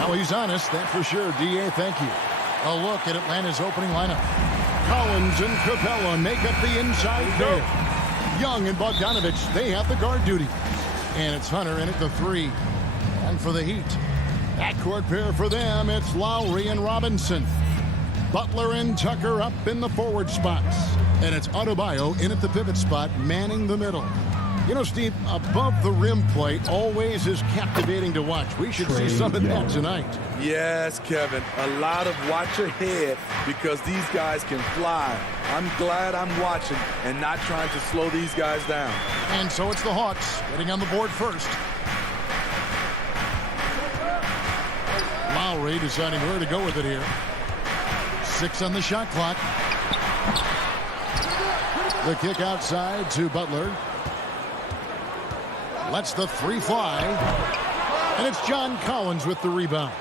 Now he's honest, that for sure. D.A., thank you. A look at Atlanta's opening lineup. Collins and Capella make up the inside pair. Young and Bogdanovich, they have the guard duty. And it's Hunter in at the 3. And for the Heat, backcourt pair for them, it's Lowry and Robinson. Butler and Tucker up in the forward spots. And it's Adebayo in at the pivot spot, manning the middle. You know, Steve, above the rim play always is captivating to watch. We should see some of that tonight. Yes, Kevin. A lot of watch ahead because these guys can fly. I'm glad I'm watching and not trying to slow these guys down. And so it's the Hawks getting on the board first. Lowry deciding where to go with it here. 6 on the shot clock. The kick outside to Butler. Lets the 3 fly. And it's John Collins with the rebound.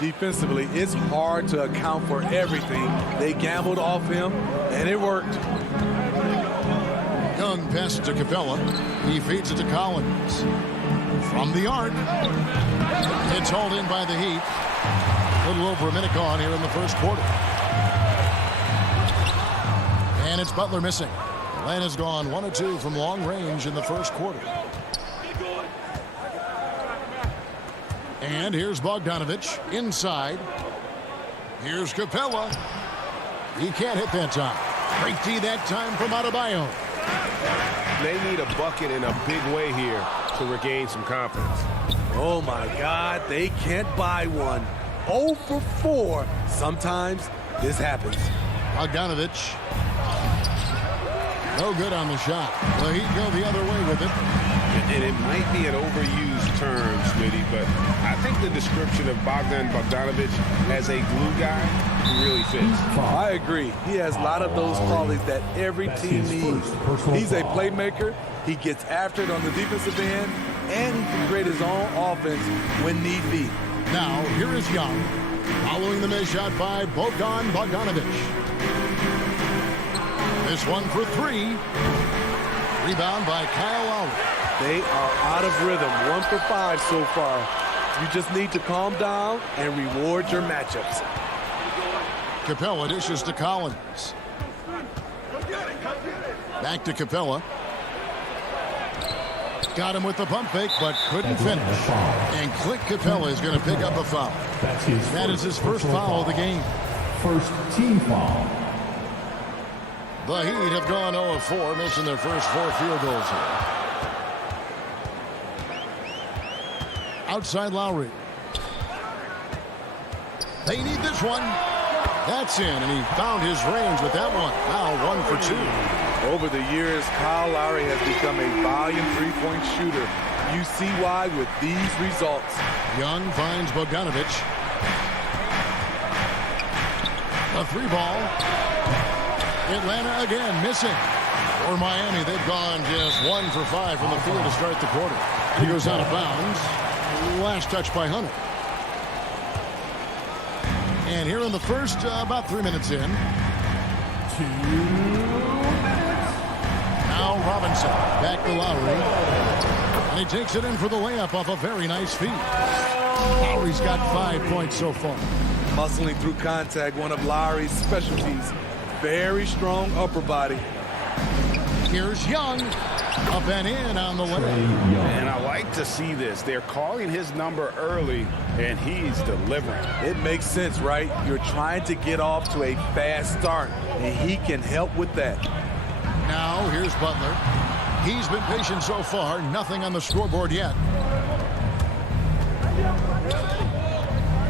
Defensively, it's hard to account for everything. They gambled off him, and it worked. Young passes to Capella. He feeds it to Collins. From the arc. It's hauled in by the Heat. A little over a minute gone here in the first quarter. And it's Butler missing. Atlanta's gone 1 of 2 from long range in the first quarter. And here's Bogdanovich inside. Here's Capella. He can't hit that time. Great D that time from Adebayo. They need a bucket in a big way here to regain some confidence. Oh, my God. They can't buy one. 0 for 4. Sometimes this happens. Bogdanovich. No good on the shot. The Heat go the other way with it. And it might be an overused term, Smitty, but I think the description of Bogdanovich as a glue guy really fits. I agree. He has a lot of those qualities that every team needs. He's a playmaker. He gets after it on the defensive end, and he can create his own offense when need be. Now, here is Young, following the miss shot by Bogdanovich. This one for 3. Rebound by Kyle Lowry. They are out of rhythm. 1 for 5 so far. You just need to calm down and reward your matchups. Capella dishes to Collins. Back to Capella. Got him with the pump fake, but couldn't finish. And Clint Capella is going to pick up a foul. That is his first foul of the game. First team foul. The Heat have gone 0 of 4, missing their first 4 field goals here. Outside Lowry. They need this one. That's in, and he found his range with that one. Now 1 for 2. Over the years, Kyle Lowry has become a volume three-point shooter. You see why with these results. Young finds Bogdanovich. A 3 ball. Atlanta again missing. For Miami, they've gone just 1 for 5 from the field to start the quarter. He goes out of bounds. Last touch by Hunter. And here in the first, about 3 minutes in. 2 minutes. Now Robinson back to Lowry. And he takes it in for the layup off a very nice feed. Lowry's got 5 points so far. Muscling through contact, one of Lowry's specialties. Very strong upper body. Here's Young. Up and in on the layup. And I like to see this. They're calling his number early, and he's delivering. It makes sense, right? You're trying to get off to a fast start, and he can help with that. Now here's Butler. He's been patient so far. Nothing on the scoreboard yet.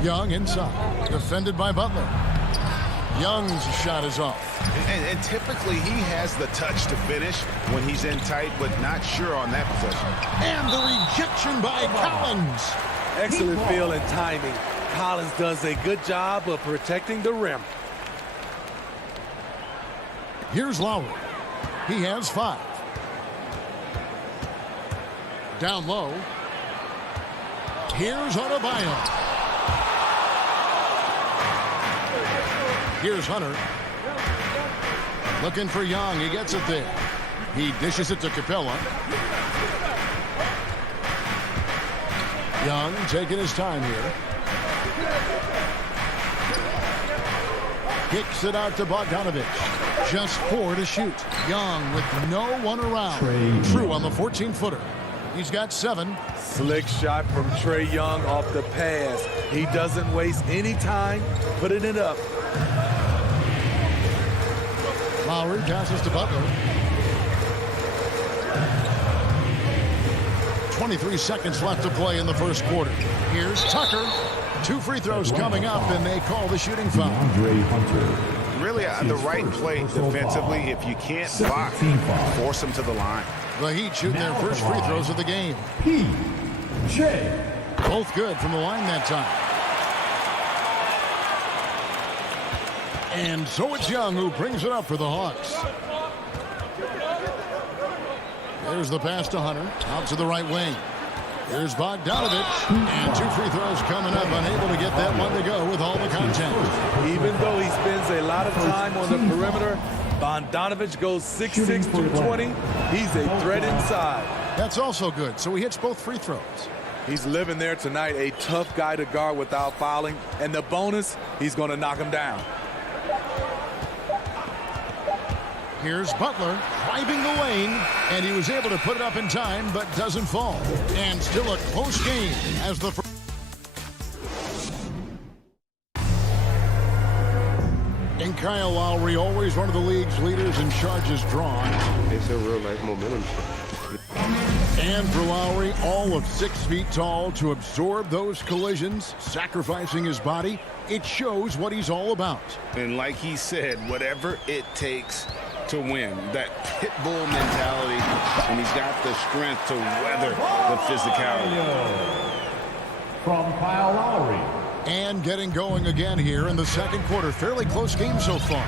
Young inside. Defended by Butler. Young's shot is off. And typically he has the touch to finish when he's in tight, but not sure on that possession. And the rejection by Collins. Excellent feel and timing. Collins does a good job of protecting the rim. Here's Lowry. He has 5. Down low. Here's Adebayo. Here's Hunter. Looking for Young. He gets it there. He dishes it to Capella. Young taking his time here. Kicks it out to Bogdanovich. Just 4 to shoot. Young with no one around. True on the 14-footer. He's got 7. Slick shot from Trae Young off the pass. He doesn't waste any time putting it up. Lowry passes to Butler. 23 seconds left to play in the first quarter. Here's Tucker. 2 free throws coming up, and they call the shooting foul. Really the right play defensively. If you can't block, force them to the line. The Heat shooting their first free throws of the game. P.J. Both good from the line that time. And so it's Young who brings it up for the Hawks. There's the pass to Hunter. Out to the right wing. Here's Bogdanovich. And 2 free throws coming up. Unable to get that one to go with all the contact. Even though he spends a lot of time on the perimeter, Bogdanovich goes 6'6", 220. He's a threat inside. That's also good. So he hits both free throws. He's living there tonight. A tough guy to guard without fouling. And the bonus, he's going to knock him down. Here's Butler driving the lane, and he was able to put it up in time, but doesn't fall. And still a close game as the first. And Kyle Lowry, always one of the league's leaders in charges drawn. It's a real life momentum. And for Lowry, all of 6 feet tall to absorb those collisions, sacrificing his body. It shows what he's all about. And like he said, whatever it takes to win. That pit bull mentality, and he's got the strength to weather the physicality. From Kyle Lowry. And getting going again here in the second quarter. Fairly close game so far.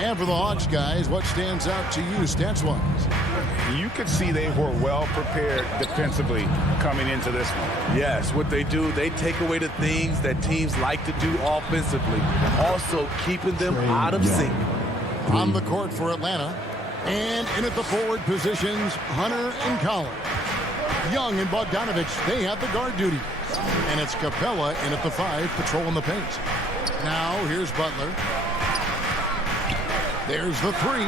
And for the Hawks, guys, what stands out to you stats-wise? You could see they were well prepared defensively coming into this one. Yes, what they do, they take away the things that teams like to do offensively. Also keeping them out of sync. On the court for Atlanta. And in at the forward positions, Hunter and Collins. Young and Bogdanovich, they have the guard duty. And it's Capella in at the 5, patrolling the paint. Now, here's Butler. There's the 3.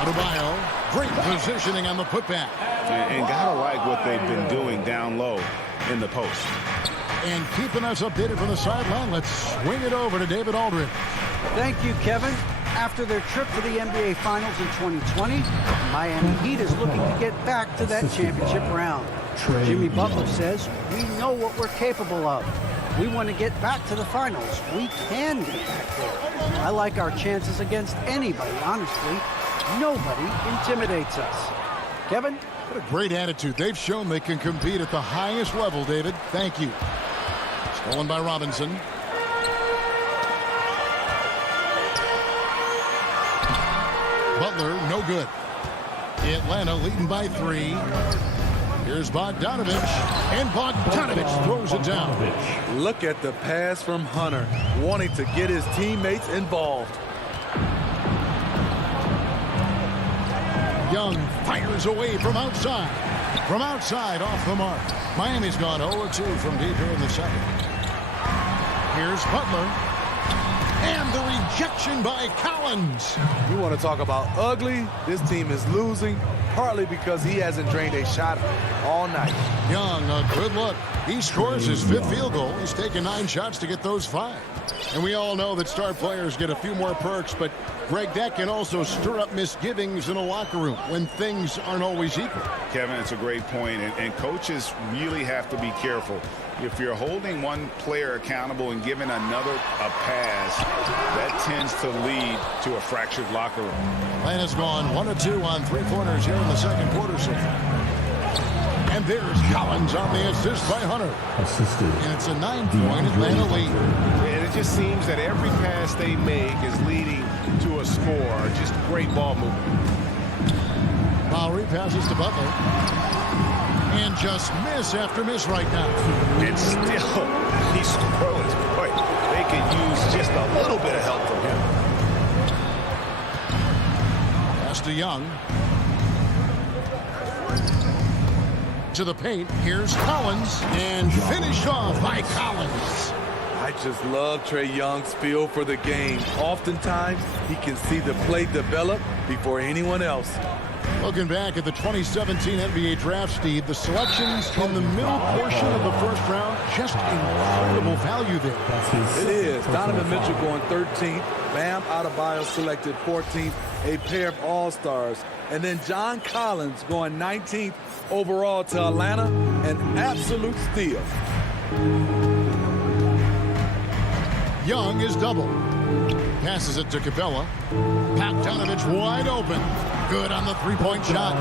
Adebayo, great positioning on the putback. And gotta like what they've been doing down low in the post. And keeping us updated from the sideline, let's swing it over to David Aldridge. Thank you, Kevin. After their trip to the NBA Finals in 2020, Miami Heat is looking to get back to that championship round. Jimmy Butler says, we know what we're capable of. We want to get back to the finals. We can get back there. I like our chances against anybody, honestly. Nobody intimidates us. Kevin? What a great attitude. They've shown they can compete at the highest level, David. Thank you. Stolen by Robinson. Butler, no good. Atlanta leading by 3. Here's Bogdanovich, and Bogdanovich throws it down. Look at the pass from Hunter, wanting to get his teammates involved. Young fires away from outside. From outside, off the mark. Miami's gone 0-2 from deep here in the second. Here's Butler. And the rejection by Collins. You want to talk about ugly? This team is losing, partly because he hasn't drained a shot all night. Young, a good look. He scores his 5th field goal. He's taken 9 shots to get those 5. And we all know that star players get a few more perks, but Greg, that can also stir up misgivings in a locker room when things aren't always equal. Kevin, it's a great point, and coaches really have to be careful. If you're holding one player accountable and giving another a pass, that tends to lead to a fractured locker room. Atlanta's gone 1-2 on 3-pointers here in the second quarter so far. And there's Collins on the assist by Hunter. Assisted. And it's a 9-point Atlanta lead. And it just seems that every pass they make is leading to a score. Just great ball movement. Lowry passes to Butler. And just miss after miss right now. And still, he scores. Boy, they could use just a little bit of help from him. Pass to Young. To the paint. Here's Collins. And finished off by Collins. I just love Trae Young's feel for the game. Oftentimes, he can see the play develop before anyone else. Looking back at the 2017 NBA draft, Steve, the selections in the middle portion of the first round, just incredible value there. It is. Donovan Mitchell going 13th. Bam Adebayo selected 14th. A pair of all-stars. And then John Collins going 19th overall to Atlanta. An absolute steal. Young is double. Passes it to Capella. Bogdanovich wide open. Good on the three-point shot.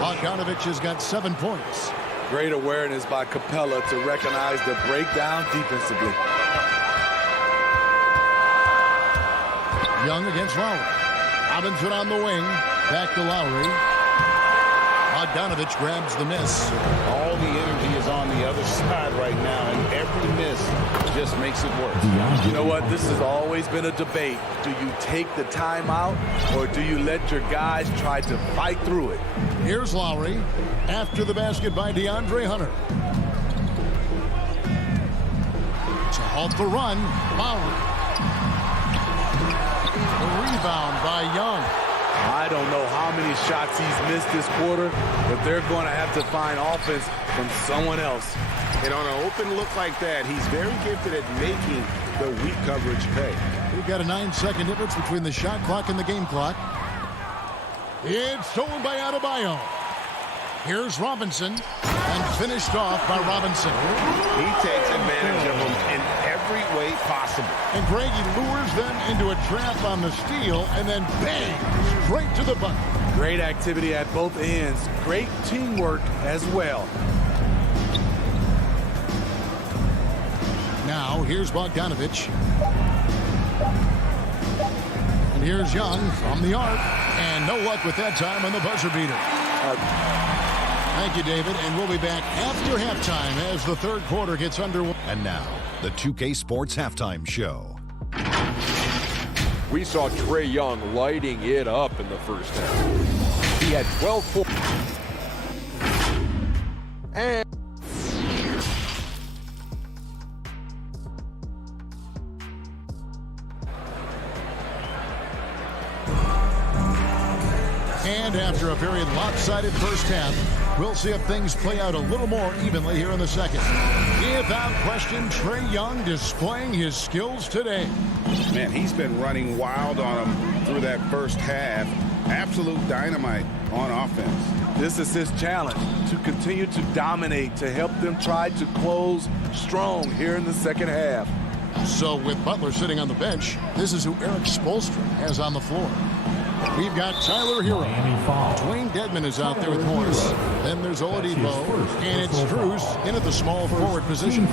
Bogdanovich has got 7 points. Great awareness by Capella to recognize the breakdown defensively. Young against Lowry. Robinson on the wing. Back to Lowry. Bogdanovich grabs the miss. All the energy is on the other side right now, and every miss just makes it worse. You know what? This has always been a debate. Do you take the timeout, or do you let your guys try to fight through it? Here's Lowry. After the basket by DeAndre Hunter. To halt the run, Lowry. The rebound by Young. I don't know how many shots he's missed this quarter, but they're going to have to find offense from someone else. And on an open look like that, he's very gifted at making the weak coverage pay. We've got a 9-second difference between the shot clock and the game clock. It's stolen by Adebayo. Here's Robinson, and finished off by Robinson. He takes advantage of them in every way possible. And Greg, he lures them into a trap on the steal, and then bang, straight to the bucket. Great activity at both ends. Great teamwork as well. Now, here's Bogdanovich. And here's Young from the arc. And no luck with that time on the buzzer beater. Thank you, David. And we'll be back after halftime as the third quarter gets underway. And now, the 2K Sports Halftime Show. We saw Trae Young lighting it up in the first half. He had 12 points. And after a very lopsided first half, we'll see if things play out a little more evenly here in the second. Without question, Trae Young displaying his skills today. Man, he's been running wild on him through that first half. Absolute dynamite on offense. This is his challenge, to continue to dominate, to help them try to close strong here in the second half. So with Butler sitting on the bench, this is who Eric Spoelstra has on the floor. We've got Tyler Hero. Dwayne Dedmon is out there with Morris. Then there's Oladipo. And it's Strus in at the small forward position.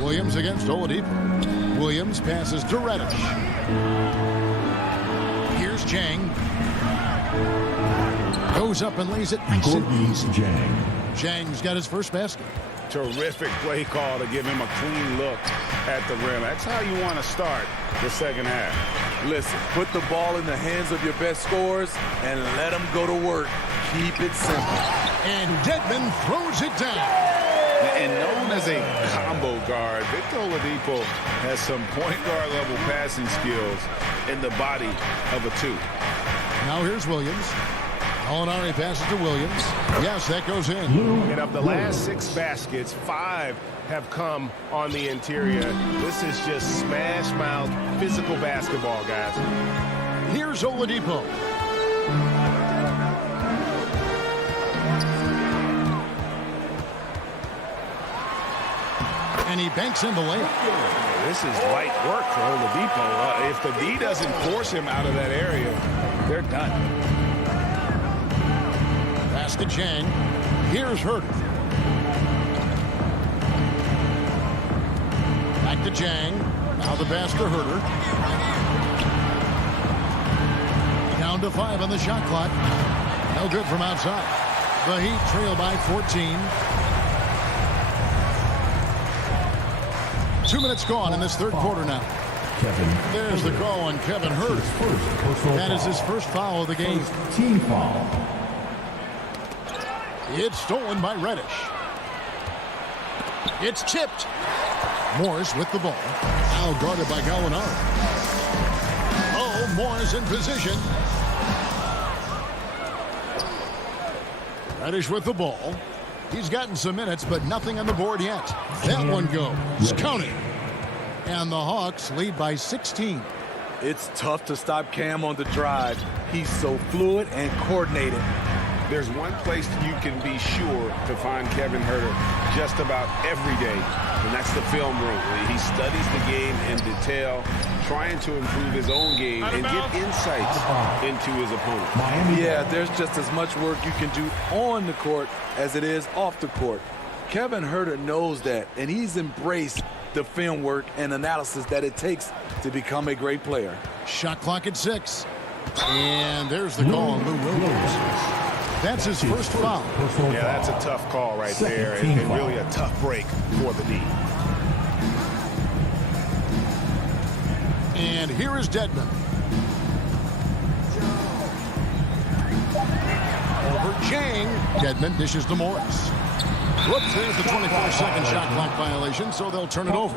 Williams against Oladipo. Williams passes to Reddish. Here's Chang. Goes up and lays it nice and easy. Chang's got his first basket. Terrific play call to give him a clean look at the rim. That's how you want to start the second half. Listen, put the ball in the hands of your best scorers and let them go to work. Keep it simple. And Dedmon throws it down. And known as a combo guard, Victor Oladipo has some point guard level passing skills in the body of a two. Now here's Williams. Molinari passes to Williams. Yes, that goes in. And of the last 6 baskets, 5 have come on the interior. This is just smash mouth physical basketball, guys. Here's Oladipo. And he banks in the layup. This is light work for Oladipo. If the D doesn't force him out of that area, they're done. Pass to Chang. Here's Herter. Back to Chang. Now the pass to Herter. Down to 5 on the shot clock. No good from outside. The Heat trail by 14. 2 minutes gone in this third quarter now. There's the call on Kevin Herter. That is his first foul of the game. Team foul. It's stolen by Reddish. It's tipped. Morris with the ball. Now guarded by Gallinari. Oh, Morris in position. Reddish with the ball. He's gotten some minutes, but nothing on the board yet. That one goes. Counting. And the Hawks lead by 16. It's tough to stop Cam on the drive. He's so fluid and coordinated. There's one place you can be sure to find Kevin Huerter just about every day, and that's the film room. He studies the game in detail, trying to improve his own game and get insights into his opponent. Yeah, there's just as much work you can do on the court as it is off the court. Kevin Huerter knows that, and he's embraced the film work and analysis that it takes to become a great player. Shot clock at 6. And there's the call on Lou Williams. That's his first foul. Yeah, that's a tough call right there, and really a tough break for the D. And here is Dedmon. Over Chang. Dedmon dishes to Morris. Whoops, there's the 24-second shot clock violation, so they'll turn it over.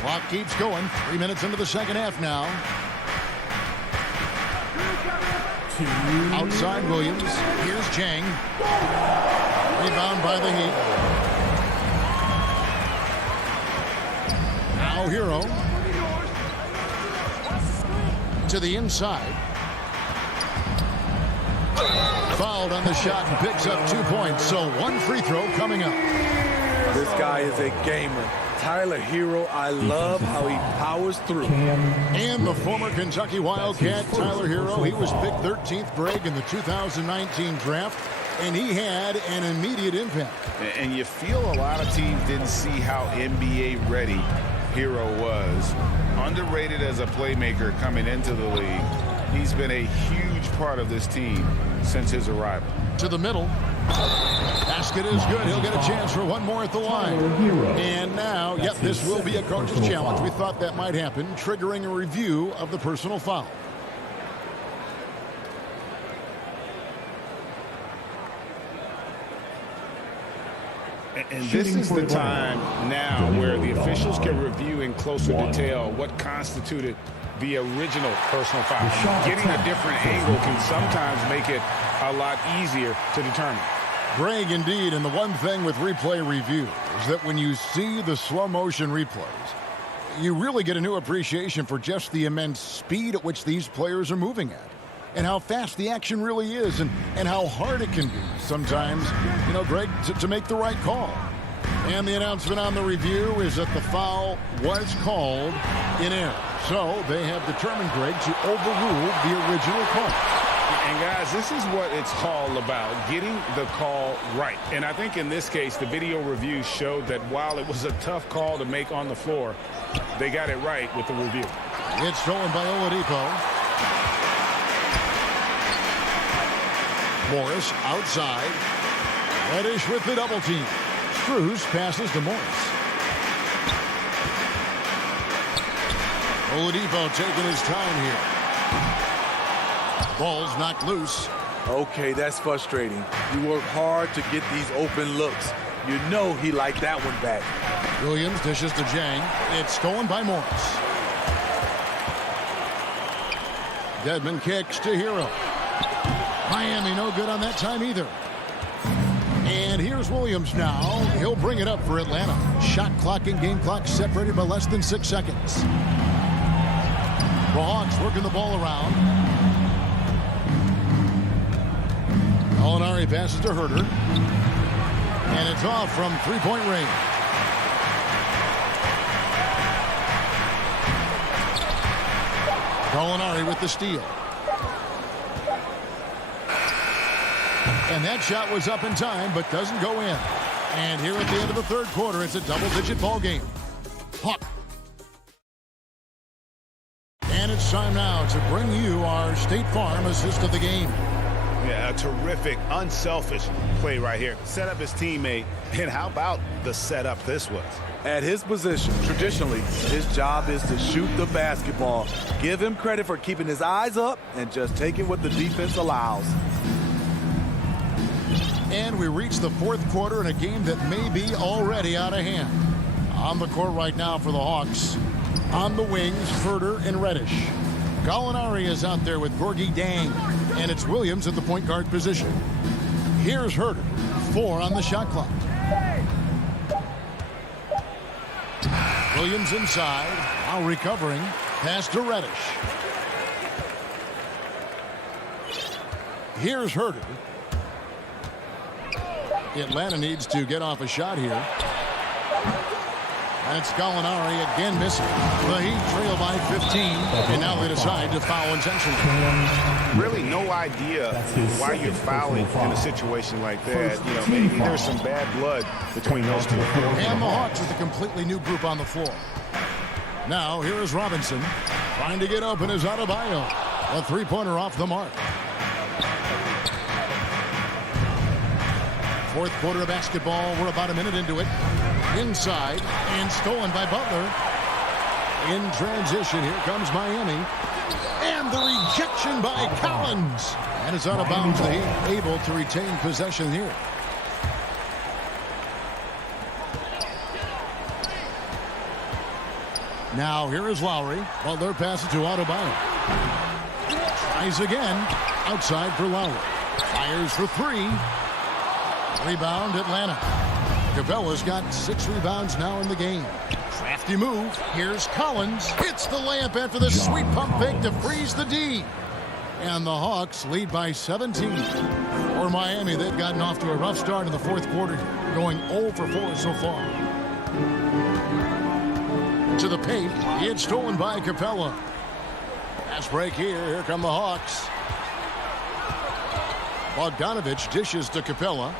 Clock keeps going. 3 minutes into the second half now. Outside Williams. Here's Chang. Rebound by the Heat. Now Hero. To the inside. Fouled on the shot and picks up 2 points. So one free throw coming up. This guy is a gamer. Tyler Hero, I love how he powers through. And the former Kentucky Wildcat, Tyler Hero, he was picked 13th Greg in the 2019 draft, and he had an immediate impact. And you feel a lot of teams didn't see how NBA ready Hero was. Underrated as a playmaker coming into the league. He's been a huge part of this team since his arrival. To the middle. Basket is good. He'll get a chance for one more at the line. And now, yep, this will be a coach's challenge. We thought that might happen, triggering a review of the personal foul. And this is the time now where the officials can review in closer detail what constituted the original personal foul. Getting a different angle can sometimes make it a lot easier to determine. Greg, indeed, and the one thing with replay review is that when you see the slow motion replays, you really get a new appreciation for just the immense speed at which these players are moving at, and how fast the action really is, and how hard it can be sometimes, you know, Greg, to make the right call. And the announcement on the review is that the foul was called in error. So they have determined, Greg, to overrule the original call. And guys, this is what it's all about, getting the call right. And I think in this case, the video review showed that while it was a tough call to make on the floor, they got it right with the review. It's stolen by Oladipo. Morris outside. Reddish with the double team. Strus passes to Morris. Oladipo taking his time here. Ball's knocked loose. Okay, that's frustrating. You work hard to get these open looks. You know he liked that one back. Williams dishes to Jang. It's stolen by Morris. Dedmon kicks to Hero. Miami no good on that time either. And here's Williams now. He'll bring it up for Atlanta. Shot clock and game clock separated by less than 6 seconds. The Hawks working the ball around. Gallinari passes to Huerter. And it's off from three-point range. Gallinari with the steal. And that shot was up in time, but doesn't go in. And here at the end of the third quarter, it's a double-digit ball game. Hawk. And it's time now to bring you our State Farm assist of the game. Yeah, a terrific, unselfish play right here. Set up his teammate, and how about the setup this was? At his position, traditionally, his job is to shoot the basketball. Give him credit for keeping his eyes up and just taking what the defense allows. And we reach the fourth quarter in a game that may be already out of hand. On the court right now for the Hawks. On the wings, Furter and Reddish. Gallinari is out there with Gorgie Dang. And it's Williams at the point guard position. Here's Herter. 4 on the shot clock. Williams inside. Now recovering. Pass to Reddish. Here's Herter. Atlanta needs to get off a shot here. That's Gallinari again missing. The Heat trail by 15, and now they decide to foul intentionally. Really no idea why you're fouling in a situation like that. You know, maybe there's some bad blood between those two. And the Hawks with a completely new group on the floor. Now, here is Robinson. Trying to get open is Adebayo. A three-pointer off the mark. Fourth quarter of basketball. We're about a minute into it. Inside and stolen by Butler. In transition, here comes Miami. And the rejection by Collins. And it's out of bounds. The Heat able to retain possession here. Now here is Lowry. Butler passes to Adebayo. Tries again. Outside for Lowry. Fires for 3. Rebound Atlanta. Capella's got 6 rebounds now in the game. Crafty move. Here's Collins. Hits the layup after the sweet pump fake to freeze the D. And the Hawks lead by 17. For Miami, they've gotten off to a rough start in the fourth quarter, going 0 for 4 so far. To the paint. It's stolen by Capella. Pass break here. Here come the Hawks. Bogdanovich dishes to Capella.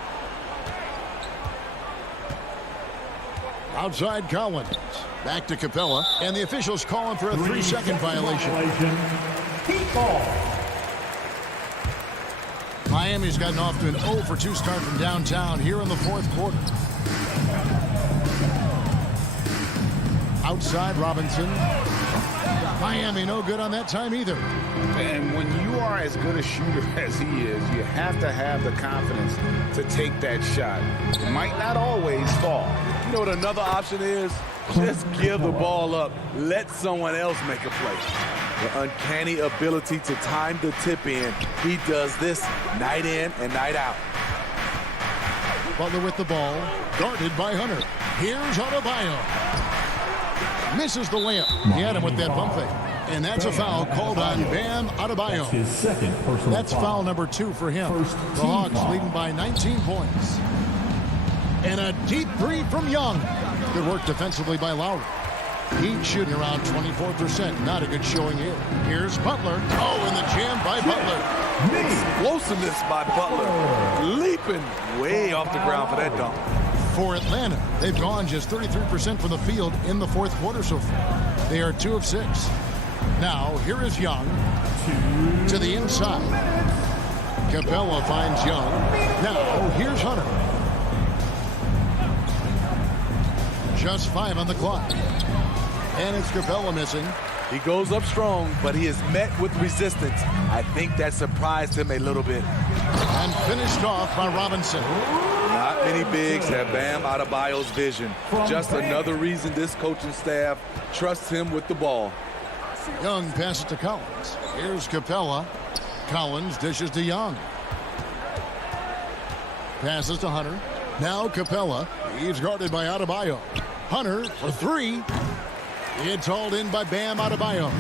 Outside Collins. Back to Capella. And the officials calling for a 3-second violation. Miami's gotten off to an 0 for 2 start from downtown here in the fourth quarter. Outside Robinson. Miami no good on that time either. And when you are as good a shooter as he is, you have to have the confidence to take that shot. It might not always fall. You know what another option is? Just give the ball up. Let someone else make a play. The uncanny ability to time the tip in. He does this night in and night out. Butler with the ball. Guarded by Hunter. Here's Adebayo. Misses the layup. He had him with that bump fake. And that's a foul called on Bam Adebayo. His second personal That's foul number 2 for him. The Hawks leading by 19 points. And a deep 3 from Young. Good work defensively by Lowry. Heat shooting around 24%. Not a good showing here. Here's Butler. Oh, and the jam by Butler. Explosiveness by Butler. Leaping way off the ground for that dunk. For Atlanta, they've gone just 33% from the field in the fourth quarter so far. They are 2 of 6. Now, here is Young to the inside. Capella finds Young. Now, here's Hunter. Just 5 on the clock. And it's Capella missing. He goes up strong, but he is met with resistance. I think that surprised him a little bit. And finished off by Robinson. Not many bigs have Bam Adebayo's vision. Just another reason this coaching staff trusts him with the ball. Young passes to Collins. Here's Capella. Collins dishes to Young. Passes to Hunter. Now Capella. He's guarded by Adebayo. Hunter for 3. It's hauled in by Bam Adebayo.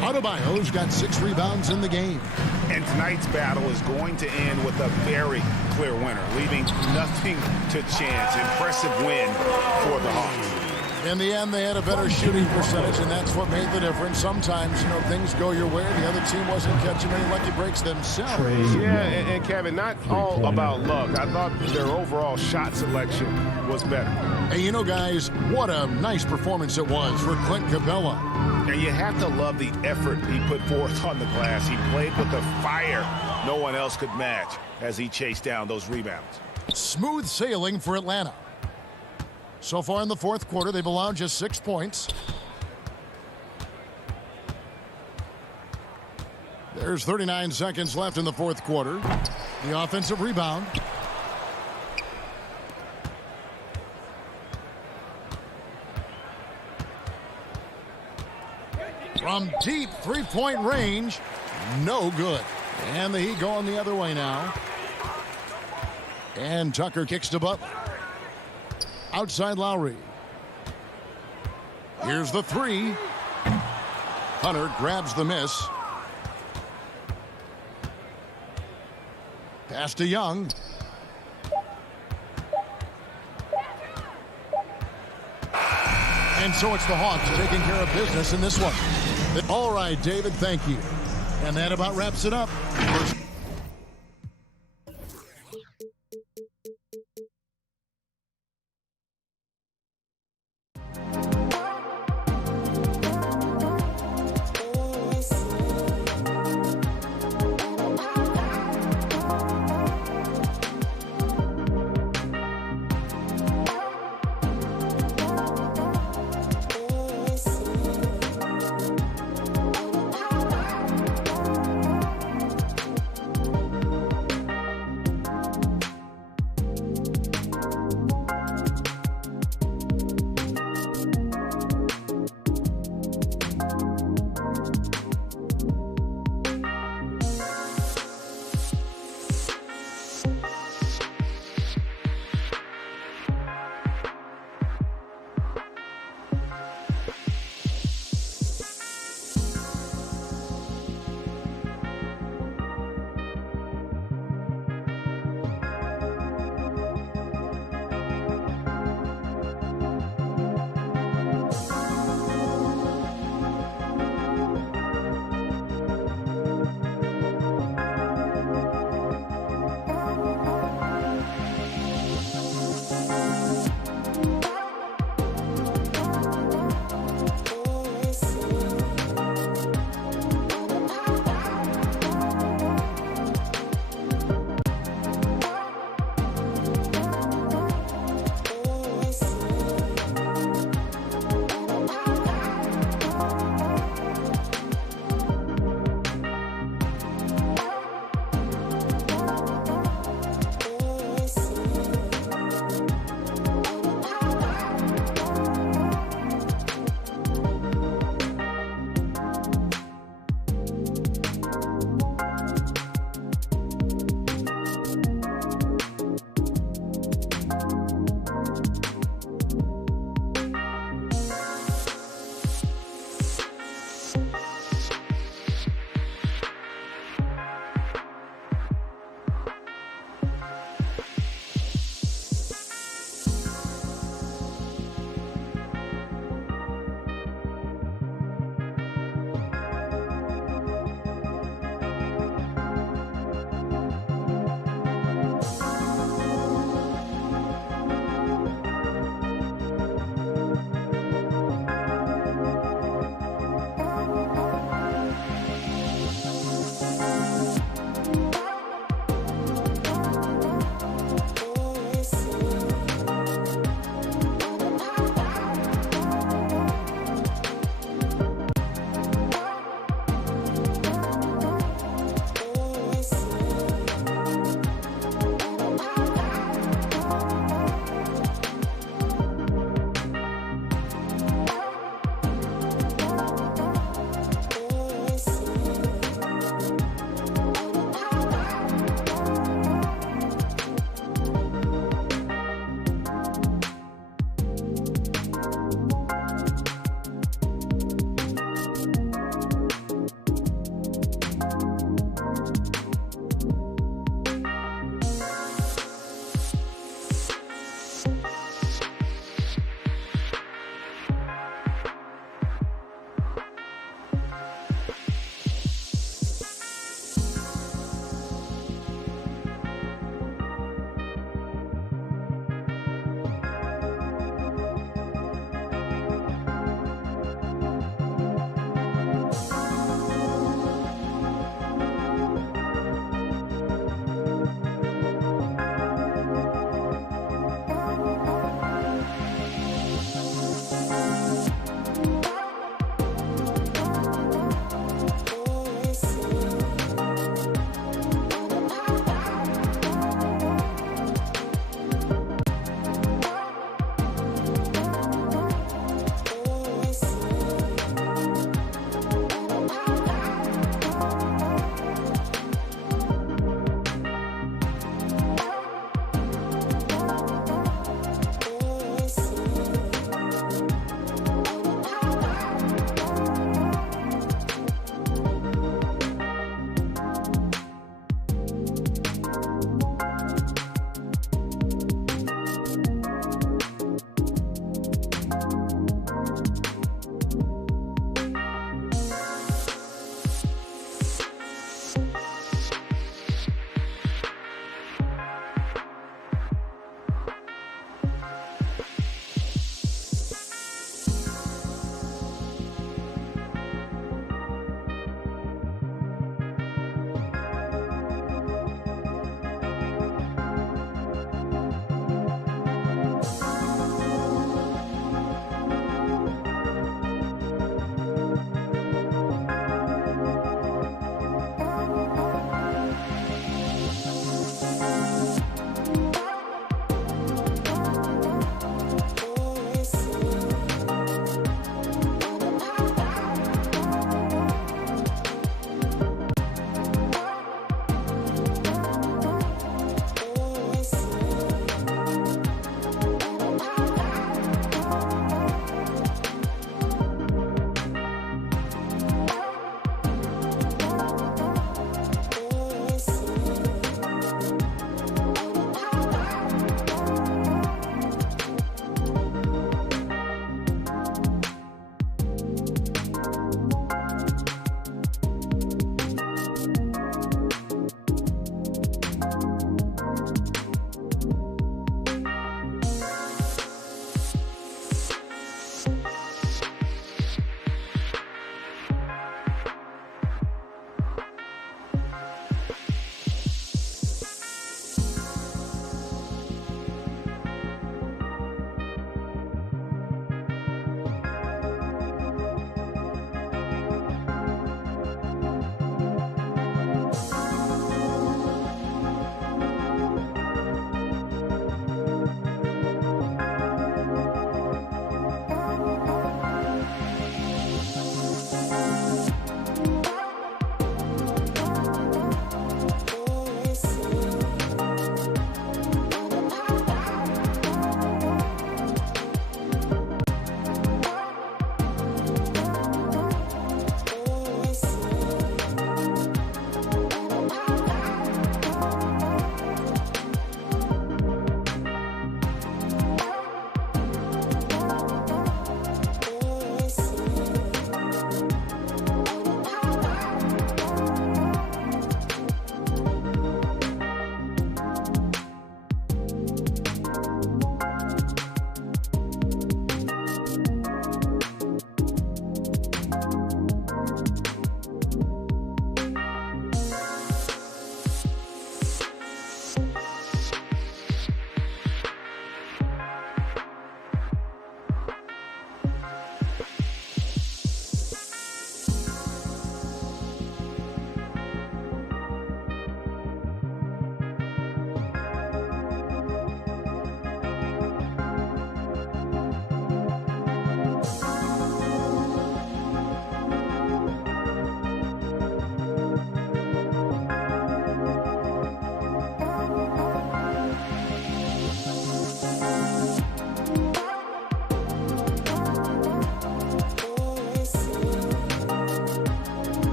Adebayo's got 6 rebounds in the game. And tonight's battle is going to end with a very clear winner, leaving nothing to chance. Impressive win for the Hawks. In the end, they had a better shooting percentage, and that's what made the difference. Sometimes, things go your way. The other team wasn't catching any lucky breaks themselves. Yeah, and Kevin, not all about luck. I thought their overall shot selection was better. Hey, guys, what a nice performance it was for Clint Capella. And you have to love the effort he put forth on the glass. He played with a fire no one else could match as he chased down those rebounds. Smooth sailing for Atlanta. So far in the fourth quarter, they've allowed just 6 points. There's 39 seconds left in the fourth quarter. The offensive rebound. From deep three-point range, no good. And the Heat going the other way now. And Tucker kicks to Butler. Outside Lowry. Here's the three. Hunter grabs the miss. Pass to Young. And so it's the Hawks taking care of business in this one. All right, David, thank you. And that about wraps it up.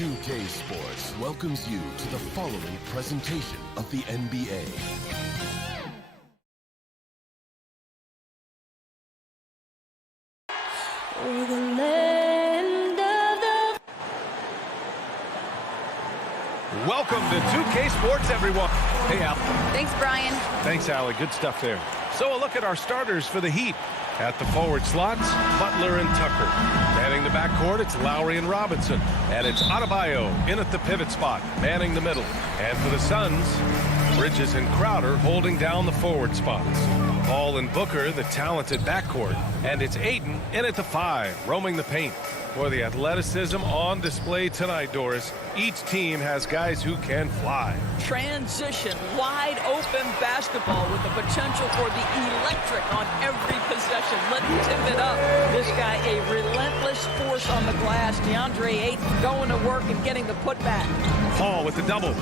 2K Sports welcomes you to the following presentation of the NBA. Welcome to 2K Sports, everyone. Hey, Al. Thanks, Brian. Thanks, Allie. Good stuff there. So a look at our starters for the Heat. At the forward slots, Butler and Tucker. Manning the backcourt, it's Lowry and Robinson. And it's Adebayo in at the pivot spot, manning the middle. And for the Suns, Bridges and Crowder holding down the forward spots. Paul and Booker, the talented backcourt. And it's Ayton in at the 5, roaming the paint. For the athleticism on display tonight, Doris, each team has guys who can fly. Transition, wide open basketball with the potential for the electric on every possession. Let's tip it up. This guy, a relentless force on the glass. DeAndre Ayton going to work and getting the putback. Paul with the double.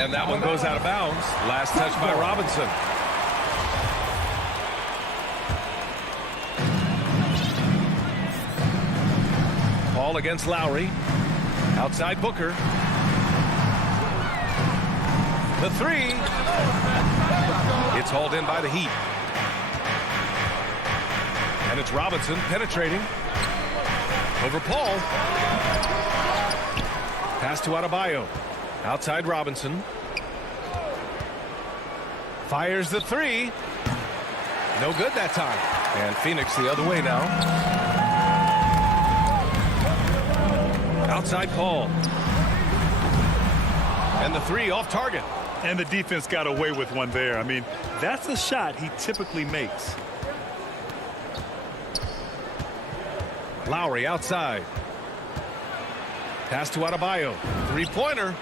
And that one goes out of bounds. Last touch by Robinson. Paul against Lowry. Outside Booker. The 3. It's hauled in by the Heat. And it's Robinson penetrating. Over Paul. Pass to Adebayo. Outside Robinson. Fires the 3. No good that time. And Phoenix the other way now. Outside Paul. And the 3 off target. And the defense got away with one there. I mean, that's a shot he typically makes. Lowry outside. Pass to Adebayo. 3-pointer.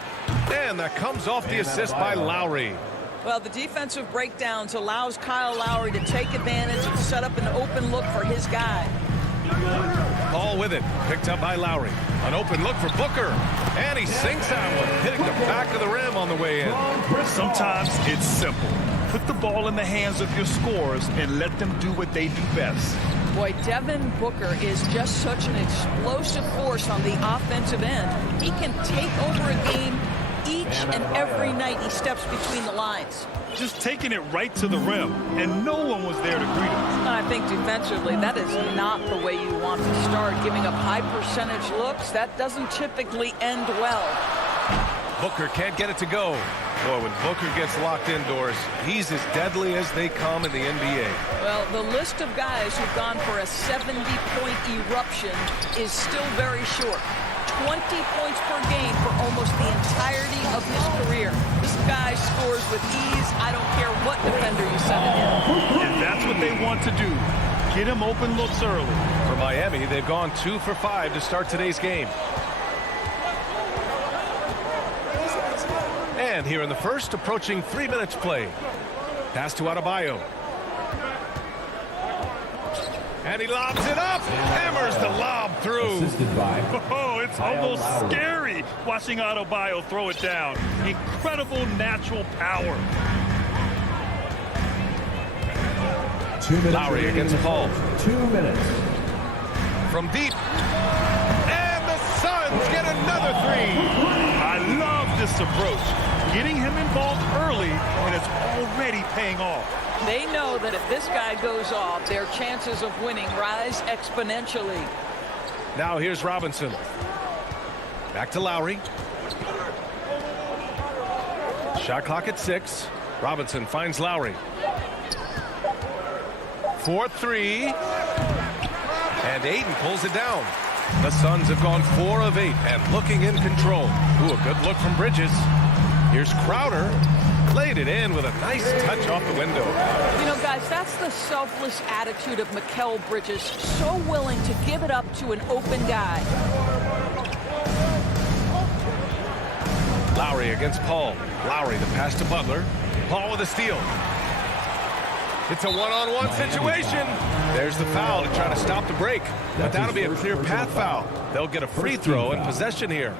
And that comes off the assist by Lowry. Well, the defensive breakdowns allows Kyle Lowry to take advantage and set up an open look for his guy. Paul with it. Picked up by Lowry. An open look for Booker. And he sinks that one, hitting the back of the rim on the way in. Sometimes it's simple. Put the ball in the hands of your scorers and let them do what they do best. Boy, Devin Booker is just such an explosive force on the offensive end. He can take over a game each and every night he steps between the lines. Just taking it right to the rim, and no one was there to greet him. I think defensively, that is not the way you want to start. Giving up high percentage looks, that doesn't typically end well. Booker can't get it to go. Boy, when Booker gets locked indoors, he's as deadly as they come in the NBA. Well, the list of guys who've gone for a 70-point eruption is still very short. 20 points per game for almost the entirety of his career. This guy scores with ease. I don't care what defender you send it in. And that's what they want to do. Get him open looks early. For Miami, they've gone 2 for 5 to start today's game. And here in the first, approaching 3 minutes play. Pass to Adebayo. And he lobs it up. Hammers the lob through. Oh, it's almost scary watching Adebayo throw it down. Incredible natural power. 2 minutes. Lowry against Paul. 2 minutes. From deep. And the Suns get another 3. I love this approach. Getting him involved early, and it's already paying off. They know that if this guy goes off, their chances of winning rise exponentially. Now here's Robinson. Back to Lowry. Shot clock at 6. Robinson finds Lowry. 4-3. And Ayton pulls it down. The Suns have gone 4 of 8 and looking in control. Ooh, a good look from Bridges. Here's Crowder. Laid it in with a nice touch off the window. You know, guys, that's the selfless attitude of Mikal Bridges. So willing to give it up to an open guy. Lowry against Paul. Lowry, the pass to Butler. Paul with a steal. It's a one-on-one situation. There's the foul to try to stop the break. But that'll be a clear path foul. They'll get a free throw in possession here.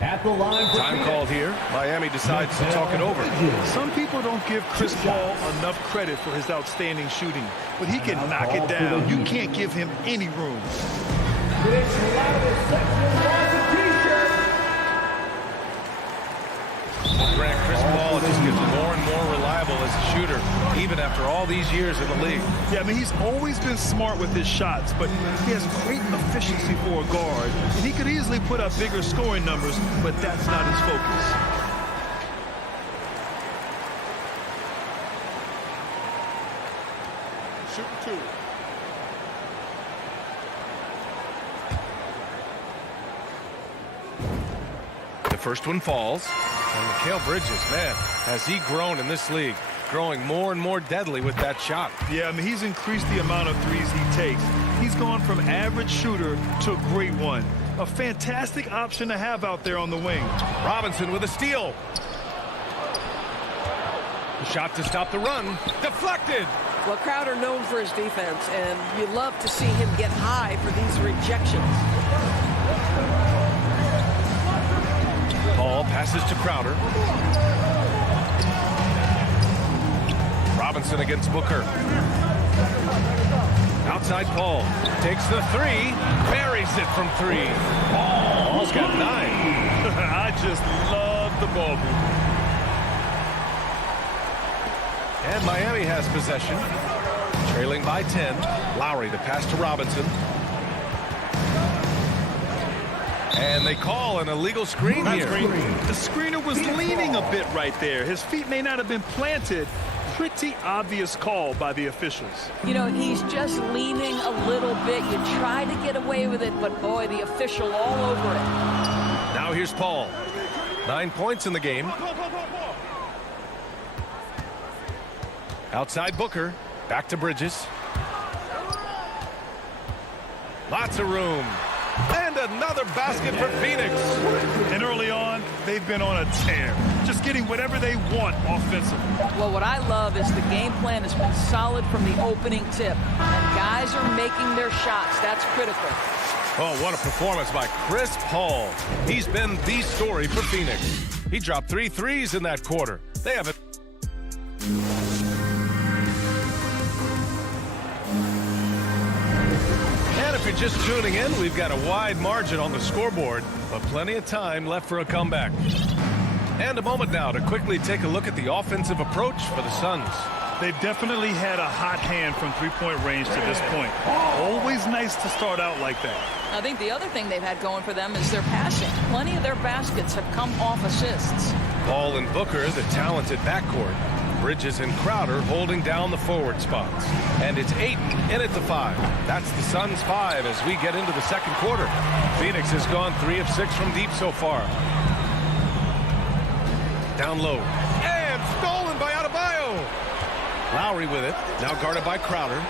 At the line for time called here. Miami decides to talk it over. Some people don't give Chris Paul enough credit for his outstanding shooting, but he can knock it down. You can't give him any room. Chris Paul, as a shooter, even after all these years in the league. Yeah, I mean, he's always been smart with his shots, but he has great efficiency for a guard. And he could easily put up bigger scoring numbers, but that's not his focus. Shooting two. The first one falls. And Mikal Bridges, man, has he grown in this league, growing more and more deadly with that shot. Yeah, I mean, he's increased the amount of threes he takes. He's gone from average shooter to a great one. A fantastic option to have out there on the wing. Robinson with a steal. The shot to stop the run. Deflected. Well, Crowder known for his defense, and you love to see him get high for these rejections. Paul passes to Crowder. Robinson against Booker. Outside Paul. Takes the three. Buries it from three. Paul's got 9. I just love the ball movement. And Miami has possession. Trailing by 10. Lowry the pass to Robinson. And they call an illegal screen here. The screener was leaning a bit right there. His feet may not have been planted. Pretty obvious call by the officials. You know, he's just leaning a little bit. You try to get away with it, but boy, the official all over it. Now here's Paul. 9 points in the game. Outside Booker. Back to Bridges. Lots of room. And another basket for Phoenix. And early on, they've been on a tear. Just getting whatever they want offensively. Well, what I love is the game plan has been solid from the opening tip. And guys are making their shots. That's critical. Oh, what a performance by Chris Paul. He's been the story for Phoenix. He dropped 3 threes in that quarter. They have it. And if you're just tuning in, we've got a wide margin on the scoreboard, but plenty of time left for a comeback. And a moment now to quickly take a look at the offensive approach for the Suns. They've definitely had a hot hand from three-point range to this point. Always nice to start out like that. I think the other thing they've had going for them is their passing. Plenty of their baskets have come off assists. Paul and Booker, the talented backcourt. Bridges and Crowder holding down the forward spots. And it's Ayton in at the 5. That's the Suns' 5 as we get into the second quarter. Phoenix has gone 3 of 6 from deep so far. Down low. And stolen by Adebayo. Lowry with it. Now guarded by Crowder.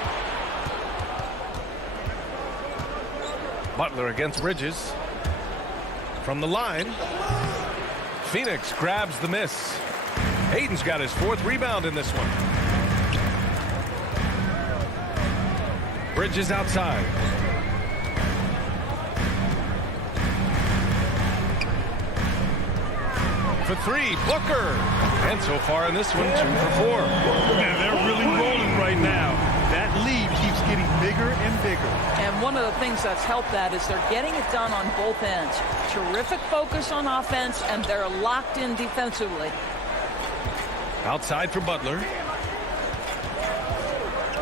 Butler against Bridges. From the line. Phoenix grabs the miss. Ayton's got his 4th rebound in this one. Bridges outside. For 3, Booker. And so far in this one, 2 for 4. Man, they're really rolling right now. That lead keeps getting bigger and bigger. And one of the things that's helped that is they're getting it done on both ends. Terrific focus on offense, and they're locked in defensively. Outside for Butler.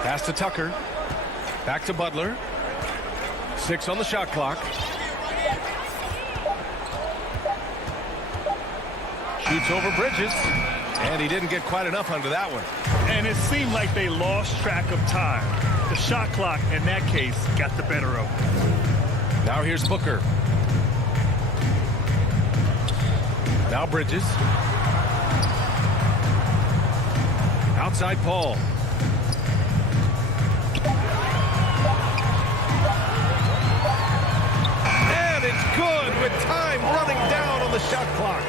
Pass to Tucker. Back to Butler. 6 on the shot clock. Shoots over Bridges. And he didn't get quite enough under that one. And it seemed like they lost track of time. The shot clock, in that case, got the better of them. Now here's Booker. Now Bridges. Outside Paul. And it's good with time running down on the shot clock.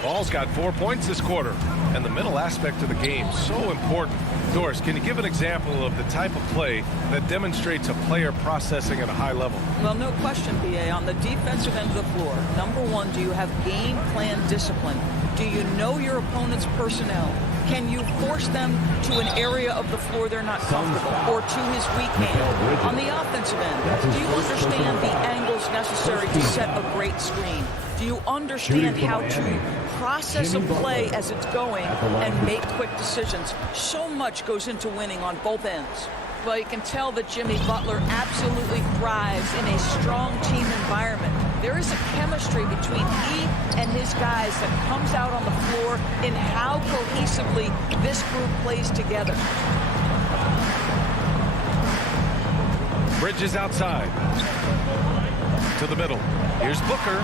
Paul's got 4 points this quarter. And the mental aspect of the game, so important. Doris, can you give an example of the type of play that demonstrates a player processing at a high level? Well, no question, B.A. On the defensive end of the floor, number one, do you have game plan discipline? Do you know your opponent's personnel? Can you force them to an area of the floor they're not comfortable or to his weak hand? On the offensive end, do you understand the angles necessary to set a great screen? Do you understand how to process of play as it's going and make quick decisions. So much goes into winning on both ends. Well, you can tell that Jimmy Butler absolutely thrives in a strong team environment. There is a chemistry between he and his guys that comes out on the floor in how cohesively this group plays together. Bridges outside. To the middle. Here's Booker.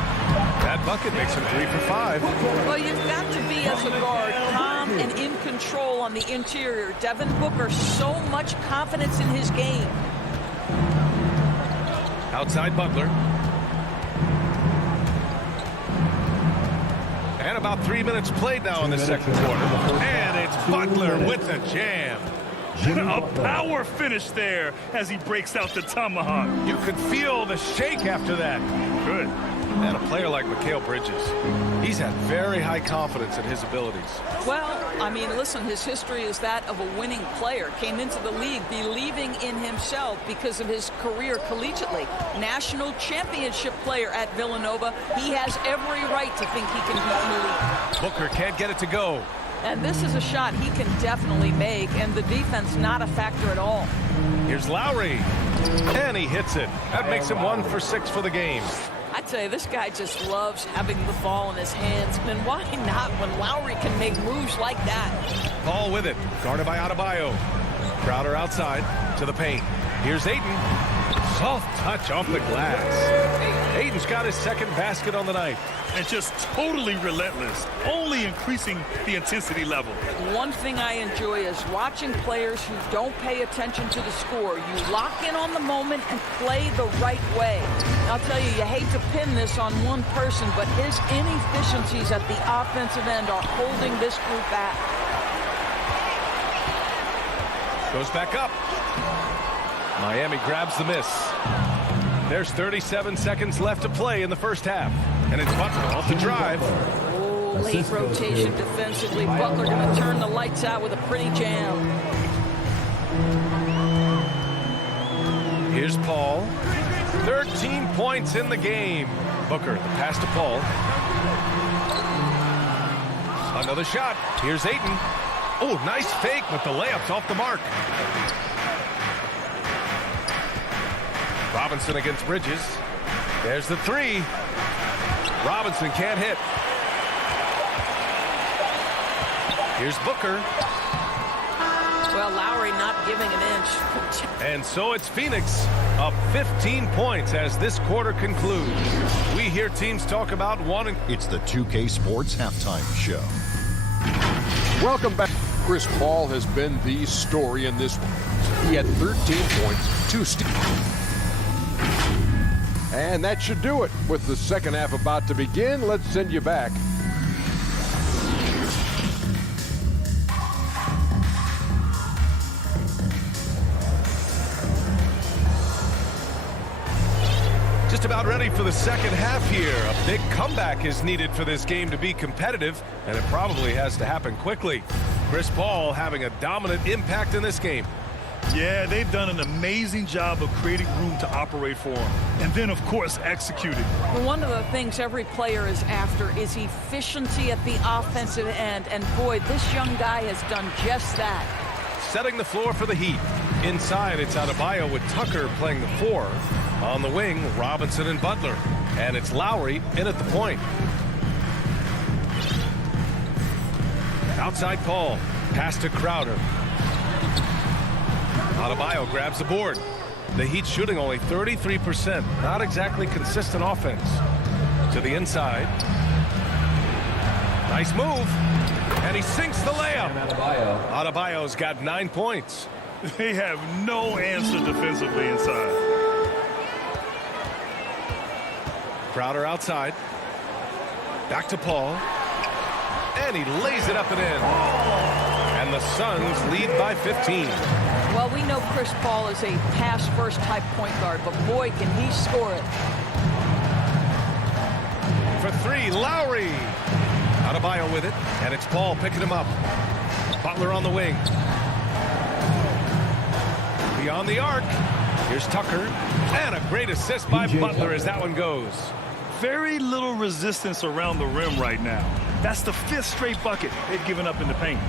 That bucket makes him 3 for 5. Well, you've got to be, as a guard, calm and in control on the interior. Devin Booker, so much confidence in his game. Outside Butler. And about 3 minutes played now in the second quarter. And it's Butler with the jam. A power finish there as he breaks out the tomahawk. You could feel the shake after that. Good. And a player like Mikal Bridges, he's had very high confidence in his abilities. Well, I mean, listen, his history is that of a winning player. Came into the league believing in himself because of his career collegiately. National championship player at Villanova. He has every right to think he can be in the league. Booker can't get it to go. And this is a shot he can definitely make, and the defense not a factor at all. Here's Lowry. And he hits it. That makes him 1 for 6 for the game. I tell you, this guy just loves having the ball in his hands. And why not when Lowry can make moves like that? Paul with it. Guarded by Adebayo. Crowder outside to the paint. Here's Ayton. Soft touch off the glass. Ayton's got his second basket on the night. And just totally relentless, only increasing the intensity level. One thing I enjoy is watching players who don't pay attention to the score. You lock in on the moment and play the right way. I'll tell you hate to pin this on one person, but his inefficiencies at the offensive end are holding this group back. Goes back up. Miami grabs the miss. There's 37 seconds left to play in the first half. And it's Butler off the drive. Oh, late rotation defensively. Butler going to turn the lights out with a pretty jam. Here's Paul. 13 points in the game. Booker, the pass to Paul. Another shot. Here's Ayton. Oh, nice fake, but the layup's off the mark. Robinson against Bridges. There's the three. Robinson can't hit. Here's Booker. Well, Lowry not giving an inch. And so it's Phoenix up 15 points as this quarter concludes. We hear teams talk about wanting. It's the 2K Sports Halftime Show. Welcome back. Chris Paul has been the story in this one. He had 13 points, 2 steals. And that should do it. With the second half about to begin, let's send you back. Just about ready for the second half here. A big comeback is needed for this game to be competitive, and it probably has to happen quickly. Chris Paul having a dominant impact in this game. Yeah, they've done an amazing job of creating room to operate for him. And then, of course, executing. Well, one of the things every player is after is efficiency at the offensive end. And, boy, this young guy has done just that. Setting the floor for the Heat. Inside, it's Adebayo with Tucker playing the 4. On the wing, Robinson and Butler. And it's Lowry in at the point. Outside Paul. Pass to Crowder. Adebayo grabs the board. The Heat shooting only 33%. Not exactly consistent offense. To the inside. Nice move. And he sinks the layup. Adebayo's got 9 points. They have no answer defensively inside. Crowder outside. Back to Paul. And he lays it up and in. And the Suns lead by 15. Well, we know Chris Paul is a pass-first type point guard, but boy, can he score it. For 3, Lowry. Adebayo with it, and it's Paul picking him up. Butler on the wing. Beyond the arc. Here's Tucker. And a great assist by Butler as that one goes. Very little resistance around the rim right now. That's the 5th straight bucket they've given up in the paint.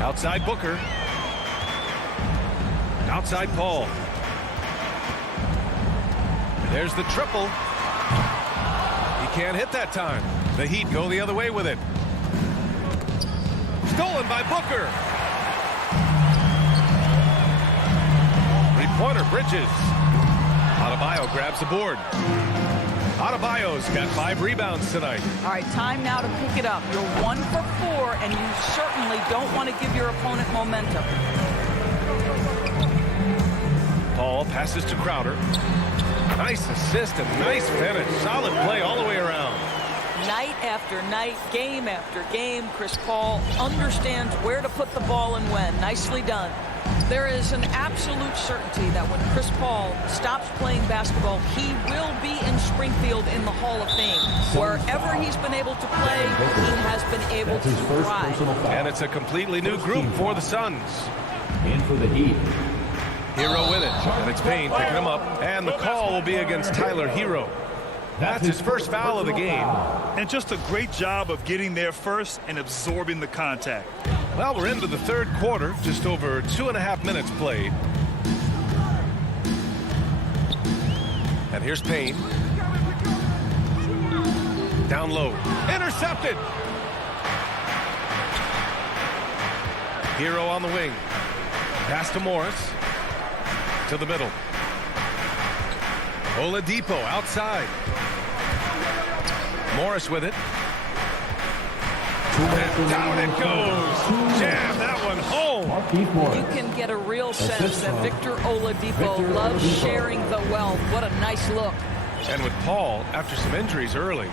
Outside Booker. Outside Paul. There's the triple. He can't hit that time. The Heat go the other way with it. Stolen by Booker. Three-pointer, Bridges. Adebayo grabs the board. Adebayo's got 5 rebounds tonight. All right, time now to pick it up. You're 1 for 4, and you certainly don't want to give your opponent momentum. Paul passes to Crowder. Nice assist and nice finish. Solid play all the way around. Night after night, game after game, Chris Paul understands where to put the ball and when. Nicely done. There is an absolute certainty that when Chris Paul stops playing basketball, he will be in Springfield in the Hall of Fame. Wherever he's been able to play, he has been able to thrive. And it's a completely new group for the Suns. In for the Heat. Hero with it, and it's Payne picking him up, and the call will be against Tyler Hero. That's his first foul of the game. And just a great job of getting there first and absorbing the contact. Well, we're into the third quarter, just over 2.5 minutes played. And here's Payne. Down low. Intercepted! Hero on the wing. Pass to Morris. To the middle. Oladipo outside. Morris with it. And down it goes. Jam that one home. You can get a real sense that Victor Oladipo loves sharing the wealth. What a nice look. And with Paul, after some injuries early,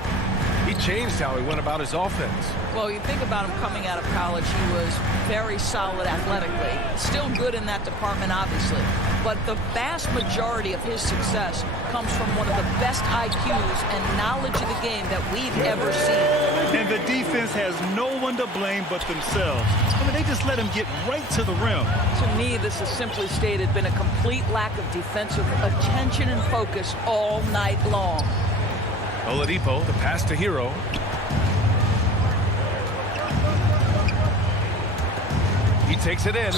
he changed how he went about his offense. Well, you think about him coming out of college, he was very solid athletically. Still good in that department, obviously. But the vast majority of his success comes from one of the best IQs and knowledge of the game that we've ever seen. And the defense has no one to blame but themselves. I mean, they just let him get right to the rim. To me, this has simply stated been a complete lack of defensive attention and focus all night long. Oladipo, the pass to Hero. He takes it in.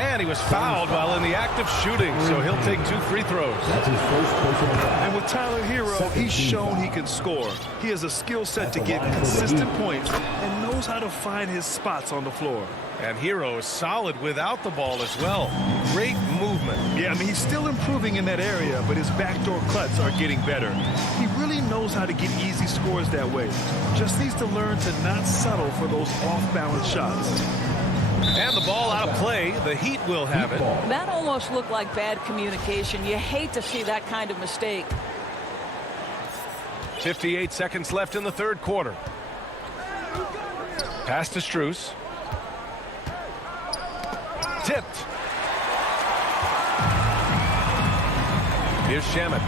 And he was fouled while in the act of shooting, so he'll take 2 free throws. That's his first personal foul. And with Tyler Hero, he's shown he can score. He has a skill set to get consistent points and knows how to find his spots on the floor. And Hero is solid without the ball as well. Great movement. Yeah, I mean, he's still improving in that area, but his backdoor cuts are getting better. He really knows how to get easy scores that way. Just needs to learn to not settle for those off-balance shots. And the ball out of play. The Heat will have it. That almost looked like bad communication. You hate to see that kind of mistake. 58 seconds left in the third quarter. Pass to Strus. Tipped. Here's Shamet.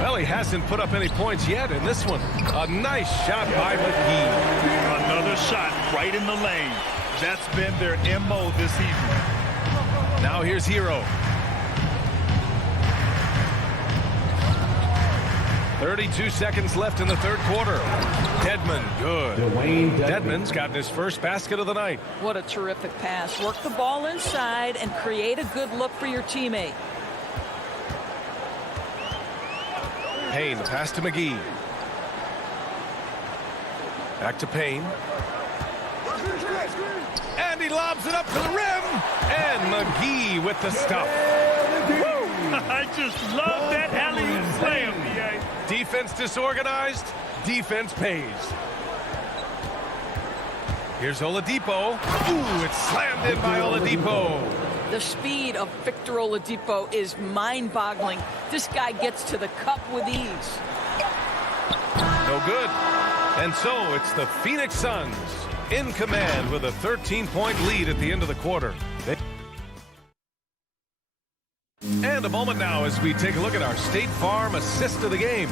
Well, he hasn't put up any points yet in this one. A nice shot by McGee. Another shot right in the lane. That's been their MO this evening. Now here's Hero. 32 seconds left in the third quarter. Dedmon, good. Dedmon's gotten his first basket of the night. What a terrific pass. Work the ball inside and create a good look for your teammate. Payne, the pass to McGee. Back to Payne. And he lobs it up to the rim. And McGee with the stuff. I just love that alley-oop slam. Defense disorganized. Defense pays. Here's Oladipo. Ooh, it's slammed in by Oladipo. The speed of Victor Oladipo is mind-boggling. This guy gets to the cup with ease. No good. And so it's the Phoenix Suns in command with a 13-point lead at the end of the quarter. And a moment now as we take a look at our State Farm assist of the game.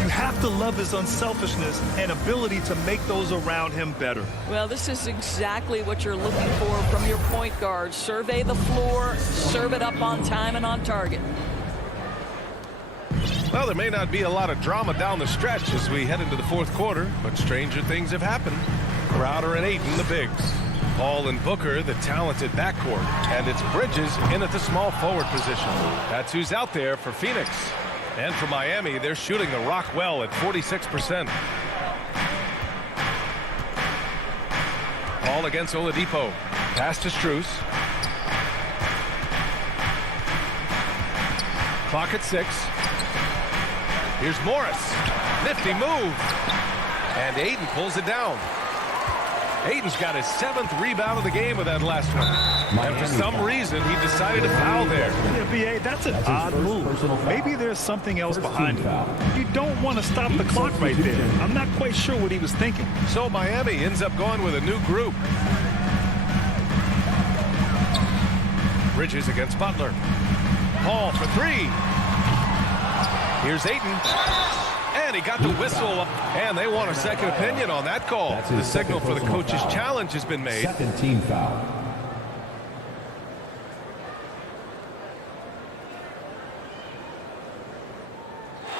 You have to love his unselfishness and ability to make those around him better. Well, this is exactly what you're looking for from your point guard. Survey the floor, serve it up on time and on target. Well, there may not be a lot of drama down the stretch as we head into the fourth quarter, but stranger things have happened. Crowder and Ayton, the bigs. Paul and Booker, the talented backcourt. And it's Bridges in at the small forward position. That's who's out there for Phoenix. And for Miami, they're shooting the rock well at 46%. Paul against Oladipo. Pass to Strus. Clock at 6. Here's Morris. Nifty move. And Ayton pulls it down. Ayton's got his 7th rebound of the game with that last one. And for some reason, he decided to foul there. Yeah, B.A., that's an odd move. Maybe there's something else behind it. You don't want to stop the clock right there. I'm not quite sure what he was thinking. So Miami ends up going with a new group. Bridges against Butler. Paul for 3. Here's Ayton. And he got the whistle. And they want a second opinion on that call. The signal for the coach's challenge has been made. Second team foul.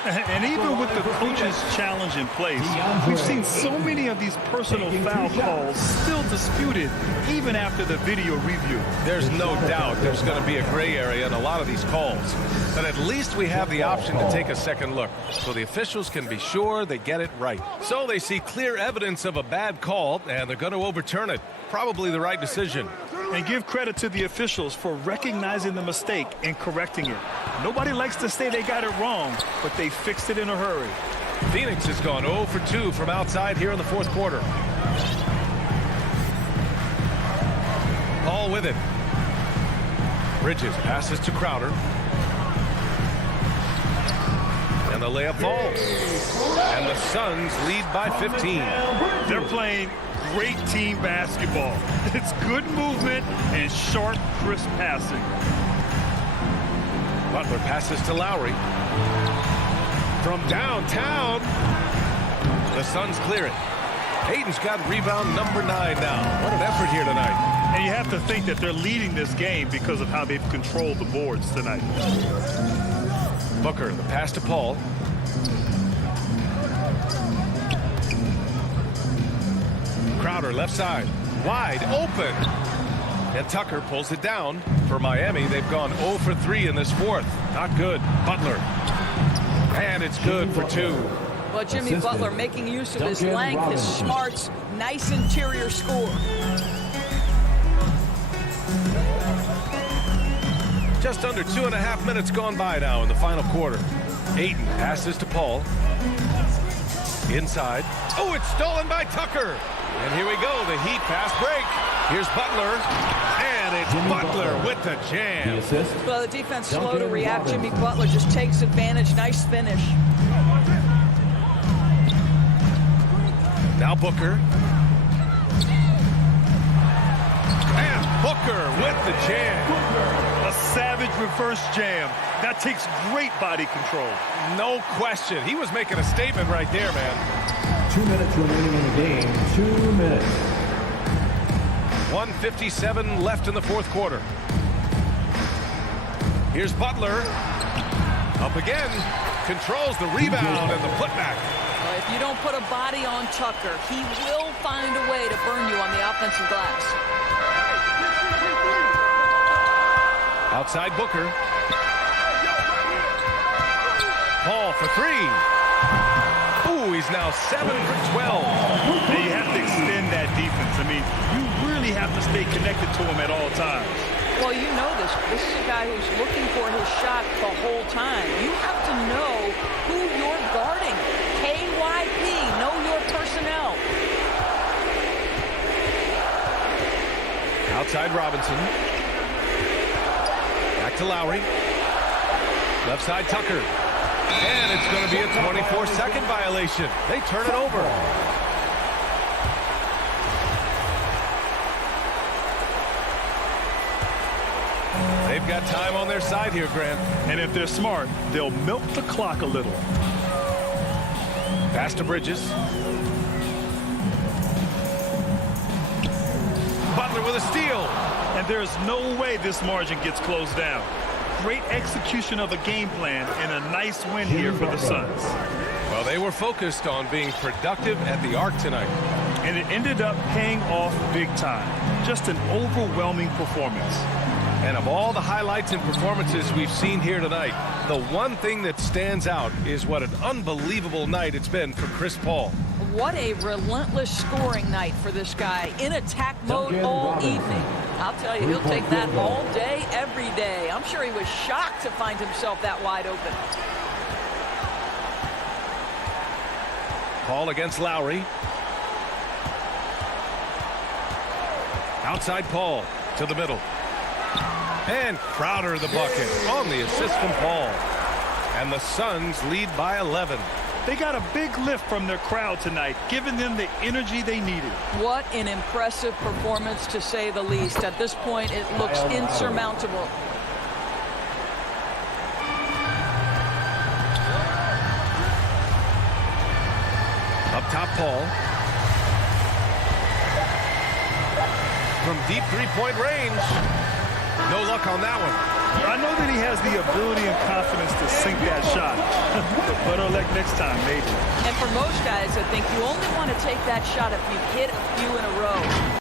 And even with the coach's challenge in place, we've seen so many of these personal foul calls still disputed even after the video review. There's no doubt there's going to be a gray area in a lot of these calls. But at least we have the option to take a second look so the officials can be sure they get it right. So they see clear evidence of a bad call, and they're going to overturn it. Probably the right decision. And give credit to the officials for recognizing the mistake and correcting it. Nobody likes to say they got it wrong, but they fixed it in a hurry. Phoenix has gone 0 for 2 from outside here in the fourth quarter. Paul with it. Bridges passes to Crowder. And the layup falls. And the Suns lead by 15. They're playing great team basketball. It's good movement and sharp, crisp passing. Butler passes to Lowry. From downtown. The Suns clear it. Ayton's got rebound number 9 now. What an effort here tonight. And you have to think that they're leading this game because of how they've controlled the boards tonight. Booker, the pass to Paul. Crowder left side, wide open. And Tucker pulls it down. For Miami, they've gone 0 for 3 in this fourth. Not good. Butler. And it's good for 2. Well, Jimmy Butler making use of his length, his smarts, nice interior score. Just under 2.5 minutes gone by now in the final quarter. Ayton passes to Paul. Inside. Oh, it's stolen by Tucker. And here we go, the Heat fast break. Here's Butler, and it's Butler with the jam. Well, the defense slow to react. Jimmy Butler just takes advantage. Nice finish. Now Booker. And Booker with the jam. A savage reverse jam. That takes great body control. No question. He was making a statement right there, man. 2 minutes remaining in the game. 2 minutes. 1:57 left in the fourth quarter. Here's Butler. Up again. Controls the rebound and the putback. Well, if you don't put a body on Tucker, he will find a way to burn you on the offensive glass. Outside Booker. Paul for 3. Ooh, he's now 7 for 12. Now you have to extend that defense. I mean, you really have to stay connected to him at all times. Well, you know this. This is a guy who's looking for his shot the whole time. You have to know who you're guarding. KYP, know your personnel. Outside Robinson. Back to Lowry. Left side Tucker. And it's going to be a 24-second violation. They turn it over. They've got time on their side here, Grant. And if they're smart, they'll milk the clock a little. Pass to Bridges. Butler with a steal. And there's no way this margin gets closed down. great execution of a game plan and a nice win here for the Suns. Well, they were focused on being productive at the arc tonight. And it ended up paying off big time. Just an overwhelming performance. And of all the highlights and performances we've seen here tonight, the one thing that stands out is what an unbelievable night it's been for Chris Paul. What a relentless scoring night for this guy. In attack mode all evening. I'll tell you, he'll take that all day, every day. I'm sure he was shocked to find himself that wide open. Paul against Lowry. Outside Paul to the middle. And Crowder the bucket on the assist from Paul. And the Suns lead by 11. They got a big lift from their crowd tonight, giving them the energy they needed. What an impressive performance, to say the least. At this point, it looks insurmountable. Up top, Paul. From deep three-point range. No luck on that one. I know that he has the ability and confidence to sink that shot. Better luck next time, maybe. And for most guys, I think you only want to take that shot if you've hit a few in a row.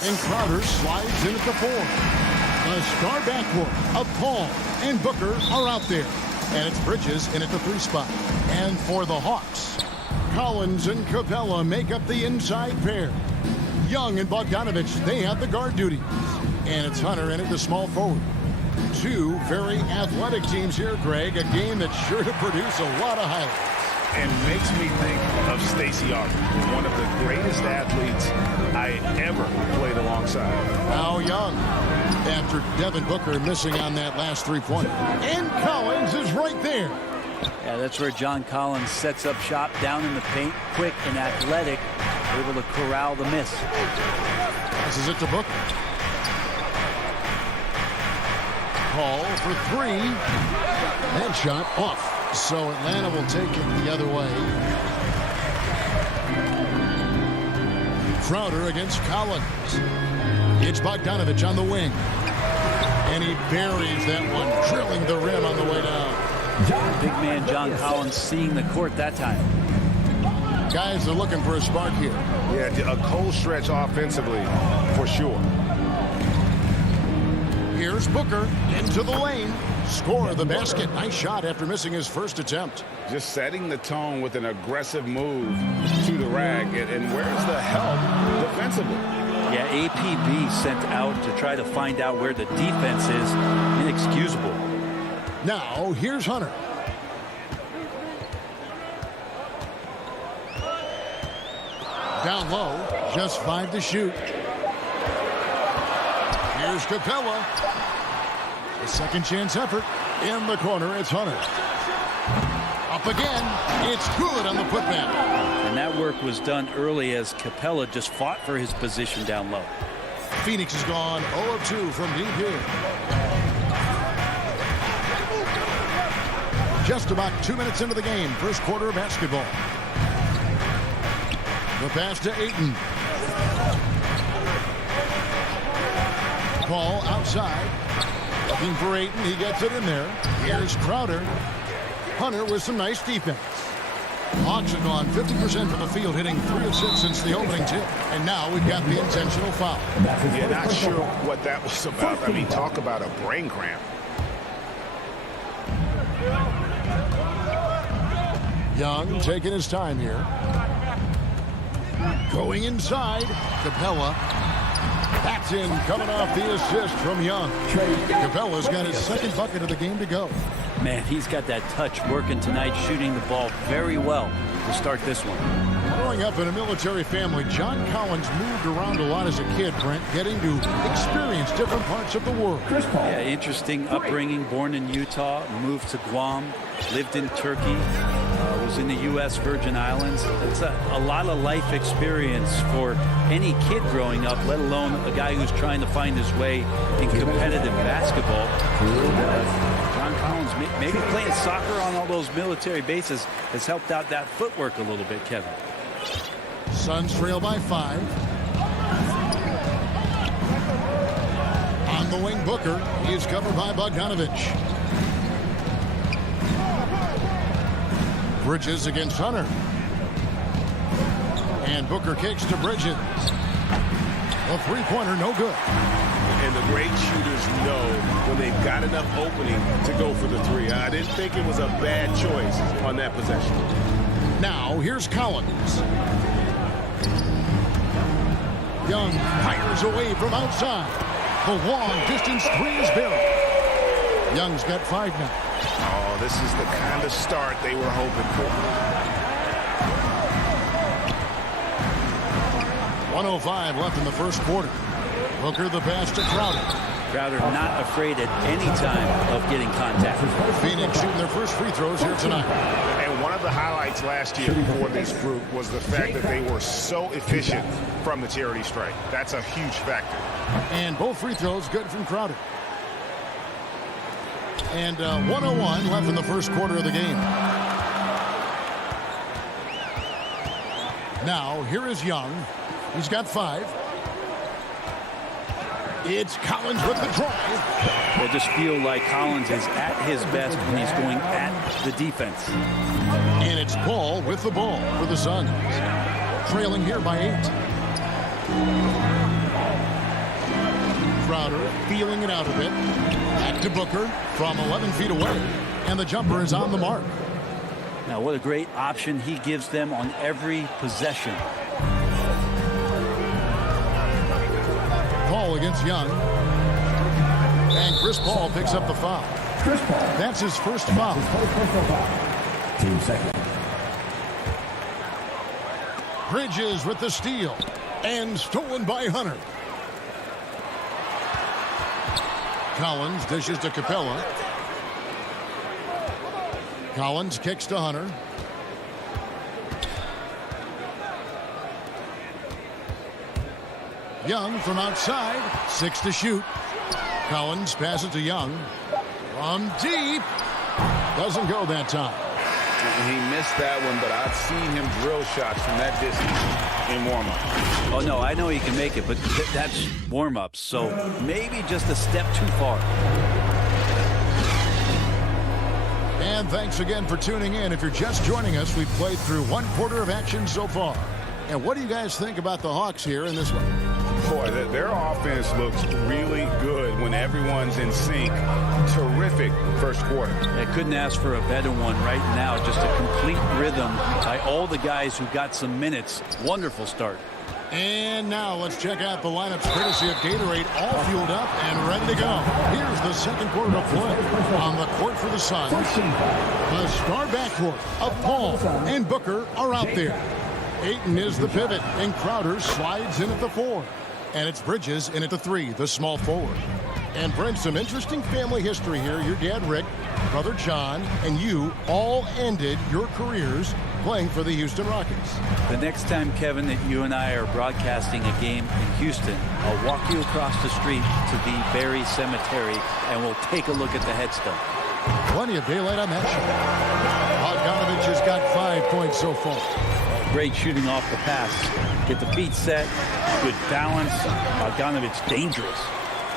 And Crowder slides in at the 4. The star backcourt of Paul and Booker are out there. And it's Bridges in at the 3 spot. And for the Hawks, Collins and Capella make up the inside pair. Young and Bogdanovich, they have the guard duties. And it's Hunter in at the small forward. Two very athletic teams here, Greg. A game that's sure to produce a lot of highlights. And makes me think of Stacey Augmon, one of the greatest athletes I ever played alongside. Now Young, after Devin Booker missing on that last 3-pointer. And Collins is right there. Yeah, that's where John Collins sets up shop down in the paint, quick and athletic, able to corral the miss. This is it to Booker. Call for 3. That shot off. So Atlanta will take it the other way. Crowder against Collins. It's Bogdanovich on the wing. And he buries that one, drilling the rim on the way down. Big man John Collins seeing the court that time. Guys are looking for a spark here. Yeah, a cold stretch offensively, for sure. Here's Booker into the lane. Score the basket. Nice shot after missing his first attempt. Just setting the tone with an aggressive move to the rack. And where's the help defensively? Yeah, APB sent out to try to find out where the defense is. Inexcusable. Now, here's Hunter. Down low, just 5 to shoot. Here's Capella. A second chance effort. In the corner, it's Hunter. Up again. It's good on the putback. And that work was done early as Capella just fought for his position down low. Phoenix has gone 0 of 2 from deep here. Just about 2 minutes into the game. First quarter of basketball. The pass to Ayton. Ball outside. Looking for Ayton. He gets it in there. Here's Crowder. Hunter with some nice defense. Hawks have gone 50% from the field, hitting 3 of 6 since the opening tip. And now we've got the intentional foul. Yeah, not sure what that was about. I mean, talk about a brain cramp. Young taking his time here. Going inside. Capella. That's in, coming off the assist from Young. Capella's got his second bucket of the game to go. Man, he's got that touch working tonight, shooting the ball very well to start this one. Growing up in a military family, John Collins moved around a lot as a kid, Brent, getting to experience different parts of the world. Yeah, interesting upbringing, born in Utah, moved to Guam, lived in Turkey, was in the U.S. Virgin Islands. It's a lot of life experience for any kid growing up, let alone a guy who's trying to find his way in competitive basketball. John Collins, maybe playing soccer on all those military bases has helped out that footwork a little bit, Kevin. Suns trail by 5. On the wing, Booker. He is covered by Bogdanovich. Bridges against Hunter. And Booker kicks to Bridges. A three-pointer, no good. And the great shooters know when they've got enough opening to go for the 3. I didn't think it was a bad choice on that possession. Now, here's Collins. Young fires away from outside. The long-distance 3 is buried. Young's got 5 now. Oh, this is the kind of start they were hoping for. 1:05 left in the first quarter. Booker the pass to Crowder. Crowder not afraid at any time of getting contact. Phoenix shooting their first free throws here tonight. And one of the highlights last year for this group was the fact that they were so efficient from the charity stripe. That's a huge factor. And both free throws good from Crowder. And 1:01 left in the first quarter of the game. Now, here is Young. He's got 5. It's Collins with the drive. I just feel like Collins is at his best when he's going at the defense. And it's Paul with the ball for the Suns. Trailing here by 8. Crowder feeling it out a bit. Back to Booker from 11 feet away. And the jumper is on the mark. Now, what a great option he gives them on every possession. Paul against Young. And Chris Paul picks up the foul. Chris Paul. That's his first foul. Team second. Bridges with the steal. And stolen by Hunter. Collins dishes to Capella. Collins kicks to Hunter. Young from outside. 6 to shoot. Collins passes to Young. From deep. Doesn't go that time. He missed that one, but I've seen him drill shots from that distance in warm-up. Oh, no, I know he can make it, but that's warm-ups, so maybe just a step too far. And thanks again for tuning in. If you're just joining us, we've played through 1/4 of action so far. And what do you guys think about the Hawks here in this one? Boy, their offense looks really good when everyone's in sync. Terrific first quarter. I couldn't ask for a better one right now. Just a complete rhythm by all the guys who got some minutes. Wonderful start. And now let's check out the lineups courtesy of Gatorade, all fueled up and ready to go. Here's the second quarter of play on the court for the Suns. The star backcourt of Paul and Booker are out there. Ayton is the pivot, and Crowder slides in at the 4. And it's Bridges in at the 3, the small forward. And Brent, some interesting family history here. Your dad, Rick, brother John, and you all ended your careers playing for the Houston Rockets. The next time, Kevin, that you and I are broadcasting a game in Houston, I'll walk you across the street to the Berry Cemetery, and we'll take a look at the headstone. Plenty of daylight on that shot. Bogdanovich has got 5 points so far. Great shooting off the pass. Get the feet set. Good balance. Bogdanovich dangerous.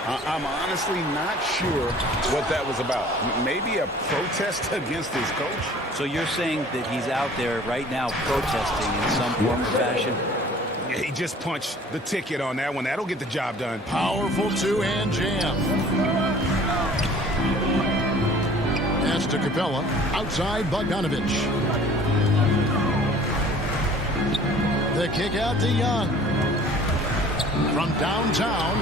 I'm honestly not sure what that was about. Maybe a protest against his coach? So you're saying that he's out there right now protesting in some form or fashion? Yeah, he just punched the ticket on that one. That'll get the job done. Powerful two-hand jam. Pass to Capella. Outside Bogdanovich. The kick out to Young. From downtown.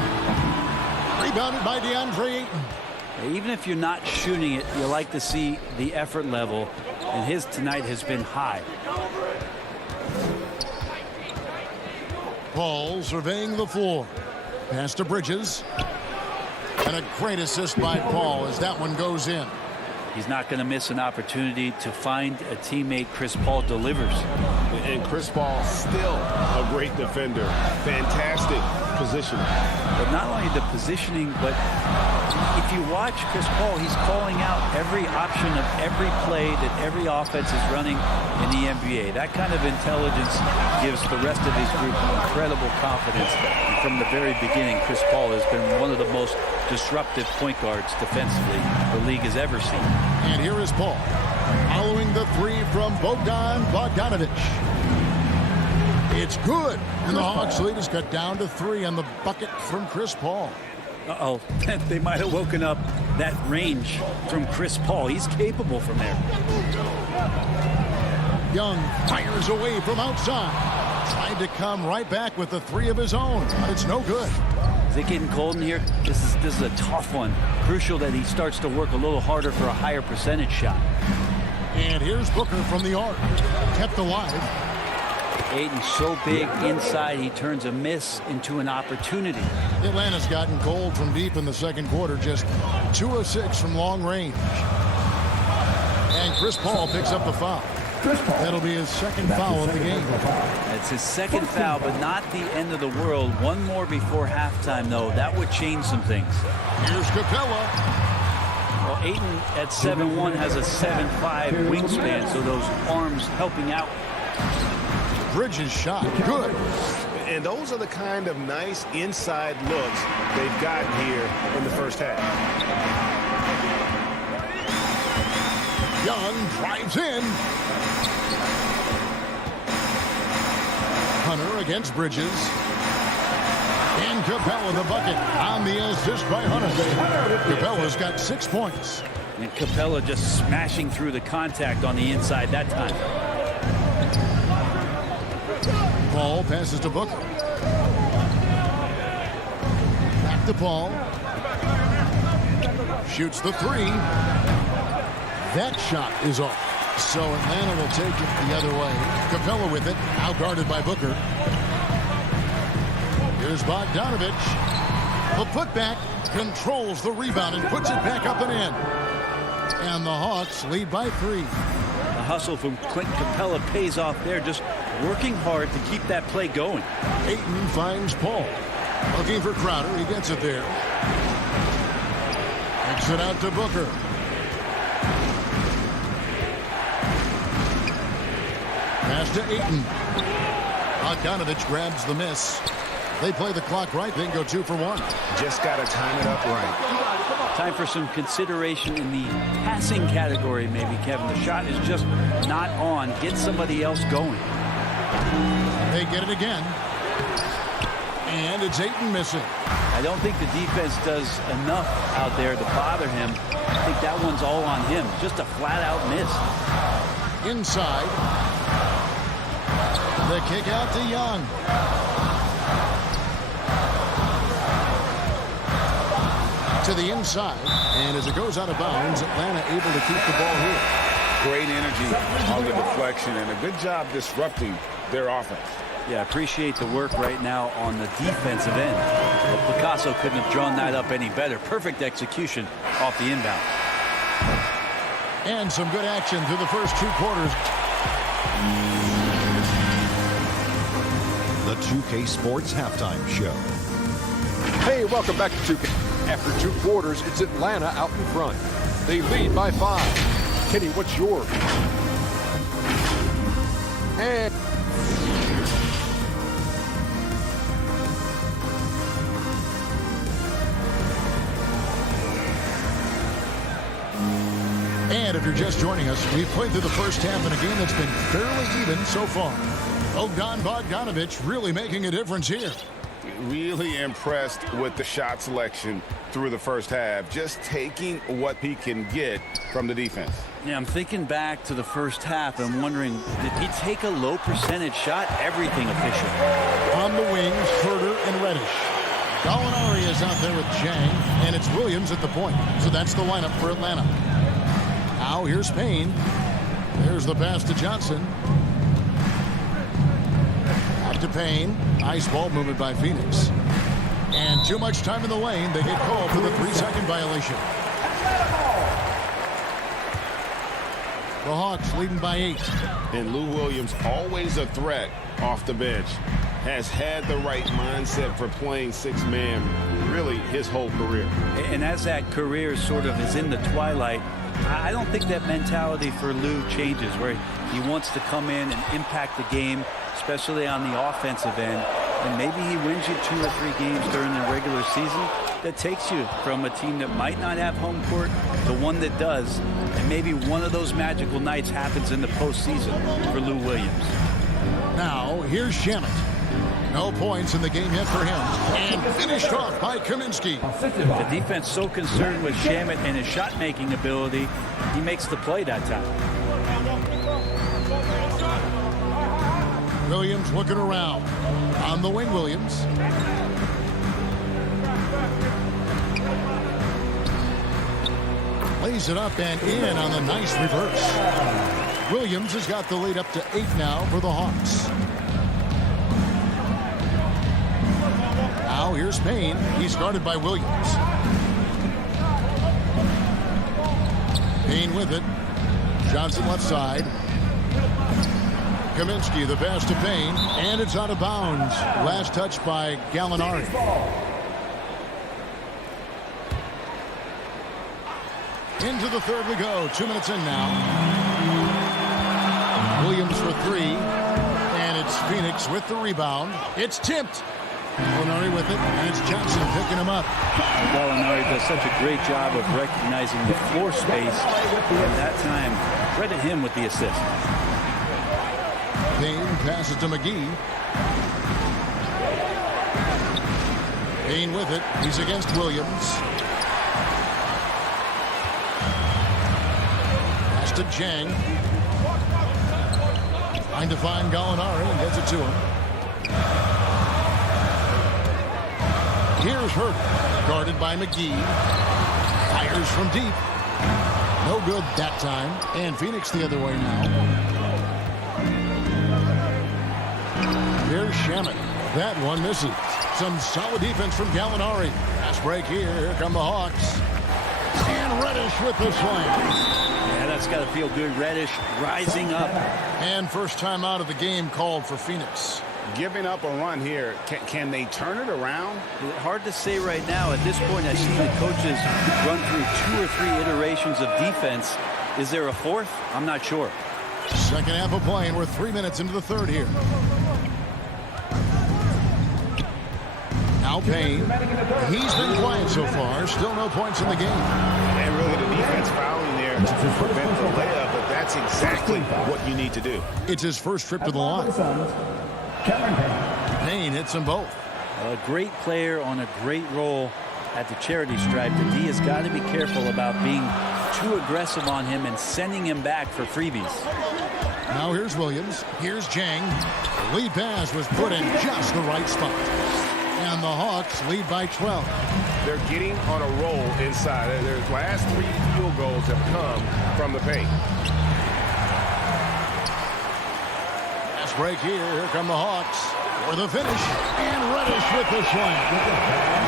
Rebounded by DeAndre Ayton. Even if you're not shooting it, you like to see the effort level, and his tonight has been high. Paul surveying the floor. Pass to Bridges. And a great assist by Paul as that one goes in. He's not going to miss an opportunity to find a teammate. Chris Paul delivers. And Chris Paul still a great defender. Fantastic positioning. But not only the positioning, but if you watch Chris Paul, he's calling out every option of every play that every offense is running in the NBA. That kind of intelligence gives the rest of his group incredible confidence. And from the very beginning, Chris Paul has been one of the most disruptive point guards defensively the league has ever seen. And here is Paul following the 3 from Bogdanovich. It's good, and the Hawks lead is cut down to 3 on the bucket from Chris Paul. Uh-oh, they might have woken up that range from Chris Paul. He's capable from there. Young fires away from outside. Tried to come right back with the 3 of his own, but it's no good. Is it getting cold in here? This is a tough one. Crucial that he starts to work a little harder for a higher percentage shot. And here's Booker from the arc. Kept alive. Ayton's so big inside, he turns a miss into an opportunity. Atlanta's gotten cold from deep in the second quarter, just 2 of 6 from long range. And Chris Paul picks up the foul. That'll be his second foul of the game. It's his second foul, but not the end of the world. One more before halftime, though. That would change some things. Here's Capella. Well, Ayton at 7'1" has a 7'5" wingspan, so those arms helping out. Bridges shot. Good. And those are the kind of nice inside looks they've gotten here in the first half. Young drives in. Hunter against Bridges. And Capella the bucket on the assist by Hunter. Capella's got 6 points. And Capella just smashing through the contact on the inside that time. Paul passes to Booker. Back to Paul. Shoots the 3. That shot is off. So Atlanta will take it the other way. Capella with it, outguarded by Booker. Here's Bogdanovich. The putback controls the rebound and puts it back up and in. And the Hawks lead by 3. The hustle from Clint Capella pays off there, just working hard to keep that play going. Ayton finds Paul. Looking for Crowder. He gets it there. Kicks it out to Booker. Pass to Ayton. Bogdanovich grabs the miss. They play the clock right, then go 2 for 1. Just got to time it up right. Time for some consideration in the passing category, maybe, Kevin. The shot is just not on. Get somebody else going. They get it again. And it's Ayton missing. I don't think the defense does enough out there to bother him. I think that one's all on him. Just a flat-out miss. Inside. The kick out to Young. To the inside. And as it goes out of bounds, Atlanta able to keep the ball here. Great energy on the deflection and a good job disrupting their offense. Yeah, appreciate the work right now on the defensive end. Well, Picasso couldn't have drawn that up any better. Perfect execution off the inbound. And some good action through the first 2 quarters. The 2K Sports Halftime Show. Hey, welcome back to 2K. After 2 quarters, it's Atlanta out in front. They lead by 5. Kenny, what's yours? And And if you're just joining us, we've played through the first half in a game that's been fairly even so far. Bogdanovich really making a difference here. Really impressed with the shot selection through the first half, just taking what he can get from the defense. Yeah, I'm thinking back to the first half and wondering, did he take a low percentage shot? Everything official. On the wings, Herter and Reddish. Gallinari is out there with Chang, and it's Williams at the point. So that's the lineup for Atlanta. Now here's Payne. There's the pass to Johnson. Back to Payne. Nice ball movement by Phoenix. And too much time in the lane. They get called for the 3-second violation. The Hawks leading by 8. And Lou Williams, always a threat off the bench, has had the right mindset for playing 6-man really his whole career. And as that career sort of is in the twilight, I don't think that mentality for Lou changes, where he wants to come in and impact the game, especially on the offensive end. And maybe he wins you 2 or 3 games during the regular season that takes you from a team that might not have home court to one that does. And maybe one of those magical nights happens in the postseason for Lou Williams. Now, here's Shamet. No points in the game yet for him. And finished off by Kaminsky. The defense so concerned with Shamet and his shot-making ability, he makes the play that time. Williams looking around. On the wing, Williams. Lays it up and in on the nice reverse. Williams has got the lead up to 8 now for the Hawks. Now here's Payne. He's guarded by Williams. Payne with it. Johnson left side. Kaminsky, the pass to Payne, and it's out of bounds. Last touch by Gallinari. Into the third we go. 2 minutes in now. Williams for 3, and it's Phoenix with the rebound. It's tipped. Gallinari with it, and it's Johnson picking him up. Gallinari does such a great job of recognizing the floor space, and that time, credit him with the assist. Payne passes to McGee. Payne with it. He's against Williams. Pass to Chang. Trying to find Gallinari and gets it to him. Here's Hurt. Guarded by McGee. Fires from deep. No good that time. And Phoenix the other way now. Here's Shamet. That one misses. Some solid defense from Gallinari. Pass break here. Here come the Hawks. And Reddish with the slam. Yeah, that's got to feel good. Reddish rising up. And first time out of the game called for Phoenix. Giving up a run here. Can they turn it around? Hard to say right now. At this point, I've seen the coaches run through 2 or 3 iterations of defense. Is there a fourth? I'm not sure. Second half of play, and we're 3 minutes into the third here. Now Payne. He's been quiet so far. Still no points in the game. And really the defense fouling there to prevent the layup, but that's exactly what you need to do. It's his first trip to the line. Payne hits them both. A great player on a great role at the charity stripe. The D has got to be careful about being too aggressive on him and sending him back for freebies. Now here's Williams. Here's Jang. The lead pass was put in just the right spot. And the Hawks lead by 12. They're getting on a roll inside. Their last 3 field goals have come from the paint. Pass break here. Here come the Hawks for the finish. And Reddish with the slam.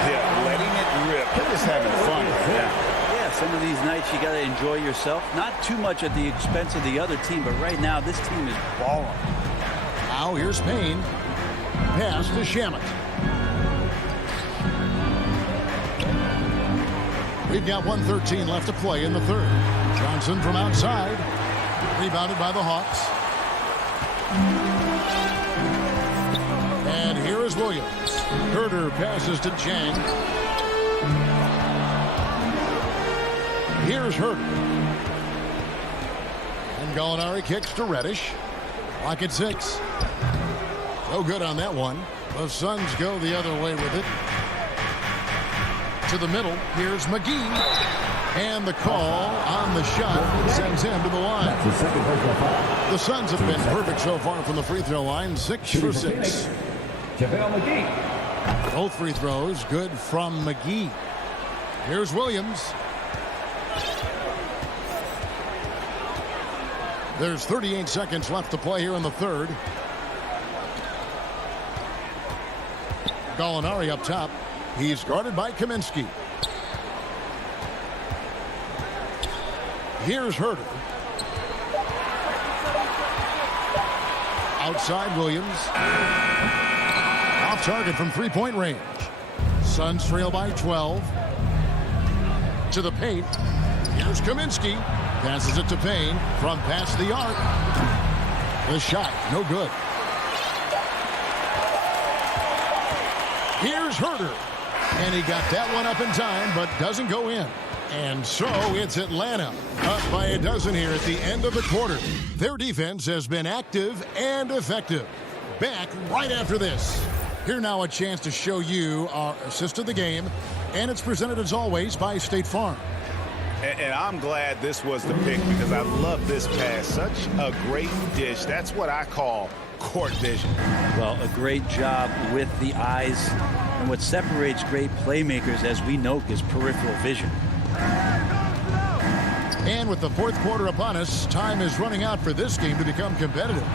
Yeah, letting it rip. They're just having fun right now. Yeah, some of these nights you got to enjoy yourself. Not too much at the expense of the other team, but right now this team is balling. Now here's Payne. Pass to Shamet. We've got 1:13 left to play in the third. Johnson from outside. Rebounded by the Hawks. And here is Williams. Herder passes to Chang. Here's Herder. And Gallinari kicks to Reddish. Clock at 6. No good on that one. The Suns go the other way with it. To the middle. Here's McGee. And the call on the shot sends him to the line. The Suns have been perfect so far from the free throw line. 6 for 6. Both free throws good from McGee. Here's Williams. There's 38 seconds left to play here in the third. Gallinari up top. He's guarded by Kaminsky. Here's Herder. Outside Williams. Off target from three-point range. Suns trail by 12. To the paint. Here's Kaminsky. Passes it to Payne from past the arc. The shot, no good. Here's Herder. And he got that one up in time, but doesn't go in. And so it's Atlanta up by a dozen here at the end of the quarter. Their defense has been active and effective. Back right after this. Here now a chance to show you our assist of the game. And it's presented as always by State Farm. And I'm glad this was the pick because I love this pass. Such a great dish. That's what I call court vision. Well, a great job with the eyes. And what separates great playmakers, as we know, is peripheral vision. And with the fourth quarter upon us, time is running out for this game to become competitive.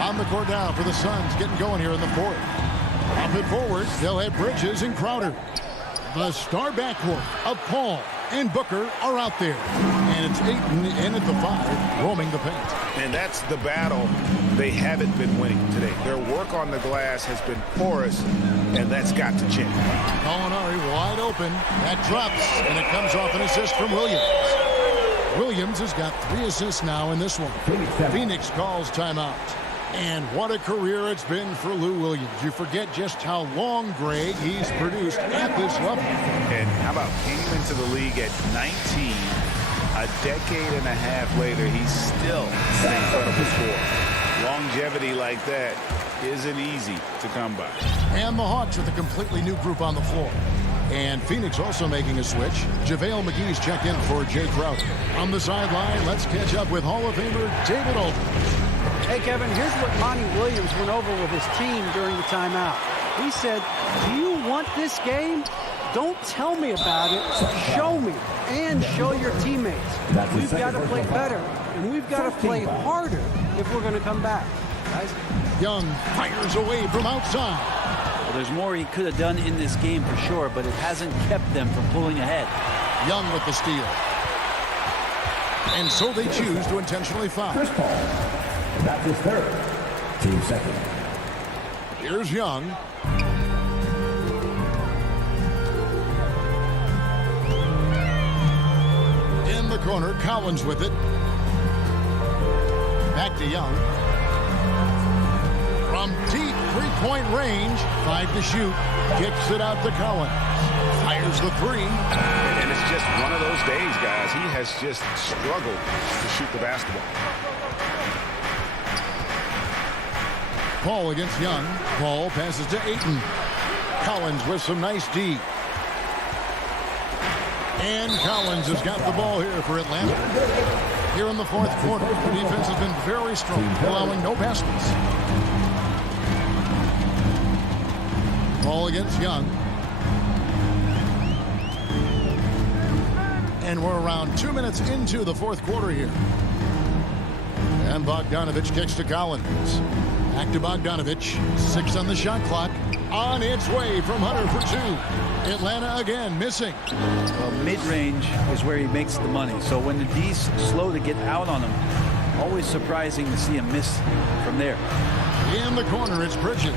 On the court now for the Suns, getting going here in the fourth. Up and forward, they'll have Bridges and Crowder. The star backcourt of Paul and Booker are out there. And it's Ayton in at the 5, roaming the paint. And that's the battle they haven't been winning today. Their work on the glass has been porous, and that's got to change. Gallinari wide open. That drops, and it comes off an assist from Williams. Williams has got 3 assists now in this one. Phoenix calls timeout. And what a career it's been for Lou Williams. You forget just how long, Greg, he's produced at this level. And how about came into the league at 19. A decade and a half later, he's still an incredible scorer. Longevity like that isn't easy to come by. And the Hawks with a completely new group on the floor. And Phoenix also making a switch. JaVale McGee's checked in for Jay Crowder. On the sideline, let's catch up with Hall of Famer David Aldridge. Hey, Kevin, here's what Monty Williams went over with his team during the timeout. He said, do you want this game? Don't tell me about it. Show me and show your teammates. We've got to play better, and we've got to play harder if we're going to come back. Guys. Young fires away from outside. Well, there's more he could have done in this game for sure, but it hasn't kept them from pulling ahead. Young with the steal. And so they choose to intentionally foul. Chris Paul. That's his third. Team second. Here's Young. In the corner, Collins with it. Back to Young. From deep three-point range, 5 to shoot. Kicks it out to Collins. Fires the three. And it's just one of those days, guys. He has just struggled to shoot the basketball. Paul against Young. Paul passes to Ayton. Collins with some nice D. And Collins has got the ball here for Atlanta. Here in the fourth quarter, the defense has been very strong, allowing no baskets. Paul against Young. And we're around 2 minutes into the fourth quarter here. And Bogdanovich kicks to Collins. Back to Bogdanovich. 6 on the shot clock. On its way from Hunter for 2. Atlanta again missing. Well, mid-range is where he makes the money. So when the D's slow to get out on him, always surprising to see him miss from there. In the corner, it's Bridges.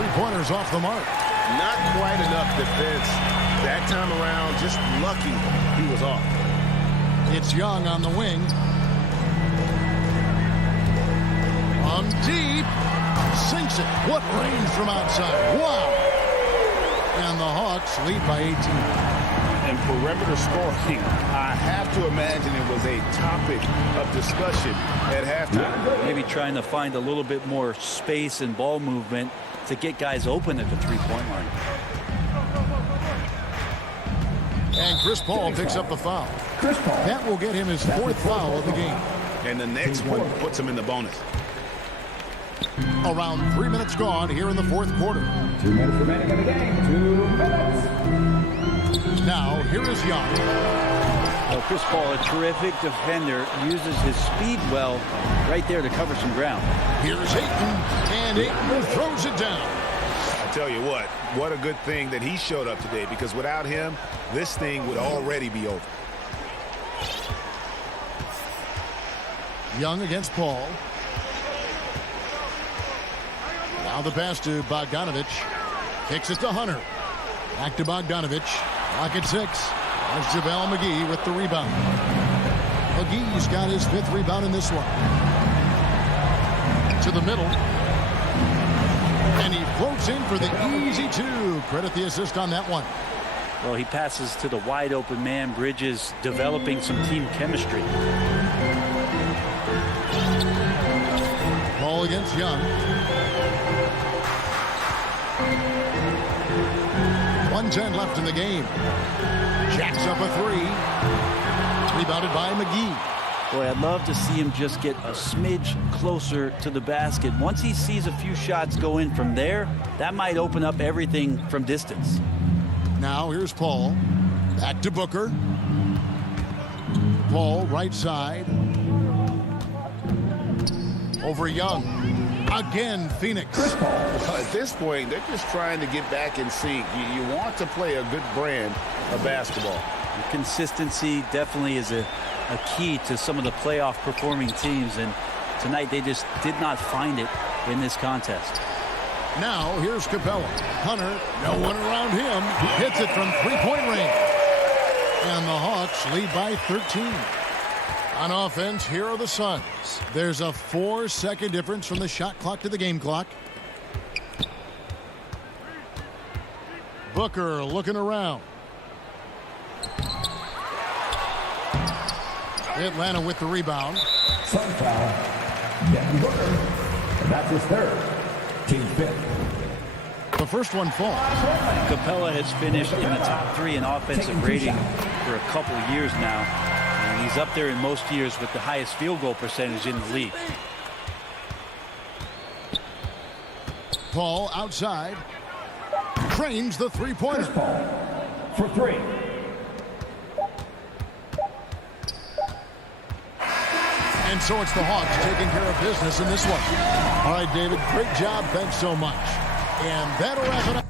3-pointers off the mark. Not quite enough defense that time around. Just lucky he was off. It's Young on the wing. On deep. Sinks it. What range from outside. Wow. And the Hawks lead by 18. And perimeter scoring, I have to imagine it was a topic of discussion at halftime. Maybe trying to find a little bit more space and ball movement to get guys open at the three-point line. And Chris Paul picks up the foul. That will get him his 4th foul of the game. And the next one puts him in the bonus. Around 3 minutes gone here in the fourth quarter. 2 minutes remaining in the game. 2 minutes. Now, here is Young. Well, Chris Paul, a terrific defender, uses his speed well right there to cover some ground. Here's Ayton, and Ayton throws it down. I tell you what a good thing that he showed up today, because without him, this thing would already be over. Young against Paul. Now the pass to Bogdanovich. Kicks it to Hunter. Back to Bogdanovich. Lock at 6. There's JaVale McGee with the rebound. McGee's got his 5th rebound in this one. To the middle. And he floats in for the easy 2. Credit the assist on that one. Well, he passes to the wide open man. Bridges developing some team chemistry. Ball against Young. 1:10 left in the game. Jacks up a 3. Rebounded by McGee. Boy, I'd love to see him just get a smidge closer to the basket. Once he sees a few shots go in from there, that might open up everything from distance. Now here's Paul. Back to Booker. Paul, right side. Over Young. Again, Phoenix. At this point, they're just trying to get back in sync. You want to play a good brand of basketball. Consistency definitely is a key to some of the playoff performing teams, and tonight they just did not find it in this contest. Now here's Capella. Hunter, no one around him. He hits it from 3-point range. And the Hawks lead by 13. On offense, here are the Suns. There's a 4-second difference from the shot clock to the game clock. Booker looking around. Atlanta with the rebound. Sun foul. Devin Booker. That's his third. Team fifth. The first one falls. Capella has finished in the top 3 in offensive rating for a couple of years now. And he's up there in most years with the highest field goal percentage in the league. Paul outside. Cranes the three-pointer. Paul for 3. And so it's the Hawks taking care of business in this one. All right, David, great job. Thanks so much. And that'll wrap it up.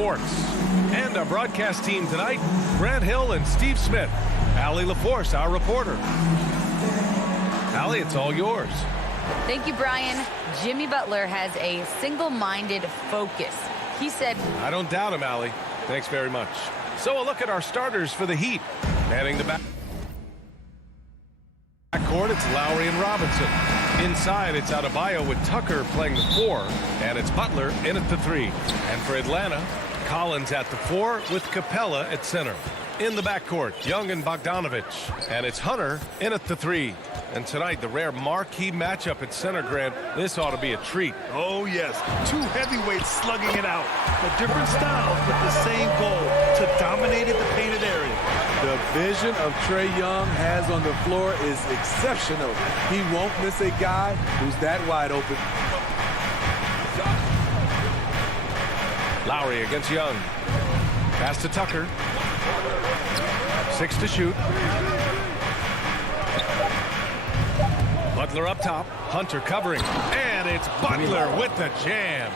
Sports. And our broadcast team tonight, Grant Hill and Steve Smith. Allie LaForce, our reporter. Allie, it's all yours. Thank you, Brian. Jimmy Butler has a single-minded focus. He said, I don't doubt him, Allie. Thanks very much. So a look at our starters for the Heat. Manning the backcourt, it's Lowry and Robinson. Inside, it's Adebayo with Tucker playing the 4, and it's Butler in at the 3. And for Atlanta, Collins at the 4 with Capella at center. In the backcourt, Young and Bogdanovich, and it's Hunter in at the 3. And tonight, the rare marquee matchup at center, Grant. This ought to be a treat. Oh, yes. Two heavyweights slugging it out. A different style, but the same goal, to dominate the painted area. The vision of Trae Young has on the floor is exceptional. He won't miss a guy who's that wide open. Lowry against Young. Pass to Tucker. 6 to shoot. Butler up top. Hunter covering. And it's Butler with the jam.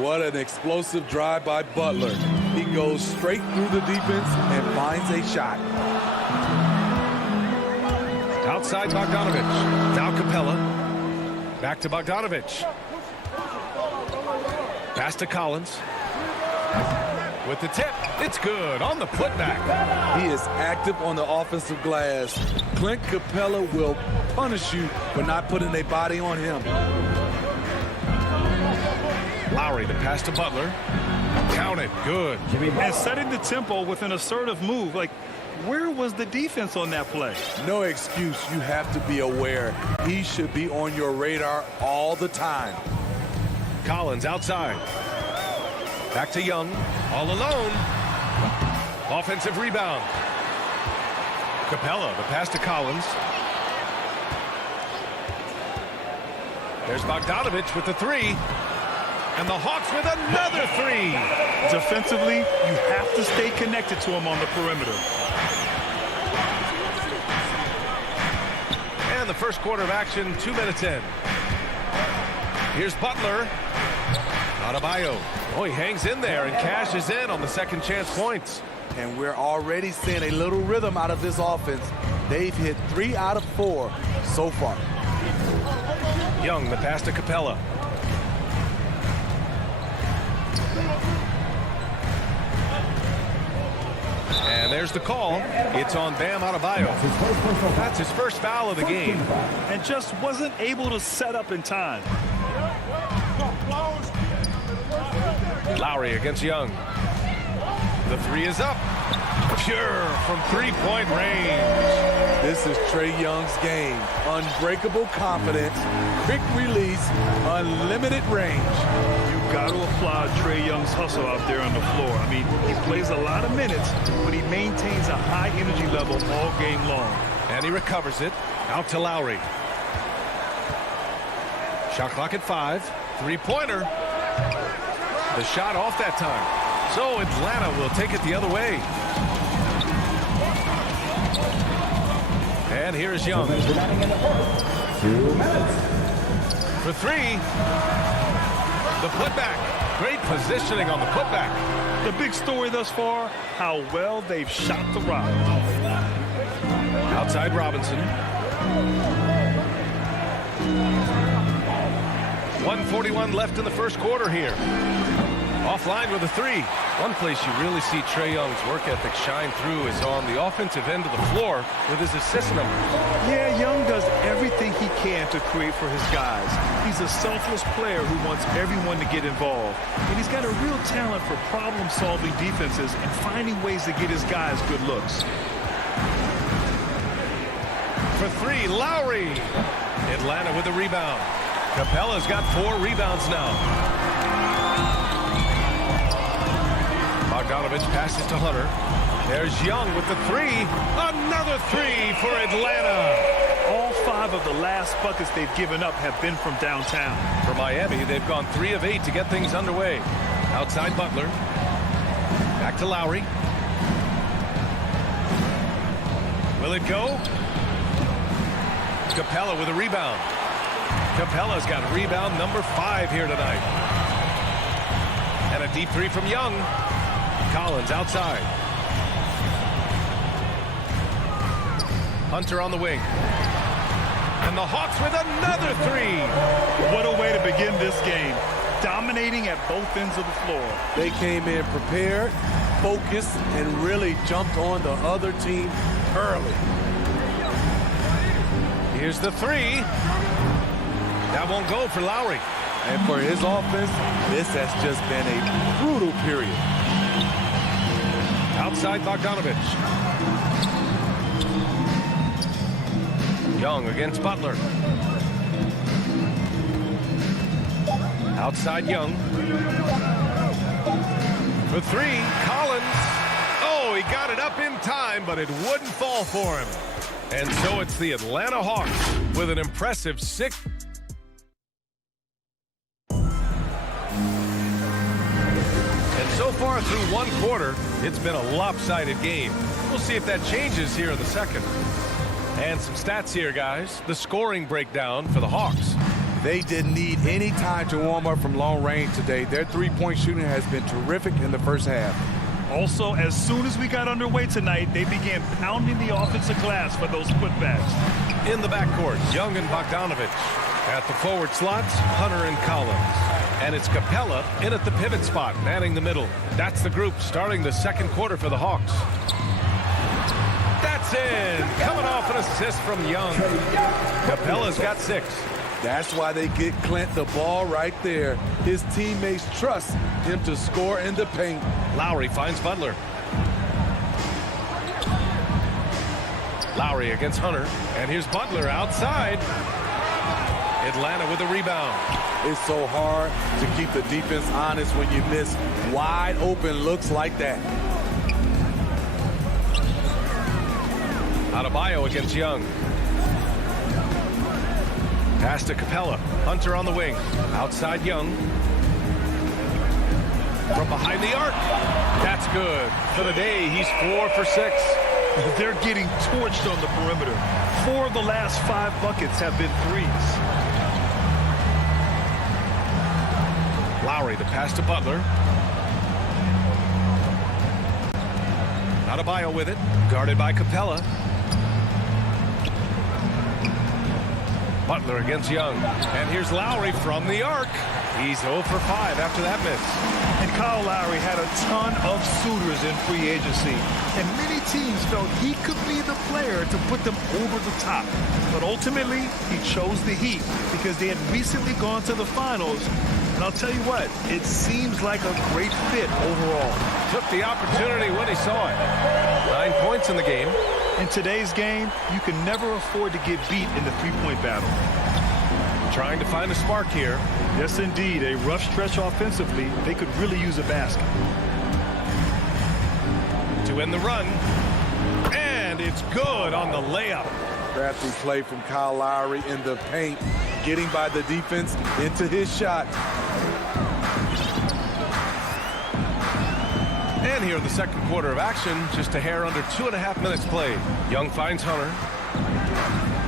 What an explosive drive by Butler. He goes straight through the defense and finds a shot. Outside Bogdanovich. Now Capella. Back to Bogdanovich. Pass to Collins. With the tip, it's good on the putback. He is active on the offensive glass. Clint Capella will punish you for not putting a body on him. Lowry, the pass to Butler. Count it, good. And setting the tempo with an assertive move. Like, where was the defense on that play? No excuse. You have to be aware. He should be on your radar all the time. Collins outside. Back to Young, all alone. Offensive rebound. Capella, the pass to Collins. There's Bogdanovich with the 3. And the Hawks with another 3. Defensively, you have to stay connected to him on the perimeter. And the first quarter of action, 2 minutes in. Here's Butler. Adebayo. Oh, he hangs in there and cashes in on the second chance points. And we're already seeing a little rhythm out of this offense. They've hit 3 out of 4 so far. Young, the pass to Capella. And there's the call. It's on Bam Adebayo. That's his first foul of the game. And just wasn't able to set up in time. Lowry against Young. The 3 is up. Pure from 3-point range. This is Trae Young's game. Unbreakable confidence, quick release, unlimited range. You've got to applaud Trae Young's hustle out there on the floor. I mean, he plays a lot of minutes, but he maintains a high energy level all game long. And he recovers it. Out to Lowry. Shot clock at 5. 3-pointer. The shot off that time. So Atlanta will take it the other way. And here is Young. 2 minutes. For 3. The putback. Great positioning on the putback. The big story thus far, how well they've shot the rock. Outside Robinson. 1:41 left in the first quarter here. Offline with a 3. One place you really see Trae Young's work ethic shine through is on the offensive end of the floor with his assist numbers. Yeah, Young does everything he can to create for his guys. He's a selfless player who wants everyone to get involved. And he's got a real talent for problem-solving defenses and finding ways to get his guys good looks. For 3, Lowry. Atlanta with the rebound. Capella's got 4 rebounds now. Bogdanovich passes to Hunter. There's Young with the 3. Another 3 for Atlanta. All 5 of the last buckets they've given up have been from downtown. For Miami, they've gone 3 of 8 to get things underway. Outside Butler. Back to Lowry. Will it go? Capella with a rebound. Capella's got rebound number 5 here tonight. And a deep 3 from Young. Collins outside. Hunter on the wing. And the Hawks with another three. What a way to begin this game. Dominating at both ends of the floor. They came in prepared, focused, and really jumped on the other team early. Here's the three. That won't go for Lowry. And for his offense, this has just been a brutal period. Outside Bogdanovich. Young against Butler. Outside Young. For three, Collins. Oh, he got it up in time, but it wouldn't fall for him. And so it's the Atlanta Hawks with an impressive 6. And so far through one quarter, it's been a lopsided game. We'll see if that changes here in the second. And some stats here, guys. The scoring breakdown for the Hawks. They didn't need any time to warm up from long range today. Their three-point shooting has been terrific in the first half. Also, as soon as we got underway tonight, they began pounding the offensive glass for those putbacks. In the backcourt, Young and Bogdanovich. At the forward slots, Hunter and Collins. And it's Capella in at the pivot spot, manning the middle. That's the group starting the second quarter for the Hawks. That's in. Coming off an assist from Young. Capella's got 6. That's why they get Clint the ball right there. His teammates trust him to score in the paint. Lowry finds Butler. Lowry against Hunter. And here's Butler outside. Atlanta with a rebound. It's so hard to keep the defense honest when you miss wide open looks like that. Adebayo against Young. Pass to Capella. Hunter on the wing. Outside Young. From behind the arc. That's good. For the day, he's 4 for 6. They're getting torched on the perimeter. 4 of the last 5 buckets have been threes. Lowry, the pass to Butler. Adebayo with it. Guarded by Capella. Butler against Young. And here's Lowry from the arc. He's 0 for 5 after that miss. And Kyle Lowry had a ton of suitors in free agency. And many teams felt he could be the player to put them over the top. But ultimately, he chose the Heat because they had recently gone to the finals. And I'll tell you what, it seems like a great fit overall. Took the opportunity when he saw it. 9 points in the game. In today's game, you can never afford to get beat in the three-point battle. Trying to find a spark here. Yes, indeed. A rough stretch offensively. They could really use a basket. To end the run. And it's good on the layup. Crafty play from Kyle Lowry in the paint. Getting by the defense into his shot. And here in the second quarter of action, just a hair under 2.5 minutes played. Young finds Hunter.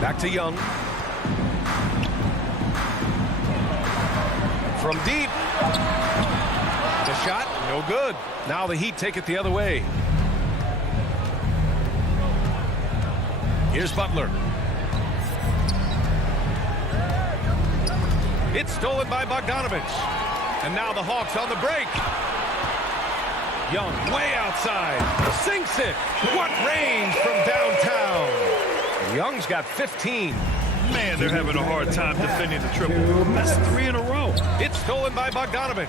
Back to Young. From deep. The shot, no good. Now the Heat take it the other way. Here's Butler. It's stolen by Bogdanovich. And now the Hawks on the break. Young way outside. Sinks it. What range from downtown. Young's got 15. Man, they're having a hard time defending the triple. That's 3 in a row. It's stolen by Bogdanovich.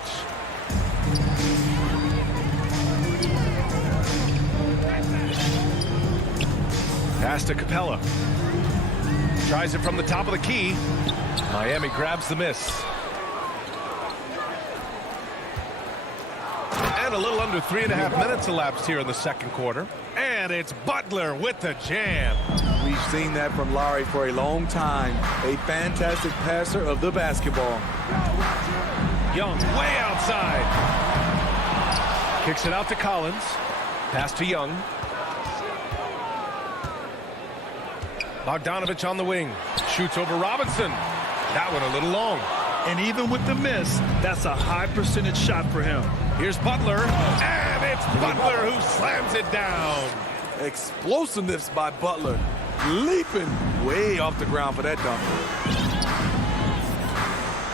Pass to Capella. Tries it from the top of the key. Miami grabs the miss. And a little under 3.5 minutes elapsed here in the second quarter. And it's Butler with the jam. We've seen that from Lowry for a long time. A fantastic passer of the basketball. Young way outside. Kicks it out to Collins. Pass to Young. Bogdanovich on the wing. Shoots over Robinson. That one a little long. And even with the miss, that's a high percentage shot for him. Here's Butler, and it's Butler who slams it down. Explosiveness by Butler, leaping way off the ground for that dunk.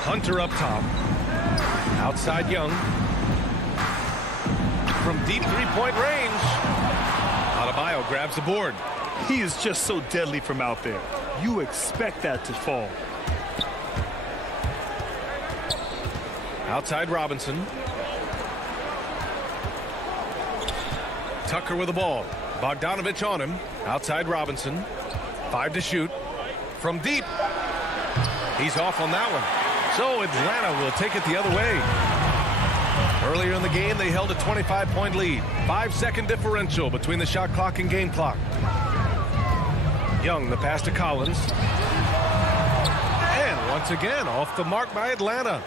Hunter up top. Outside Young. From deep three-point range. Adebayo grabs the board. He is just so deadly from out there. You expect that to fall. Outside Robinson. Tucker with the ball. Bogdanovich on him. Outside Robinson. 5 to shoot. From deep. He's off on that one. So Atlanta will take it the other way. Earlier in the game, they held a 25-point lead. 5-second differential between the shot clock and game clock. Young, the pass to Collins. And once again, off the mark by Atlanta.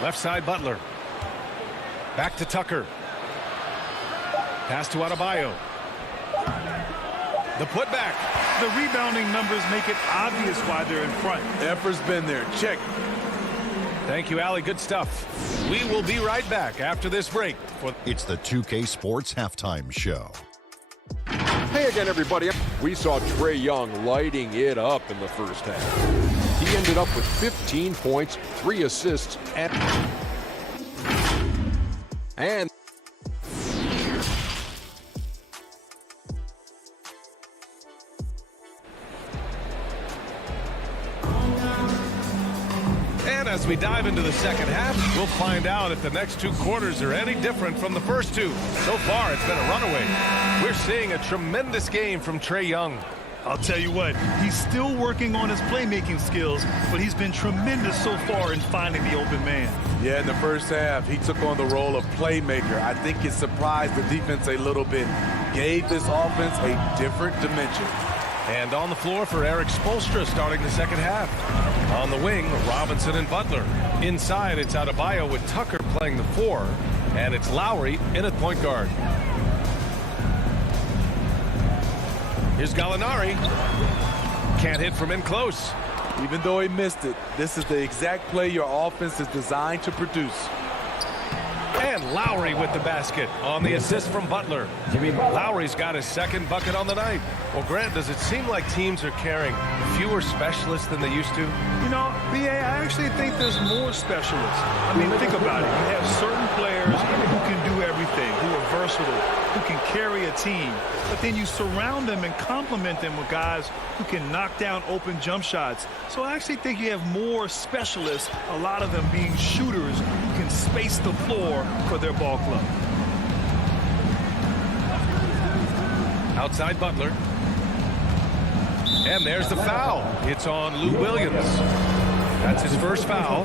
Left side, Butler. Back to Tucker. Pass to Adebayo. The putback. The rebounding numbers make it obvious why they're in front. Effort's been there. Check. Thank you, Allie. Good stuff. We will be right back after this break. It's the 2K Sports Halftime Show. Hey again, everybody. We saw Trae Young lighting it up in the first half. He ended up with 15 points, 3 assists, and as we dive into the second half, we'll find out if the next 2 quarters are any different from the first 2. So far, it's been a runaway. We're seeing a tremendous game from Trae Young. I'll tell you what, he's still working on his playmaking skills, but he's been tremendous so far in finding the open man. Yeah, in the first half, he took on the role of playmaker. I think it surprised the defense a little bit. Gave this offense a different dimension. And on the floor for Eric Spoelstra starting the second half. On the wing, Robinson and Butler. Inside, it's Adebayo with Tucker playing the 4. And it's Lowry in at point guard. Here's Gallinari. Can't hit from in close. Even though he missed it, this is the exact play your offense is designed to produce. And Lowry with the basket on the assist from Butler. Lowry's got his second bucket on the night. Well, Grant, does it seem like teams are carrying fewer specialists than they used to? You know, B.A., I actually think there's more specialists. I mean, think about it. You have certain players who can do everything, who are versatile, who can carry a team. But then you surround them and complement them with guys who can knock down open jump shots. So I actually think you have more specialists, a lot of them being shooters who can space the floor for their ball club. Outside Butler. And there's the foul. It's on Lou Williams. That's his first foul.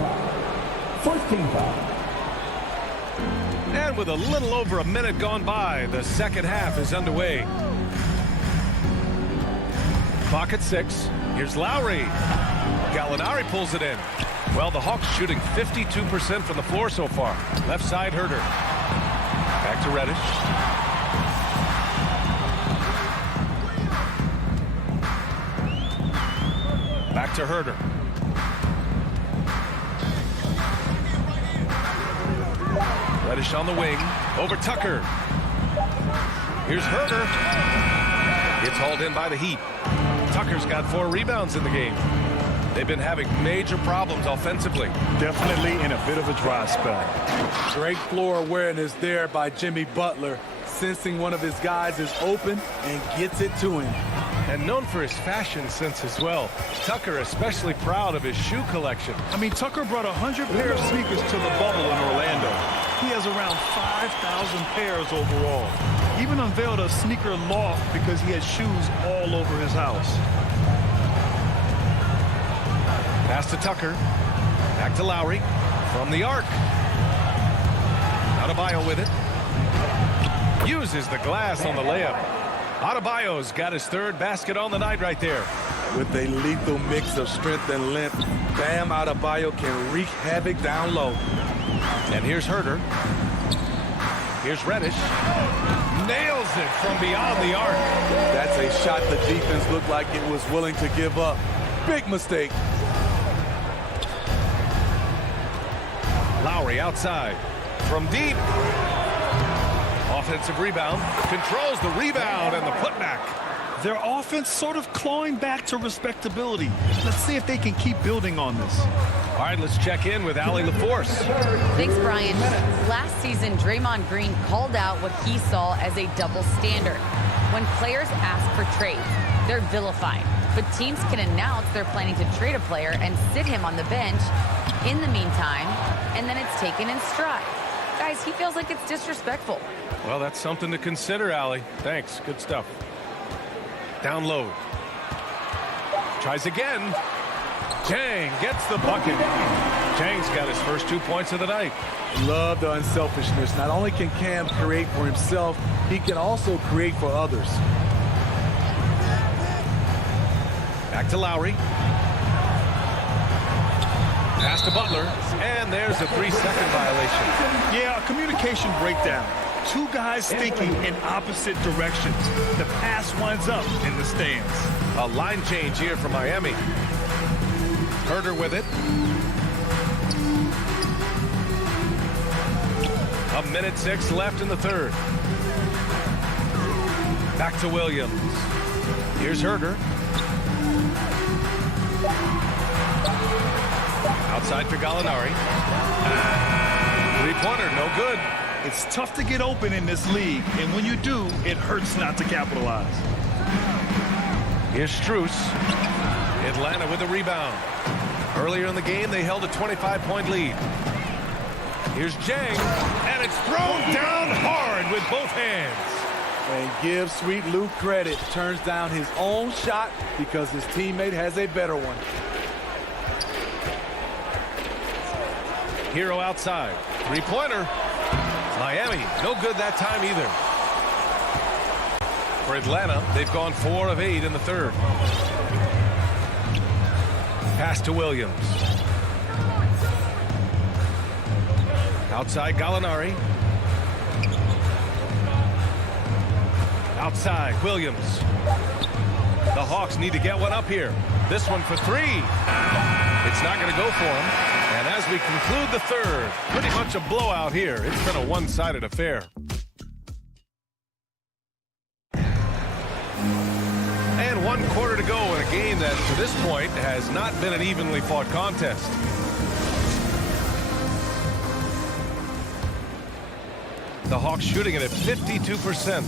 14 foul. And with a little over a minute gone by, the second half is underway. Clock at 6. Here's Lowry. Gallinari pulls it in. Well, the Hawks shooting 52% from the floor so far. Left side, Herter. Back to Reddish. Back to Herter. Reddish on the wing. Over Tucker. Here's Herter. It's hauled in by the Heat. Tucker's got 4 rebounds in the game. They've been having major problems offensively. Definitely in a bit of a dry spell. Great floor awareness there by Jimmy Butler, sensing one of his guys is open and gets it to him. And known for his fashion sense as well. Tucker especially proud of his shoe collection. I mean, Tucker brought 100 pair of sneakers to the bubble in Orlando. He has around 5,000 pairs overall. He even unveiled a sneaker loft because he had shoes all over his house. Pass to Tucker. Back to Lowry. From the arc. Adebayo with it. Uses the glass on the layup. Adebayo's got his 3rd basket on the night right there. With a lethal mix of strength and length, Bam Adebayo can wreak havoc down low. And here's Herter. Here's Reddish. Nails it from beyond the arc. That's a shot the defense looked like it was willing to give up. Big mistake. Lowry outside. From deep. Offensive rebound. Controls the rebound and the putback. Their offense sort of clawing back to respectability. Let's see if they can keep building on this. All right, let's check in with Allie LaForce. Thanks, Brian. Last season, Draymond Green called out what he saw as a double standard. When players ask for trades, they're vilified. But teams can announce they're planning to trade a player and sit him on the bench in the meantime, and then it's taken in stride. Guys, he feels like it's disrespectful. Well, that's something to consider, Allie. Thanks. Good stuff. Down low. Tries again. Chang gets the bucket. Chang's got his first 2 points of the night. Love the unselfishness. Not only can Cam create for himself, he can also create for others. Back to Lowry. Pass to Butler. And there's a 3-second violation. Yeah, a communication breakdown. Two guys thinking in opposite directions. The pass winds up in the stands. A line change here for Miami. Herder with it. A minute 6 left in the third. Back to Williams. Here's Herder. Outside for Gallinari. Three-pointer, no good. It's tough to get open in this league, and when you do, it hurts not to capitalize. Here's Strus. Atlanta with a rebound. Earlier in the game, they held a 25-point lead. Here's Jang, and it's thrown down hard with both hands. And give Sweet Luke credit. Turns down his own shot because his teammate has a better one. Hero outside. Three-pointer. Miami, no good that time either. For Atlanta, they've gone 4 of 8 in the third. Pass to Williams. Outside Gallinari. Outside Williams. The Hawks need to get one up here. This one for 3. It's not going to go for him. And as we conclude the third, pretty much a blowout here. It's been a one-sided affair. And 1 quarter to go in a game that, to this point, has not been an evenly fought contest. The Hawks shooting it at 52%.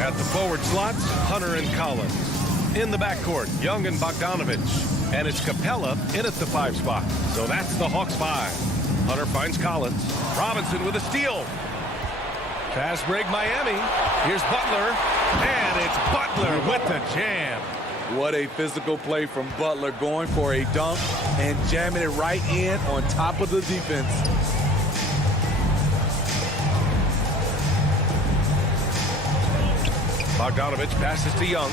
At the forward slots, Hunter and Collins. In the backcourt, Young and Bogdanovich. And it's Capella in at the 5 spot. So that's the Hawks 5. Hunter finds Collins. Robinson with a steal. Fast break Miami. Here's Butler. And it's Butler with the jam. What a physical play from Butler, going for a dunk and jamming it right in on top of the defense. Bogdanovich passes to Young.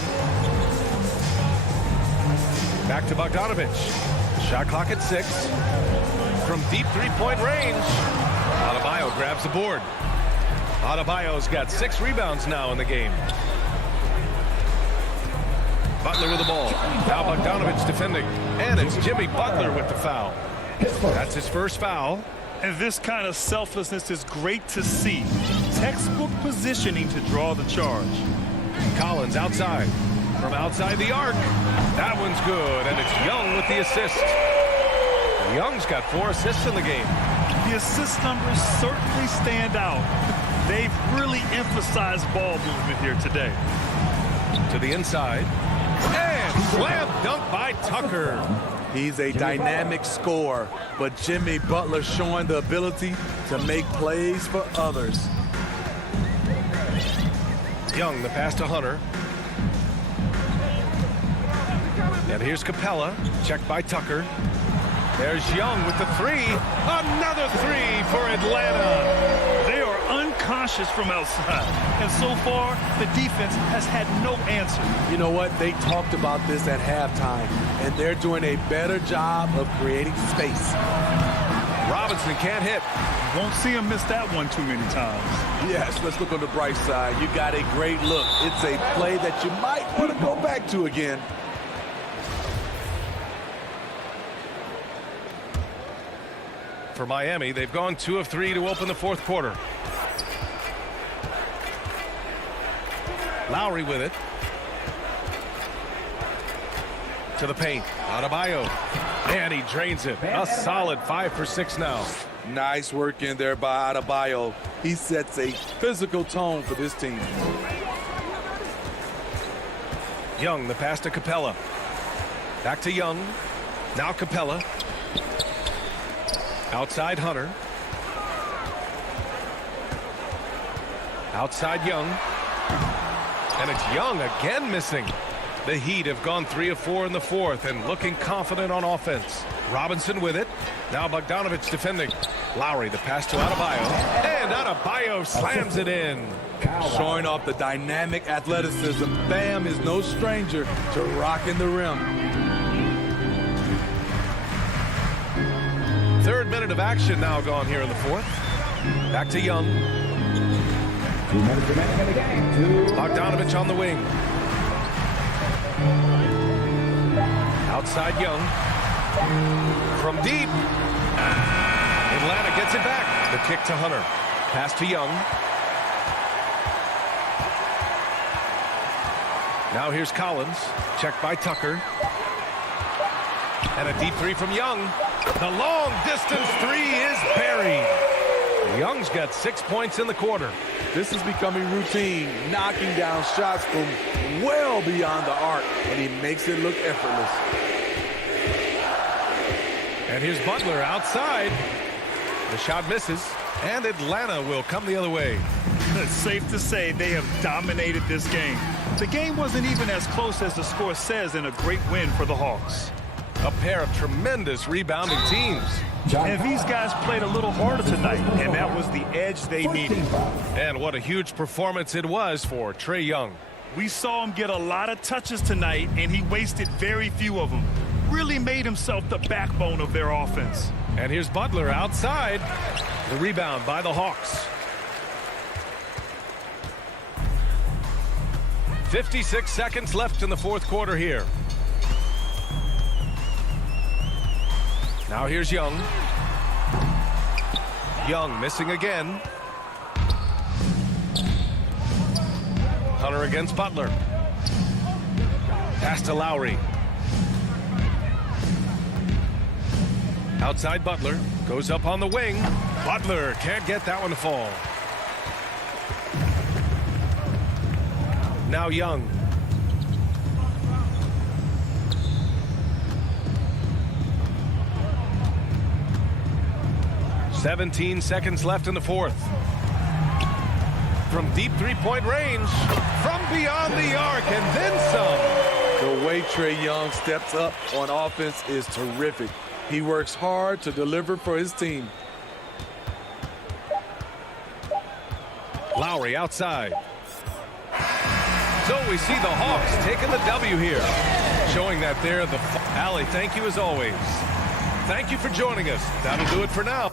Back to Bogdanovich. Shot clock at 6. From deep 3-point range. Adebayo grabs the board. Adebayo's got 6 rebounds now in the game. Butler with the ball. Now Bogdanovich defending. And it's Jimmy Butler with the foul. That's his first foul. And this kind of selflessness is great to see. Textbook positioning to draw the charge. Collins outside. From outside the arc. That one's good, and it's Young with the assist. Young's got 4 assists in the game. The assist numbers certainly stand out. They've really emphasized ball movement here today. To the inside. And slam dunk by Tucker. He's a dynamic scorer, but Jimmy Butler showing the ability to make plays for others. Young, the pass to Hunter. And here's Capella, checked by Tucker. There's Young with the 3. Another 3 for Atlanta. They are unconscious from outside. And so far, the defense has had no answer. You know what? They talked about this at halftime, and they're doing a better job of creating space. Robinson can't hit. Won't see him miss that one too many times. Yes, let's look on the bright side. You got a great look. It's a play that you might want to go back to again. for Miami. They've gone 2 of 3 to open the fourth quarter. Lowry with it. To the paint. Adebayo. And he drains it. A solid 5 for 6 now. Nice work in there by Adebayo. He sets a physical tone for this team. Young, the pass to Capella. Back to Young. Now Capella. Outside Hunter. Outside Young. And it's Young again missing. The Heat have gone 3 of 4 in the fourth and looking confident on offense. Robinson with it. Now Bogdanovich defending. Lowry, the pass to Adebayo. And Adebayo slams it in. Showing off the dynamic athleticism. Bam is no stranger to rocking the rim. Third minute of action now gone here in the fourth. Back to Young. 2 minutes remaining in the game. Bogdanovich on the wing. Outside Young. From deep. Atlanta gets it back. The kick to Hunter. Pass to Young. Now here's Collins. Checked by Tucker. And a deep 3 from Young. The long distance 3 is buried. Young's got 6 points in the quarter. This is becoming routine, knocking down shots from well beyond the arc, and he makes it look effortless. And here's Butler outside. The shot misses, and Atlanta will come the other way. It's safe to say they have dominated this game. The game wasn't even as close as the score says, and a great win for the Hawks. A pair of tremendous rebounding teams. And these guys played a little harder tonight, and that was the edge they needed. And what a huge performance it was for Trae Young. We saw him get a lot of touches tonight, and he wasted very few of them. Really made himself the backbone of their offense. And here's Butler outside. The rebound by the Hawks. 56 seconds left in the fourth quarter here. Now here's Young. Young missing again. Hunter against Butler. Pass to Lowry. Outside Butler. Goes up on the wing. Butler can't get that one to fall. Now Young. "17 seconds left in the fourth. From deep three-point range, from beyond the arc, and then some. The way Trae Young steps up on offense is terrific. He works hard to deliver for his team. Lowry outside. So we see the Hawks taking the W here, showing that they're the... Allie, thank you as always. Thank you for joining us. That'll do it for now.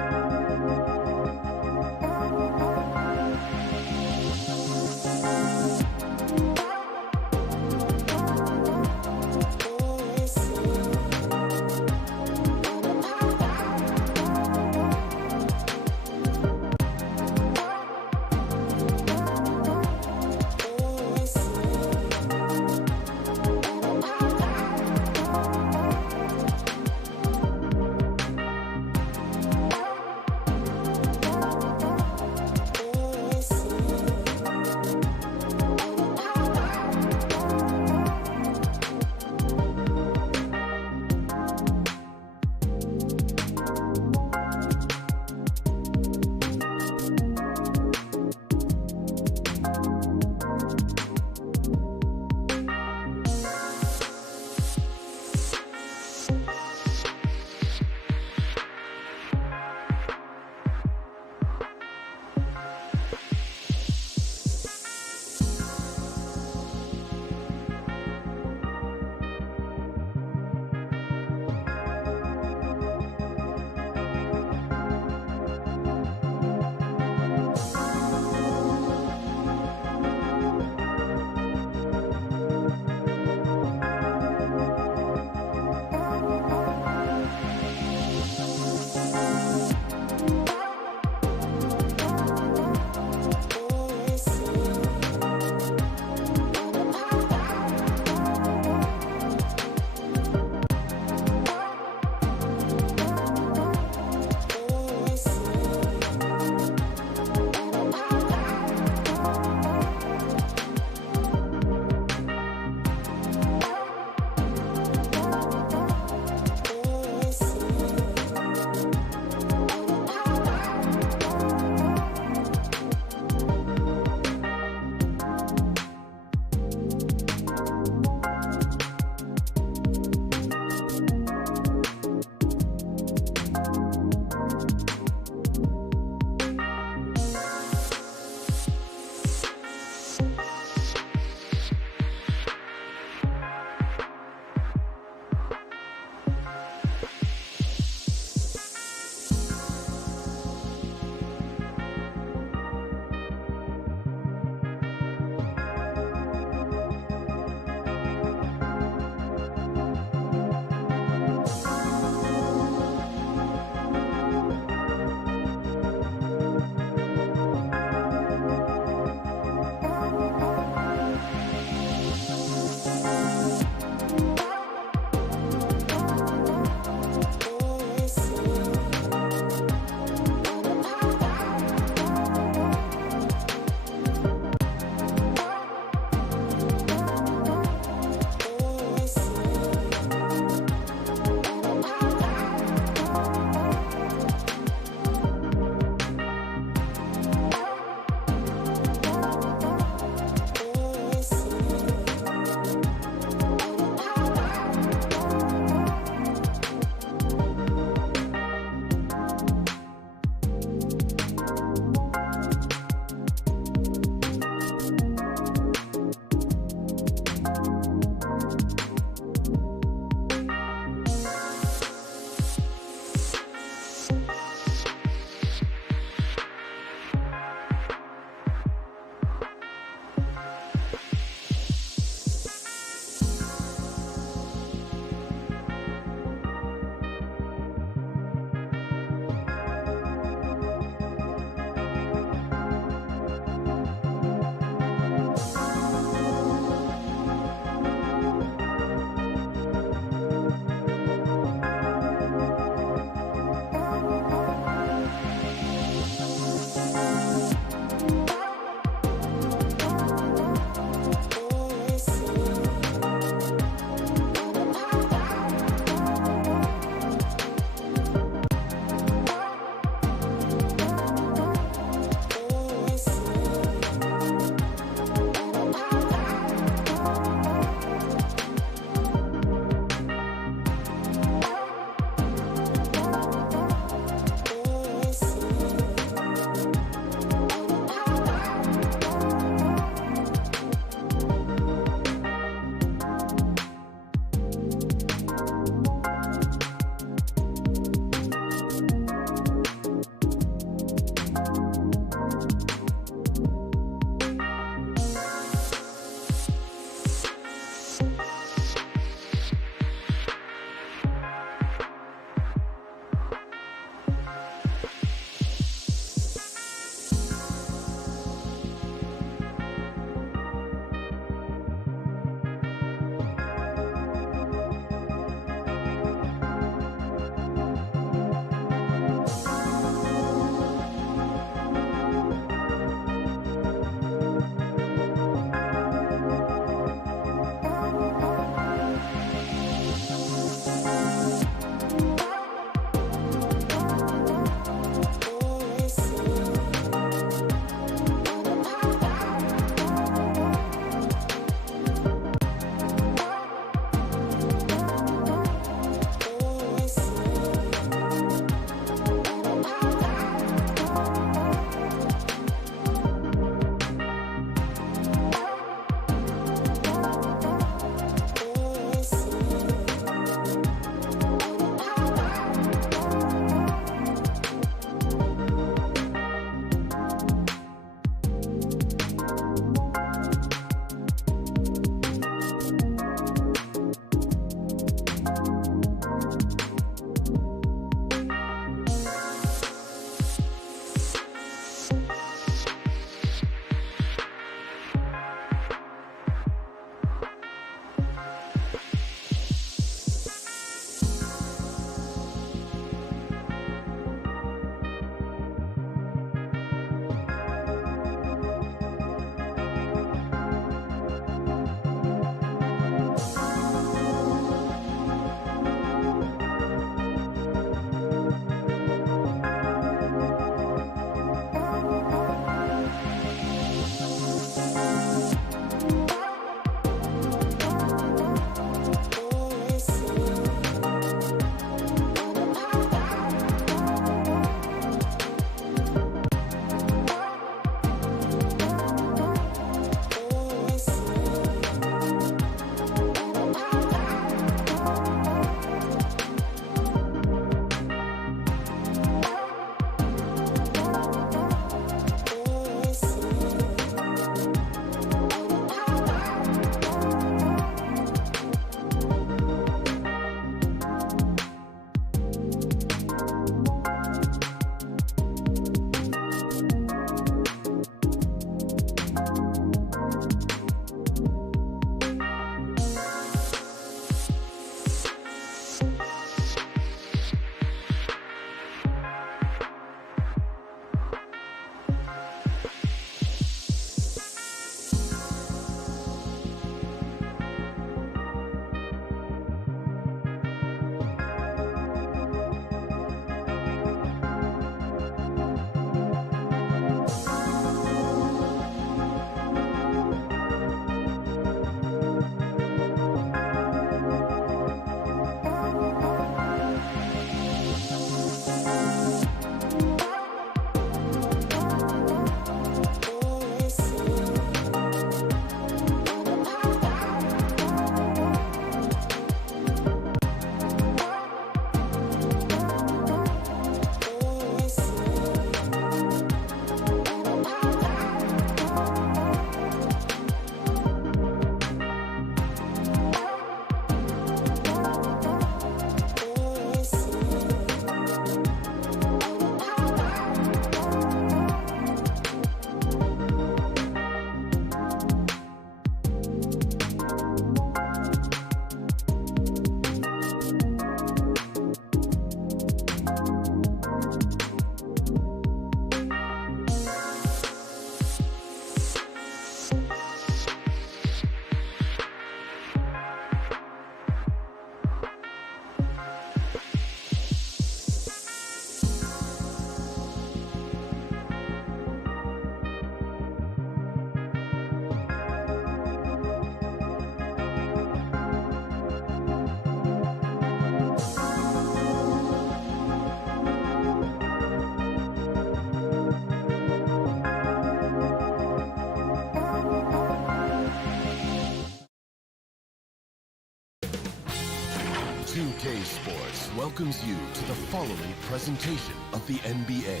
2K Sports welcomes you to the following presentation of the NBA.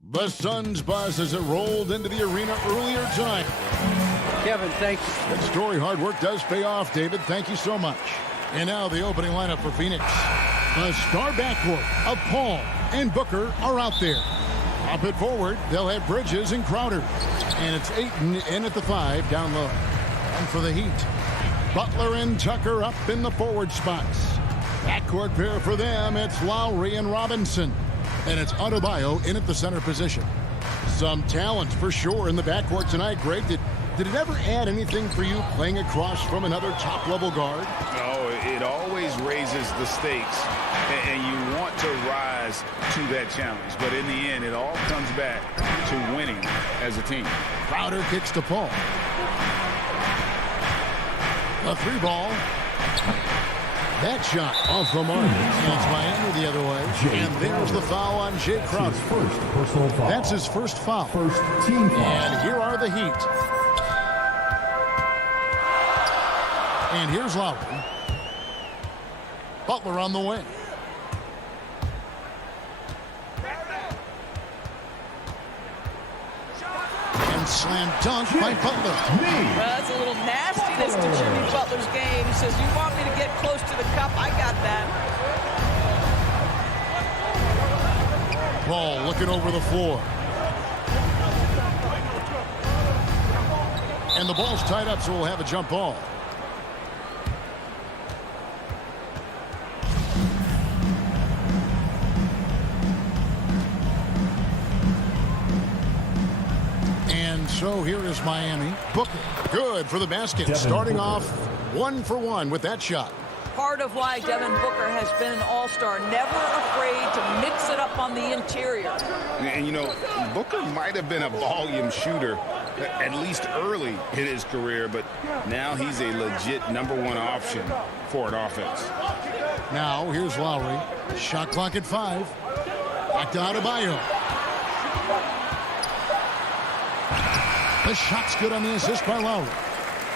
The Suns buzz as it rolled into the arena earlier tonight. Kevin, thank you. Good story. Hard work does pay off, David. Thank you so much. And now the opening lineup for Phoenix. The star backcourt of Paul and Booker are out there. Up it forward, they'll have Bridges and Crowder. And it's Ayton in at the 5 down low. And for the Heat, Butler and Tucker up in the forward spots. Backcourt pair for them, it's Lowry and Robinson. And it's Adebayo in at the center position. Some talent for sure in the backcourt tonight, Greg. Did it ever add anything for you playing across from another top-level guard? No, it always raises the stakes, and you want to rise to that challenge. But in the end, it all comes back to winning as a team. Crowder kicks to Paul. A 3-ball. That shot off the mark. And it's Miami the other way. And there's the foul on Jay Crowder. First personal foul. That's his first foul. First team foul. And here are the Heat. And here's Lowry. Butler on the wing. And slam dunk by Butler. Well, that's a little nastiness to Jimmy Butler's game. He says, you want me to get close to the cup? I got that. Paul looking over the floor. And the ball's tied up, so we'll have a jump ball. So here is Miami. Booker, good for the basket. Devin Starting Booker. off 1 for 1 with that shot. Part of why Devin Booker has been an all-star, never afraid to mix it up on the interior. And, you know, Booker might have been a volume shooter, at least early in his career, but now he's a legit #1 option for an offense. Now, here's Lowry. Shot clock at 5. Back to Adebayo. The shot's good on the assist by Lowry.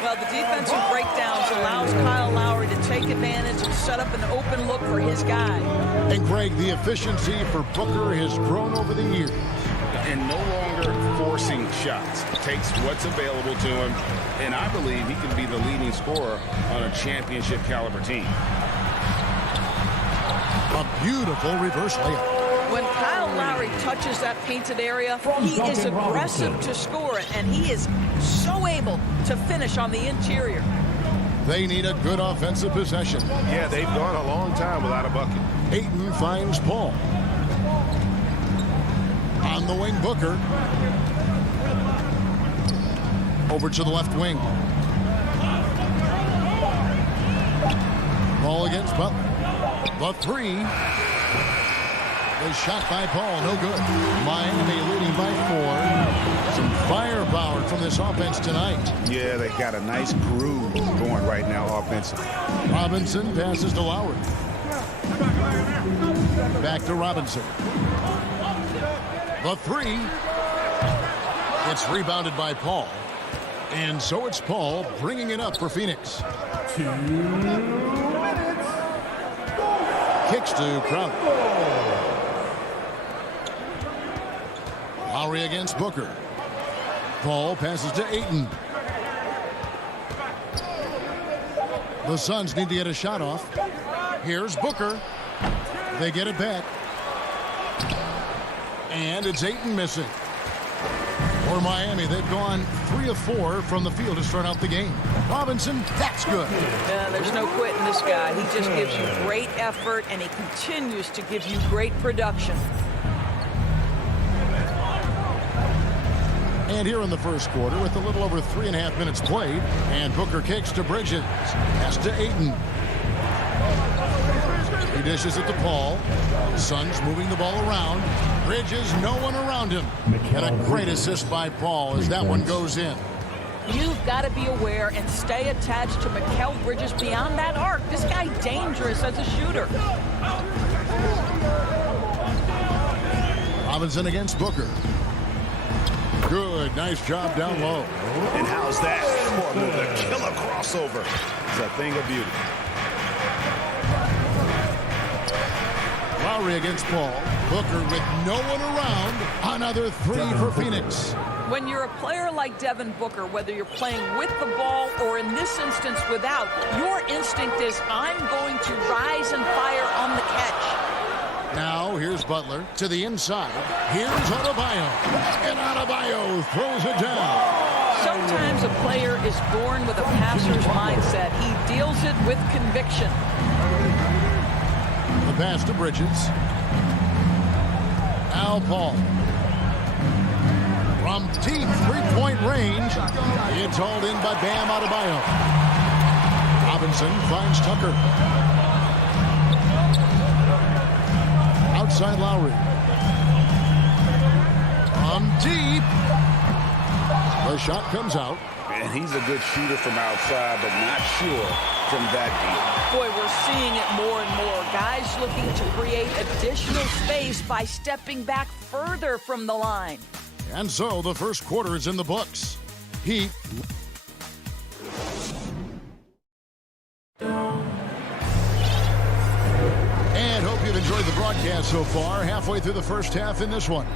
Well, the defensive breakdowns allows Kyle Lowry to take advantage and set up an open look for his guy. And, Greg, the efficiency for Booker has grown over the years. And no longer forcing shots. Takes what's available to him, and I believe he can be the leading scorer on a championship caliber team. A beautiful reverse layup. When Kyle Lowry touches that painted area, he is aggressive to score it, and he is so able to finish on the interior. They need a good offensive possession. Yeah, they've gone a long time without a bucket. Ayton finds Paul. On the wing, Booker. Over to the left wing. Ball against Butler. The 3. The shot by Paul, no good. Miami leading by 4. Some firepower from this offense tonight. Yeah, they got a nice groove going right now offensively. Robinson passes to Lowry. Back to Robinson. The 3. It's rebounded by Paul. And so it's Paul bringing it up for Phoenix. 2 minutes. Kicks to Crowder. Lowry against Booker. Paul passes to Ayton. The Suns need to get a shot off. Here's Booker. They get it back. And it's Ayton missing. For Miami, they've gone 3 of 4 from the field to start out the game. Robinson, that's good. Yeah, there's no quitting this guy. He just gives you great effort, and he continues to give you great production. And here in the first quarter, with a little over 3.5 minutes played, and Booker kicks to Bridges. Pass to Ayton. He dishes it to Paul. Suns moving the ball around. Bridges, no one around him. And a great assist by Paul as that one goes in. You've got to be aware and stay attached to Mikal Bridges beyond that arc. This guy dangerous as a shooter. Robinson against Booker. Good, nice job down low. And how's that for the killer crossover? It's a thing of beauty. Lowry against Paul. Booker with no one around. Another three for Phoenix. When you're a player like Devin Booker, whether you're playing with the ball or in this instance without, your instinct is, I'm going to rise and fire on the catch. Now here's Butler to the inside. Here's Adebayo. And Adebayo throws it down. Sometimes a player is born with a passer's mindset. He deals it with conviction. The pass to Bridges. Al Paul. From deep three-point range. It's hauled in by Bam Adebayo. Robinson finds Tucker. Outside Lowry. From deep. The shot comes out. And he's a good shooter from outside, but not sure from that deep. Boy, we're seeing it more and more. Guys looking to create additional space by stepping back further from the line. And so the first quarter is in the books. Heat. And hope you've enjoyed the broadcast so far. Halfway through the first half in this one.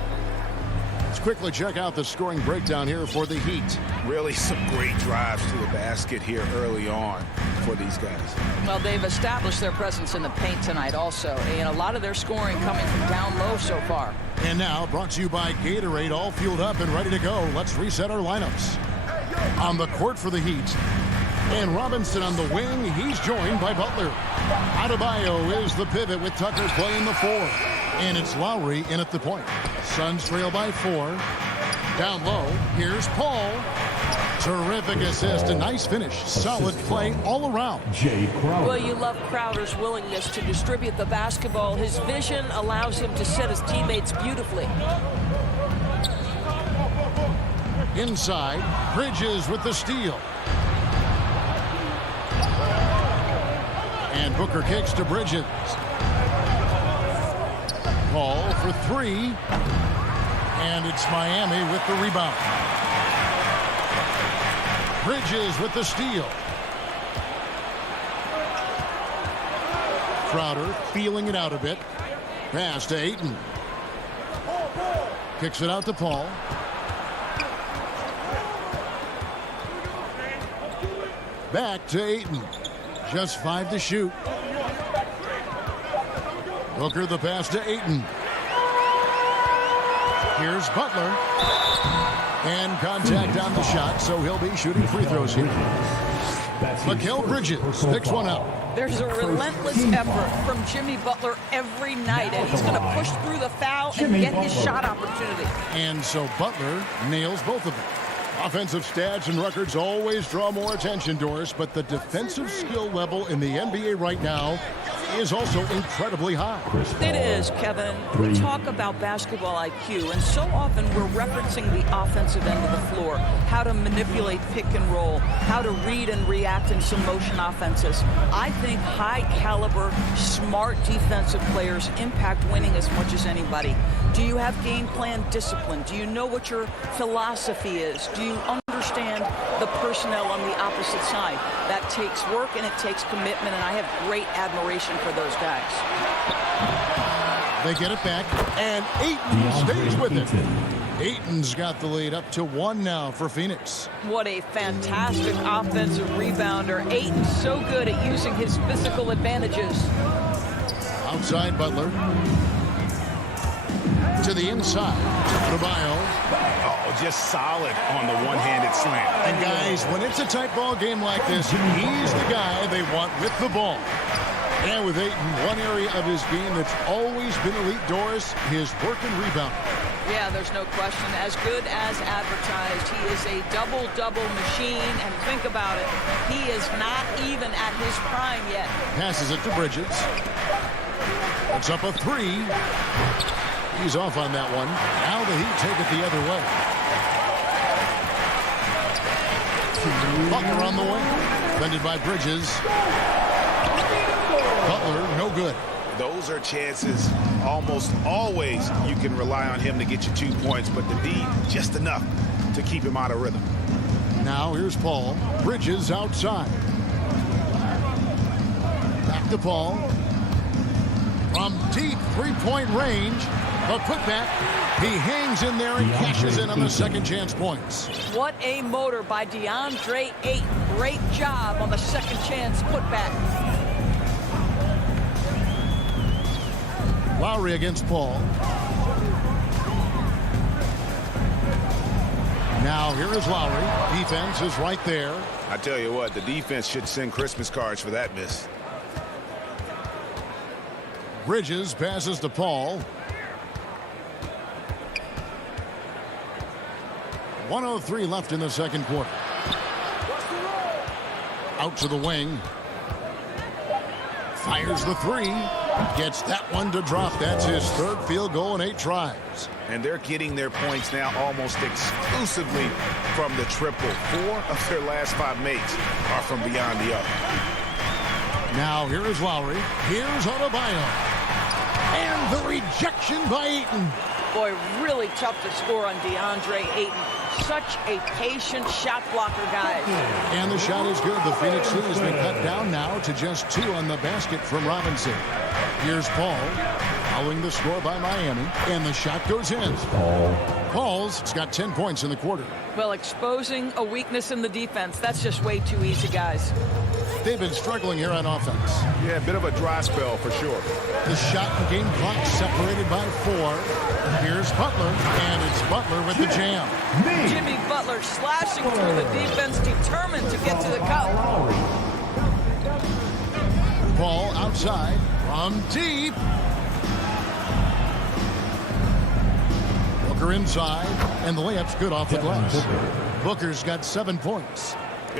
Let's quickly check out the scoring breakdown here for the Heat. Really some great drives to the basket here early on for these guys. Well, they've established their presence in the paint tonight also. And a lot of their scoring coming from down low so far. And now, brought to you by Gatorade, all fueled up and ready to go. Let's reset our lineups. On the court for the Heat. And Robinson on the wing. He's joined by Butler. Adebayo is the pivot with Tucker playing the 4. And it's Lowry in at the point. Suns trail by 4. Down low, here's Paul. Terrific assist, a nice finish. Solid play all around. Jay Crowder. Well, you love Crowder's willingness to distribute the basketball. His vision allows him to set his teammates beautifully. Inside, Bridges with the steal. And Booker kicks to Bridges. Paul for 3. And it's Miami with the rebound. Bridges with the steal. Crowder feeling it out a bit. Pass to Ayton. Kicks it out to Paul. Back to Ayton. Just 5 to shoot. Booker the pass to Ayton. Here's Butler. And contact on the shot, so he'll be shooting free throws here. Mikal Bridges picks one up. There's a relentless effort from Jimmy Butler every night, and he's going to push through the foul and get his shot opportunity. And so Butler nails both of them. Offensive stats and records always draw more attention, Doris, but the defensive skill level in the NBA right now is also incredibly high. It is, Kevin. We talk about basketball IQ, and so often we're referencing the offensive end of the floor, how to manipulate pick and roll, how to read and react in some motion offenses. I think high-caliber, smart defensive players impact winning as much as anybody. Do you have game plan discipline? Do you know what your philosophy is? Do you understand the personnel on the opposite side? That takes work and it takes commitment, and I have great admiration for those guys. They get it back, and Ayton stays with it. Ayton's got the lead up to 1 now for Phoenix. What a fantastic offensive rebounder. Ayton's so good at using his physical advantages. Outside Butler. To the inside. Adebayo. Oh, just solid on the one-handed slam. And guys, when it's a tight ball game like this, he's the guy they want with the ball. And with Ayton, one area of his game that's always been elite, Doris, his work and rebound. Yeah, there's no question. As good as advertised, he is a double-double machine. And think about it, he is not even at his prime yet. Passes it to Bridges. It's up a 3. He's off on that one. Now the Heat take it the other way. Butler on the wing. Defended by Bridges. Butler, no good. Those are chances almost always you can rely on him to get you 2 points, but the D, just enough to keep him out of rhythm. Now here's Paul. Bridges outside. Back to Paul. From deep three-point range, the putback. He hangs in there and cashes in on the second chance points. What a motor by DeAndre Ayton. Great job on the second chance putback. Lowry against Paul. Now here is Lowry. Defense is right there. I tell you what, the defense should send Christmas cards for that miss. Bridges passes to Paul. 1:03 left in the second quarter. Out to the wing. Fires the three. Gets that one to drop. That's his third field goal in 8 tries. And they're getting their points now almost exclusively from the triple. 4 of their last 5 makes are from beyond the arc. Now here is Lowry. Here's Adebayo. And the rejection by Ayton. Boy, really tough to score on DeAndre Ayton. Such a patient shot blocker, guys. And the shot is good. The Phoenix Suns has been cut down now to just 2 on the basket from Robinson. Here's Paul, following the score by Miami, and the shot goes in. Paul's got 10 points in the quarter. Well, exposing a weakness in the defense, that's just way too easy, guys. They've been struggling here on offense. Yeah, a bit of a dry spell for sure. The shot and game clock separated by 4. Here's Butler, and it's Butler with the jam. Jimmy Butler slashing through the defense, determined to get to the cup. Ball outside from deep. Booker inside, and the layup's good off the glass. Booker's got 7 points.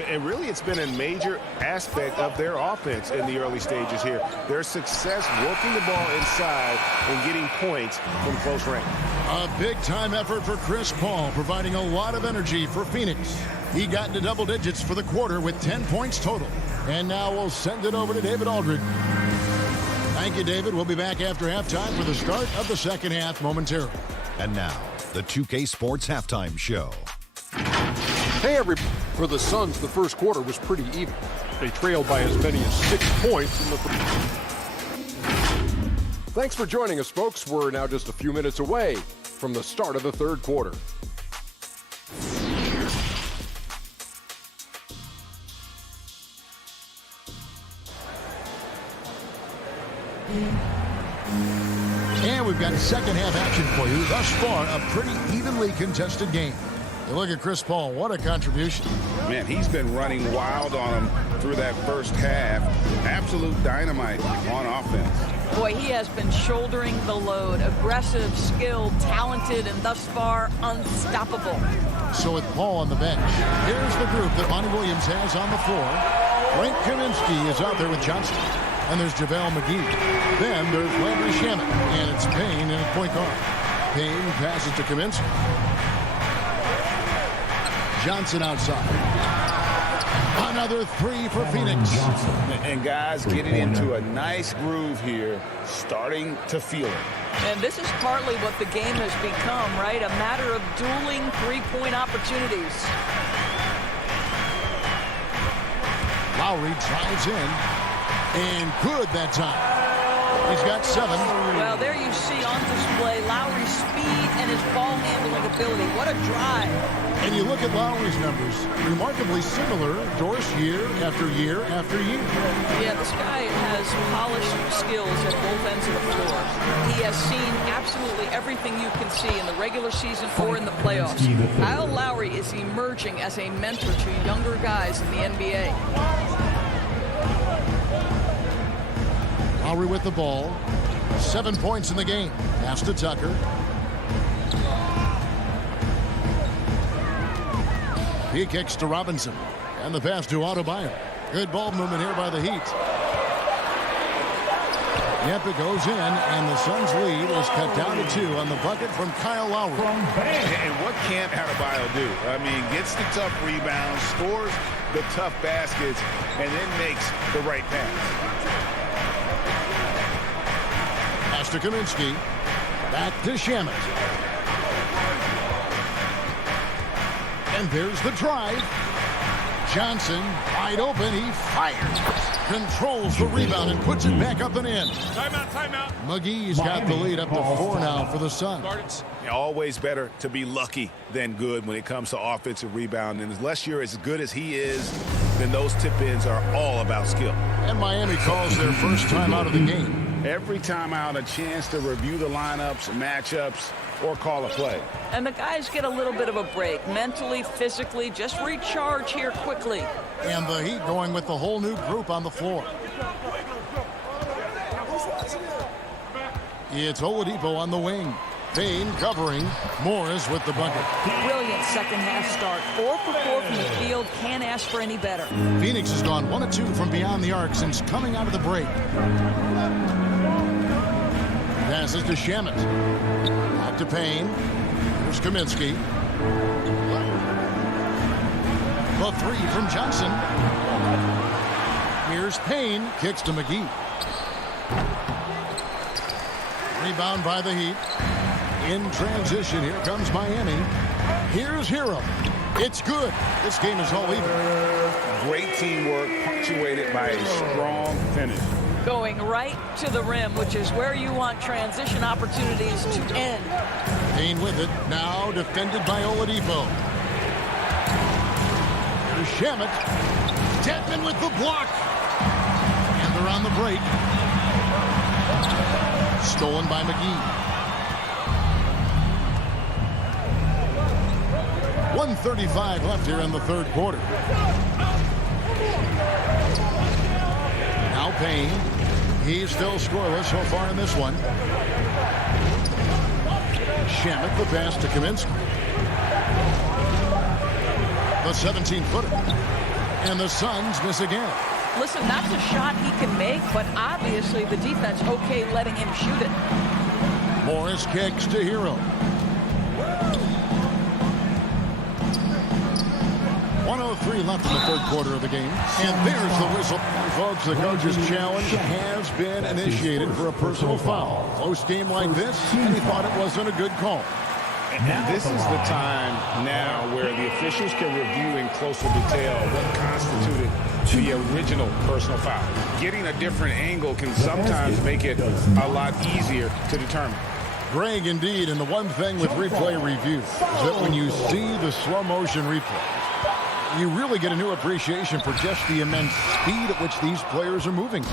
And really, it's been a major aspect of their offense in the early stages here. Their success working the ball inside and getting points from close range. A big-time effort for Chris Paul, providing a lot of energy for Phoenix. He got into double digits for the quarter with 10 points total. And now we'll send it over to David Aldridge. Thank you, David. We'll be back after halftime for the start of the second half momentarily. And now, the 2K Sports Halftime Show. Hey, everybody. For the Suns, the first quarter was pretty even. They trailed by as many as 6 points in the first. Thanks for joining us, folks. We're now just a few minutes away from the start of the third quarter. And we've got second half action for you. Thus far, a pretty evenly contested game. You look at Chris Paul, what a contribution. Man, he's been running wild on him through that first half. Absolute dynamite on offense. Boy, he has been shouldering the load. Aggressive, skilled, talented, and thus far unstoppable. So with Paul on the bench, here's the group that Monty Williams has on the floor. Frank Kaminsky is out there with Johnson. And there's JaVale McGee. Then there's Landry Shamet. And it's Payne in his point guard. Payne passes to Kaminsky. Johnson outside. Another 3 for Phoenix. And guys getting into a nice groove here, starting to feel it. And this is partly what the game has become, right? A matter of dueling three-point opportunities. Lowry drives in. And good that time. He's got 7. Well, there you see on display Lowry's speed and his ball handling ability. What a drive. And you look at Lowry's numbers, remarkably similar, Doris, year after year after year. Yeah, this guy has polished skills at both ends of the floor. He has seen absolutely everything you can see in the regular season or in the playoffs. Kyle Lowry is emerging as a mentor to younger guys in the NBA. Lowry with the ball. 7 points in the game. Pass to Tucker. He kicks to Robinson. And the pass to Adebayo. Good ball movement here by the Heat. Yep, it goes in, and the Suns' lead is cut down to 2 on the bucket from Kyle Lowry. And what can't Adebayo do? I mean, gets the tough rebounds, scores the tough baskets, and then makes the right pass. Pass to Kaminsky. Back to Shamet. And there's the drive. Johnson, wide open, he fires. Controls the rebound and puts it back up and in. Timeout, timeout. McGee's got the lead up to 4 now for the Suns. Always better to be lucky than good when it comes to offensive rebound. And unless you're as good as he is, then those tip-ins are all about skill. And Miami calls their first time out of the game. Every time out, a chance to review the lineups, matchups, or call a play. And the guys get a little bit of a break, mentally, physically, just recharge here quickly. And the Heat going with the whole new group on the floor. It's Oladipo on the wing. Payne covering. Morris with the bucket. Brilliant second half start. 4 for 4 from the field. Can't ask for any better. Phoenix has gone 1 of 2 from beyond the arc since coming out of the break. Passes to Shamet. Back to Payne. Here's Kaminsky. The 3 from Johnson. Here's Payne. Kicks to McGee. Rebound by the Heat. In transition, here comes Miami. Here's Hero. It's good. This game is all even. Great teamwork punctuated by a strong finish. Going right to the rim, which is where you want transition opportunities to end. Payne with it. Now defended by Oladipo. Here's Shamet. Dedmon with the block. And they're on the break. Stolen by McGee. 1:35 left here in the third quarter. Now Payne. He's still scoreless so far in this one. Shamet the pass to Kaminsky. The 17-footer. And the Suns miss again. Listen, that's a shot he can make, but obviously the defense okay letting him shoot it. Morris kicks to Hero. 1:03 left in the third quarter of the game. And there's the whistle. Folks, the coach's challenge has been initiated for a personal foul. Close game like this, and he thought it wasn't a good call. And this is the time now where the officials can review in closer detail what constituted the original personal foul. Getting a different angle can sometimes make it a lot easier to determine. Greg, indeed, and the one thing with replay review is that when you see the slow motion replay, you really get a new appreciation for just the immense speed at which these players are moving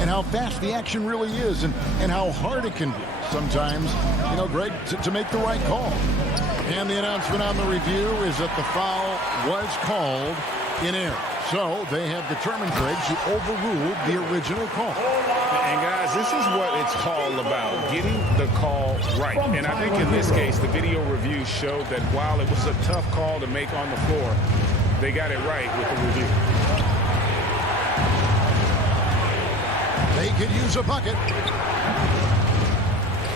and how fast the action really is and how hard it can be sometimes, you know, Greg, to make the right call. And the announcement on the review is that the foul was called in error. So they have determined, Greg, to overrule the original call. And guys, this is what it's all about, getting the call right. And I think in this case, the video review showed that while it was a tough call to make on the floor, they got it right with the review. They could use a bucket.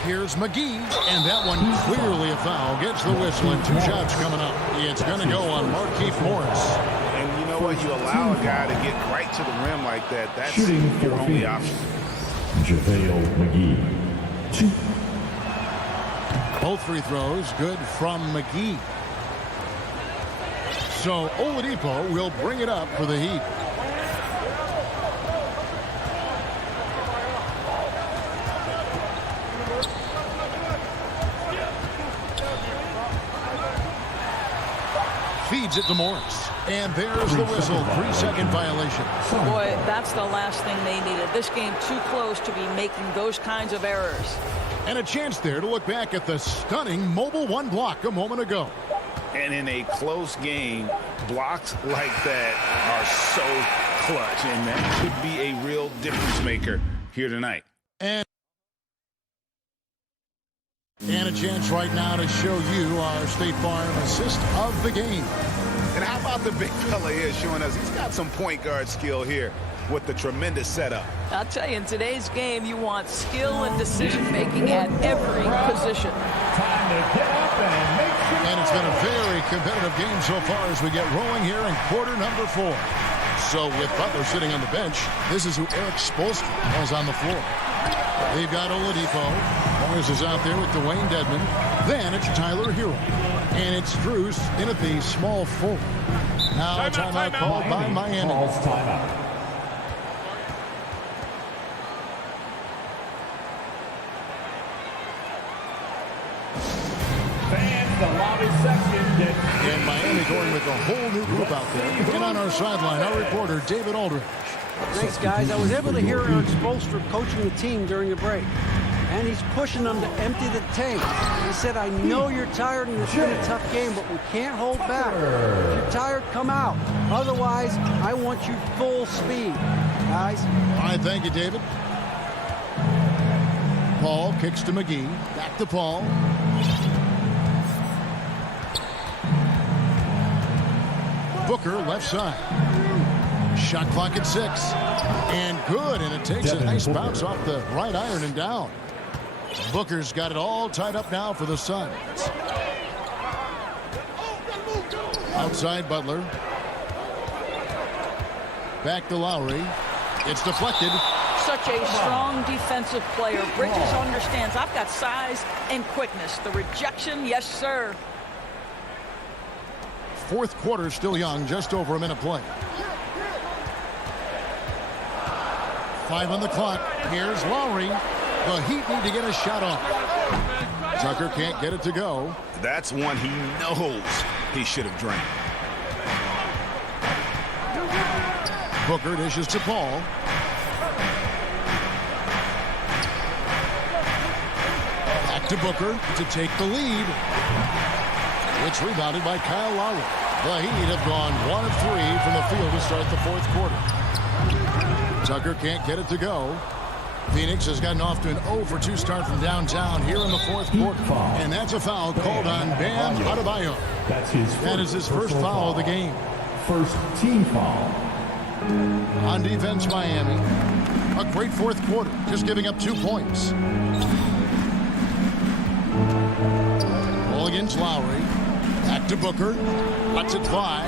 Here's McGee, and that one clearly a foul. Gets the whistle, and 2 shots coming up. It's going to go on Markieff Morris. And you know what? You allow a guy to get right to the rim like that. That's your only option. JaVale McGee. 2. Both free throws good from McGee. So Oladipo will bring it up for the Heat. Feeds it to Morris. And there's the whistle. 3-second violation. Boy, that's the last thing they needed. This game too close to be making those kinds of errors. And a chance there to look back at the stunning Mobile One block a moment ago. And in a close game, blocks like that are so clutch. And that could be a real difference maker here tonight. And a chance right now to show you our State Farm assist of the game. And how about the big fella here showing us he's got some point guard skill here with the tremendous setup. I'll tell you, in today's game, you want skill and decision-making at every position. And it's been a very competitive game so far as we get rolling here in quarter number 4. So with Butler sitting on the bench, this is who Eric Spoelstra has on the floor. They've got Oladipo. Morris is out there with Dwayne Dedmon. Then it's Tyler Hero. And it's Strus in at the small forward. Now a timeout called by Miami. Calls timeout. Fans, the lobby section gets... And Miami going with a whole new group out there. And on our sideline, our reporter, David Aldridge. Thanks, guys. I was able to hear Eric Spoelstra coaching the team during the break. And he's pushing them to empty the tank. He said, I know you're tired and it's been a tough game, but we can't hold back. If you're tired, come out. Otherwise, I want you full speed. Guys. All right, thank you, David. Paul kicks to McGee. Back to Paul. Booker, left side. Shot clock at 6. And good, and it takes a nice bounce off the right iron and down. Booker's got it all tied up now for the Suns. Outside Butler. Back to Lowry. It's deflected. Such a strong defensive player. Bridges understands I've got size and quickness. The rejection, yes, sir. Fourth quarter still young, just over a minute play. 5 on the clock. Here's Lowry. The Heat need to get a shot off. Tucker can't get it to go. That's one he knows he should have drained. Booker dishes to Paul. Back to Booker to take the lead. It's rebounded by Kyle Lowry. The Heat have gone 1 of 3 from the field to start the fourth quarter. Tucker can't get it to go. Phoenix has gotten off to an 0 for 2 start from downtown here in the fourth quarter. And that's a foul called on Bam Adebayo. That is his first foul of the game. First team foul. On defense, Miami. A great fourth quarter, just giving up 2 points. Ball against Lowry. Back to Booker. Lets it fly.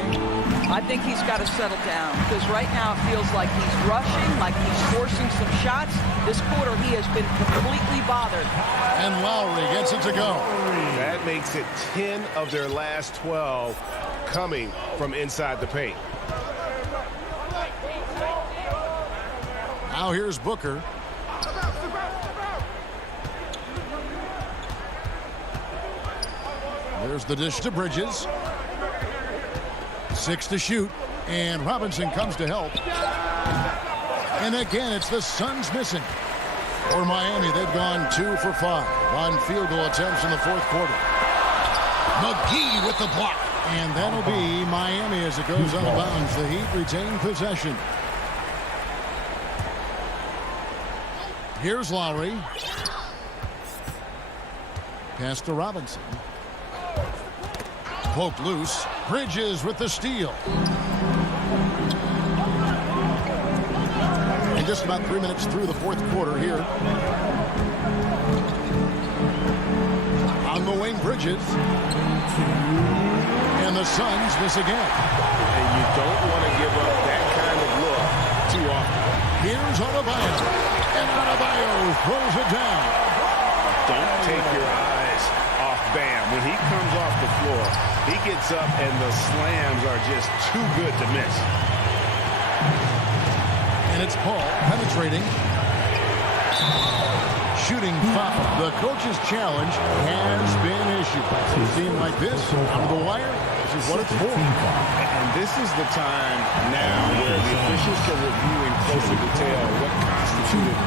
I think he's got to settle down because right now it feels like he's rushing, like he's forcing some shots. This quarter he has been completely bothered. And Lowry gets it to go. That makes it 10 of their last 12 coming from inside the paint. Now here's Booker. There's the dish to Bridges. 6 to shoot, and Robinson comes to help. And again, it's the Suns missing. For Miami, they've gone 2 for 5 on field goal attempts in the fourth quarter. McGee with the block, and that'll be Miami as it goes out of bounds. The Heat retain possession. Here's Lowry. Pass to Robinson. Poke loose. Bridges with the steal. And just about 3 minutes through the fourth quarter here. On the wing, Bridges. And the Suns miss again. And you don't want to give up that kind of look too often. Here's Adebayo. And Adebayo throws it down. Don't take your eyes off Bam. When he comes off the floor, he gets up and the slams are just too good to miss. And it's Paul penetrating. Shooting foul. The coach's challenge has been issued. A team like this, on the wire, this is what it's for. And this is the time now where the officials can review in closer detail what constituted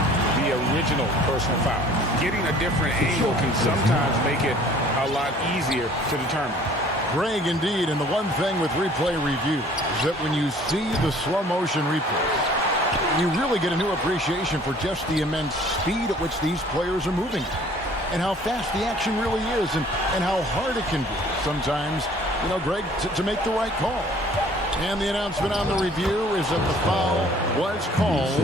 the original personal foul. Getting a different angle can sometimes make it a lot easier to determine. Greg, indeed, and the one thing with replay review is that when you see the slow motion replays, you really get a new appreciation for just the immense speed at which these players are moving and how fast the action really is and how hard it can be sometimes, you know, Greg, to make the right call. And the announcement on the review is that the foul was called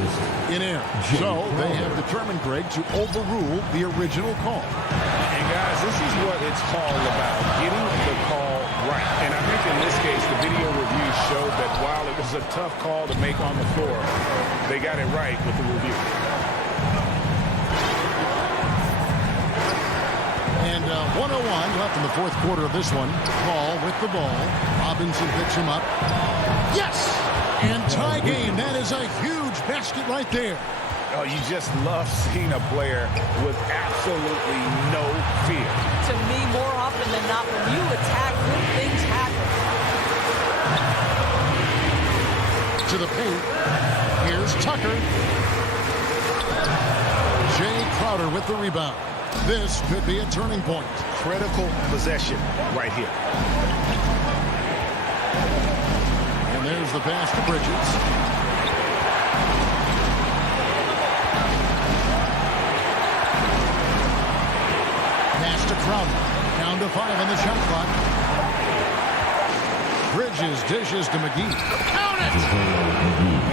in air. So they have determined, Greg, to overrule the original call. And guys, this is what it's all about, getting the call right. And I think in this case, the video review showed that while it was a tough call to make on the floor, they got it right with the review. And 1:01 left in the fourth quarter of this one. Ball with the ball. Robinson picks him up. Yes! And tie game. That is a huge basket right there. Oh, you just love seeing a player with absolutely no fear. To me, more often than not, when you attack, good things happen. To the paint. Here's Tucker. Jay Crowder with the rebound. This could be a turning point. Critical possession right here. And there's the pass to Bridges. Pass to Crowder. Down to 5 on the shot clock. Bridges dishes to McGee. Count it!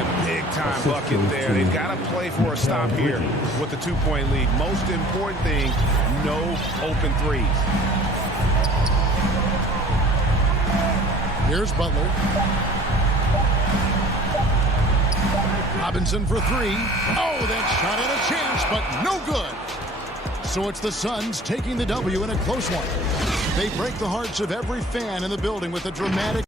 A big-time bucket there. They've got to play for a stop here with the 2-point lead. Most important thing, no open threes. Here's Butler. Robinson for 3. Oh, that shot had a chance, but no good. So it's the Suns taking the W in a close one. They break the hearts of every fan in the building with a dramatic...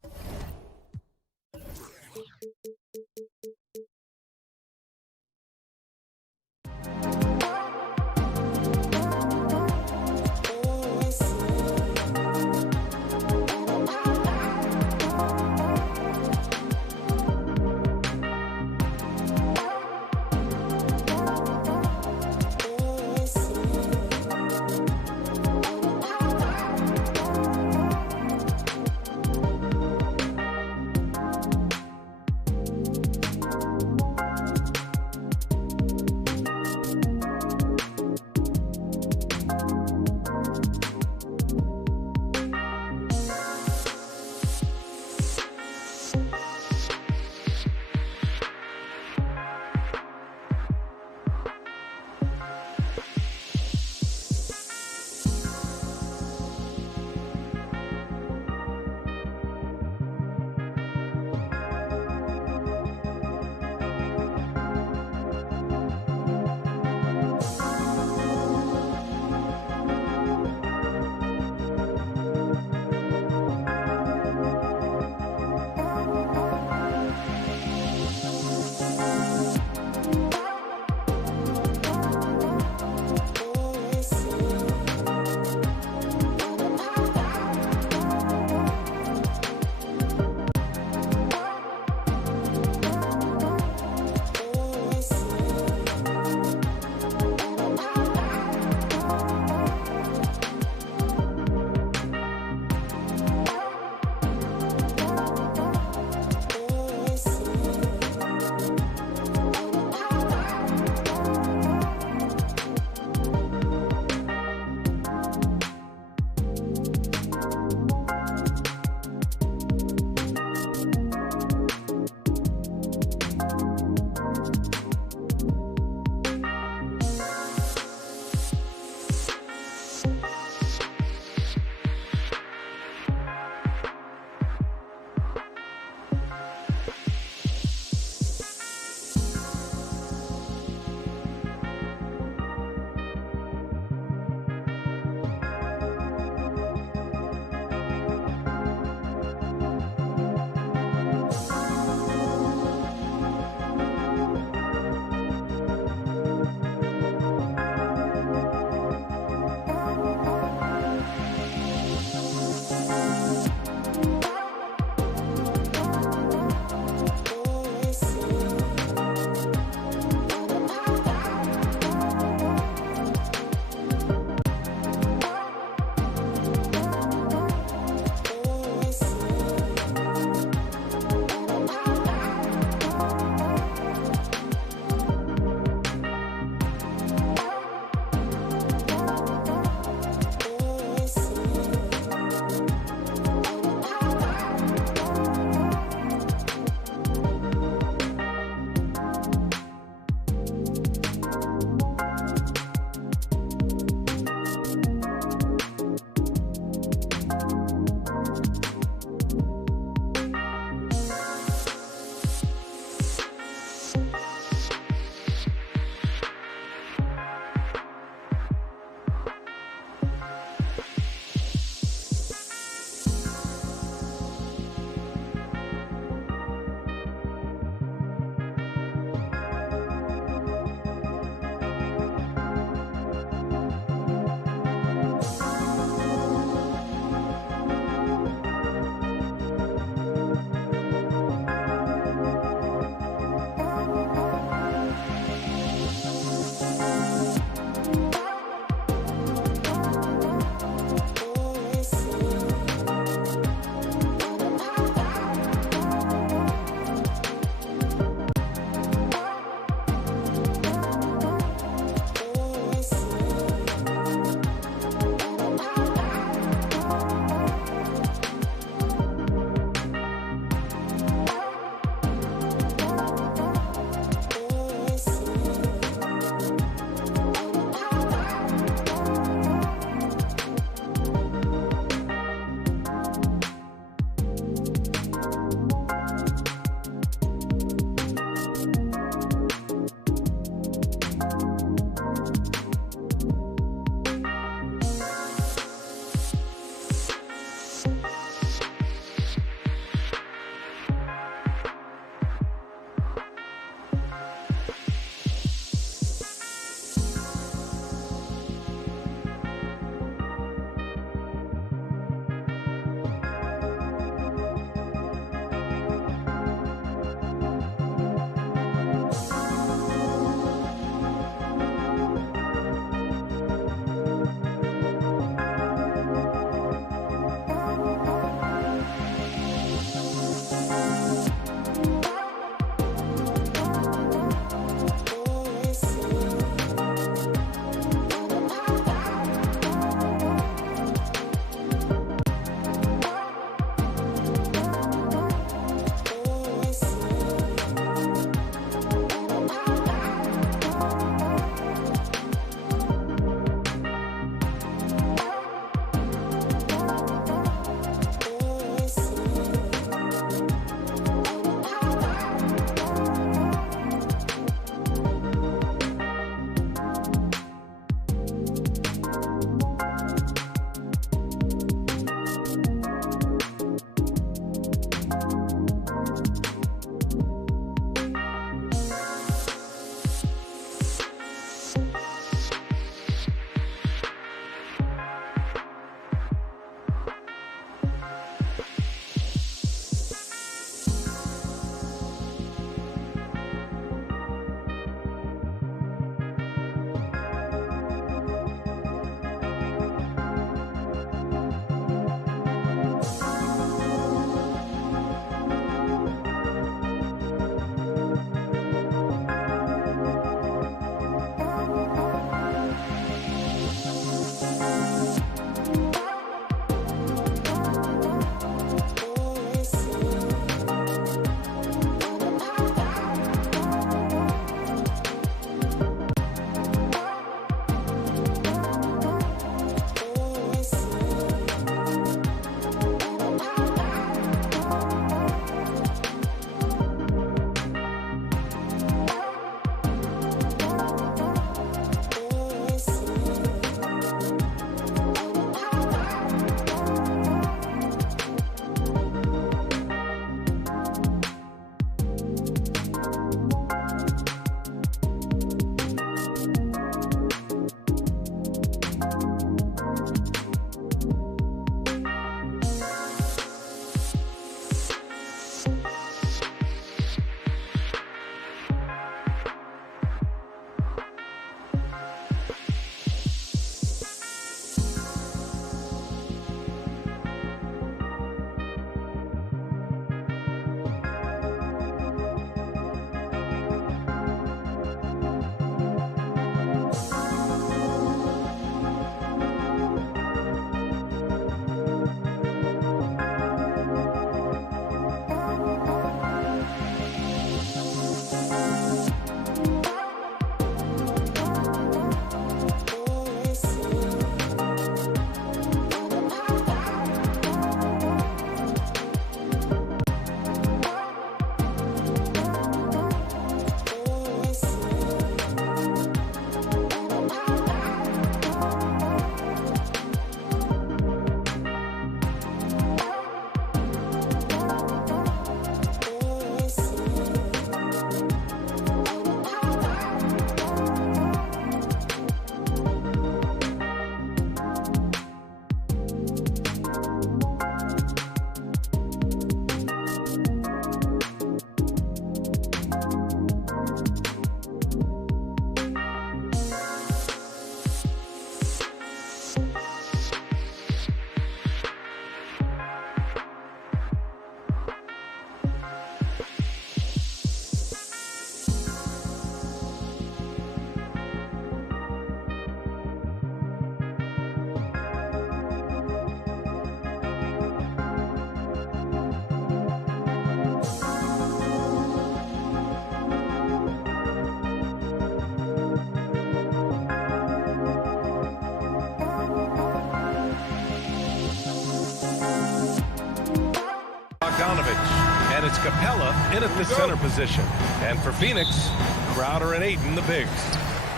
It's Capella in at the center position. And for Phoenix, Crowder and Ayton, the bigs.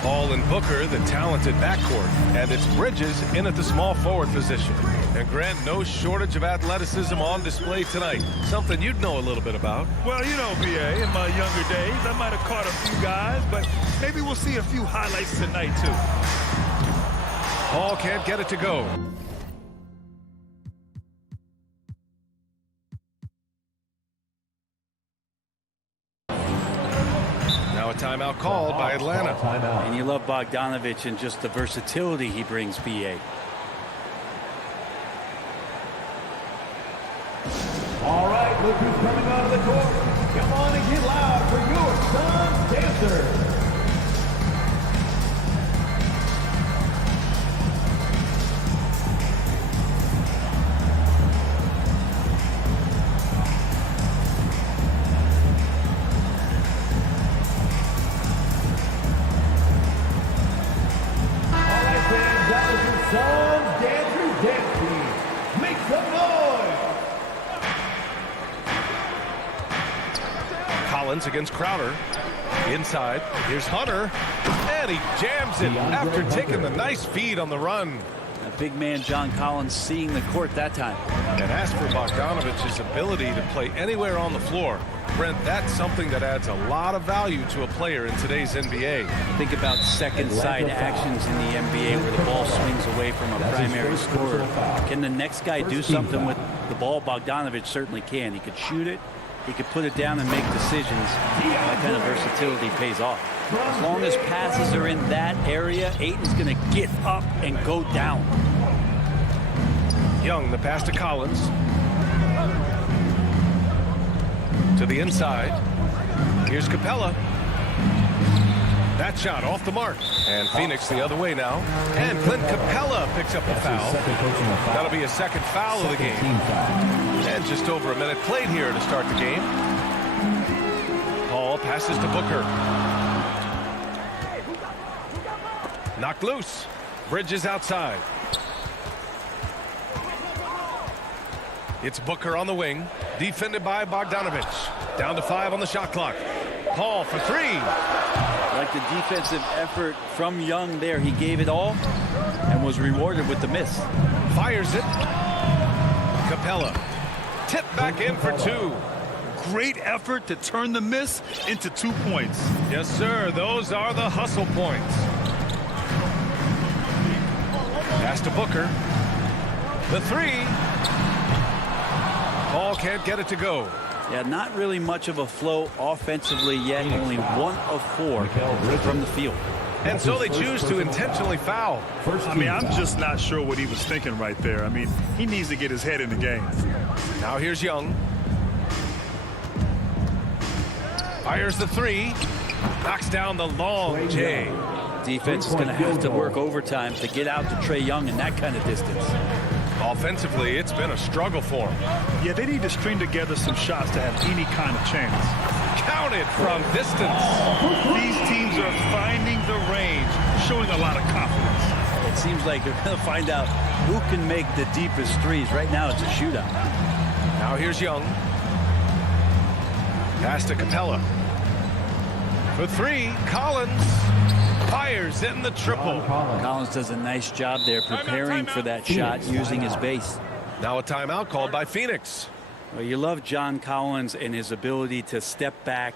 Paul and Booker, the talented backcourt. And it's Bridges in at the small forward position. And Grant, no shortage of athleticism on display tonight. Something you'd know a little bit about. Well, you know, BA, in my younger days, I might have caught a few guys, but maybe we'll see a few highlights tonight, too. Paul can't get it to go. Now a timeout called by Atlanta. And you love Bogdanovich and just the versatility he brings, BA. All right, look who's coming out of the court. Come on and get loud for your Suns dancers. All right, fans, that was your Suns dancers dance team. Make some noise. Collins against Crowder. Inside. Here's Hunter. And he jams it after taking the nice feed on the run. A big man, John Collins, seeing the court that time. And as for Bogdanovich's ability to play anywhere on the floor, Brent, that's something that adds a lot of value to a player in today's NBA. Think about second side actions in the NBA where the ball swings away from a primary scorer. Can the next guy do something with the ball? Bogdanovich certainly can. He could shoot it. He could put it down and make decisions. That kind of versatility pays off. As long as passes are in that area, Ayton's going to get up and go down. Young, the pass to Collins. To the inside. Here's Capella. That shot off the mark. And Phoenix the other way now. And Clint Capella picks up a foul. That'll be a second foul of the game. And just over a minute played here to start the game. Paul passes to Booker. Knocked loose. Bridges outside. It's Booker on the wing. Defended by Bogdanovich. Down to 5 on the shot clock. Paul for 3. Like the defensive effort from Young there. He gave it all and was rewarded with the miss. Fires it. Capella. Tipped back in for 2. Great effort to turn the miss into 2 points. Yes, sir. Those are the hustle points. Pass to Booker. The 3. Paul can't get it to go. Yeah, not really much of a flow offensively yet. Only 1 of 4 from the field. And so they choose to intentionally foul. I mean, I'm just not sure what he was thinking right there. I mean, he needs to get his head in the game. Now here's Young. Fires the 3. Knocks down the long J. Defense is going to have to work overtime to get out to Trae Young in that kind of distance. Offensively, it's been a struggle for him. Yeah, they need to string together some shots to have any kind of chance. Counted from distance. These teams are finding the range, showing a lot of confidence. It seems like they're going to find out who can make the deepest threes. Right now, it's a shootout. Now here's Young. Pass to Capella. For 3, Collins fires in the triple. Collins does a nice job there preparing for that shot using his base. Now a timeout called by Phoenix. Well, you love John Collins and his ability to step back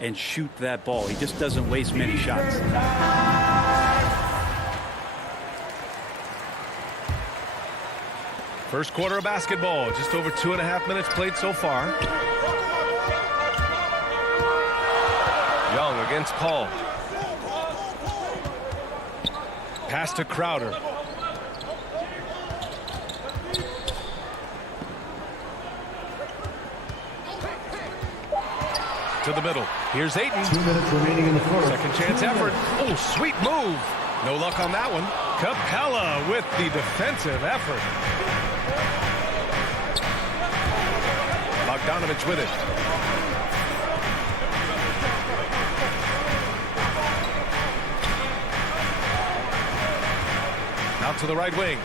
and shoot that ball. He just doesn't waste many shots. First quarter of basketball. Just over 2.5 minutes played so far. Young against Paul. Pass to Crowder. To the middle. Here's Ayton. 2 minutes remaining in the first. Second chance effort. Oh, sweet move. No luck on that one. Capella with the defensive effort. Bogdanovich with it. Out to the right wing.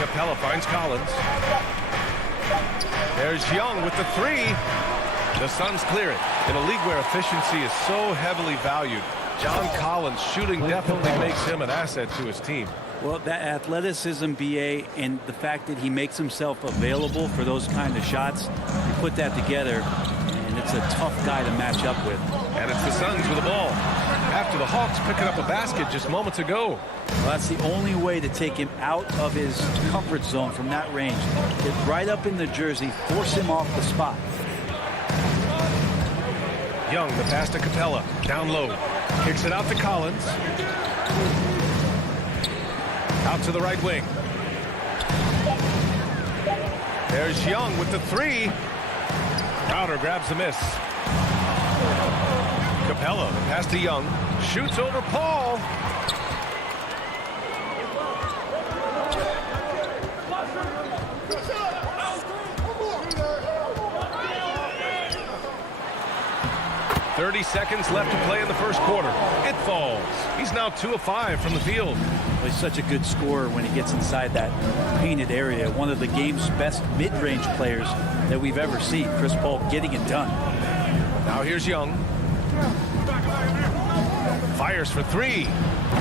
Capella finds Collins. There's Young with the three. The Suns clear it. In a league where efficiency is so heavily valued, John Collins shooting definitely makes him an asset to his team. Well, that athleticism, BA, and the fact that he makes himself available for those kind of shots, you put that together, and it's a tough guy to match up with. And it's the Suns with the ball. After the Hawks picking up a basket just moments ago. Well, that's the only way to take him out of his comfort zone from that range. Get right up in the jersey, force him off the spot. Young, the pass to Capella. Down low. Kicks it out to Collins. Out to the right wing. There's Young with the three. Crowder grabs the miss. Capella, the pass to Young. Shoots over Paul. .30 seconds left to play in the first quarter. It falls. He's now 2 of 5 from the field. He's such a good scorer when he gets inside that painted area. One of the game's best mid-range players that we've ever seen. Chris Paul getting it done. Now here's Young. Fires for three.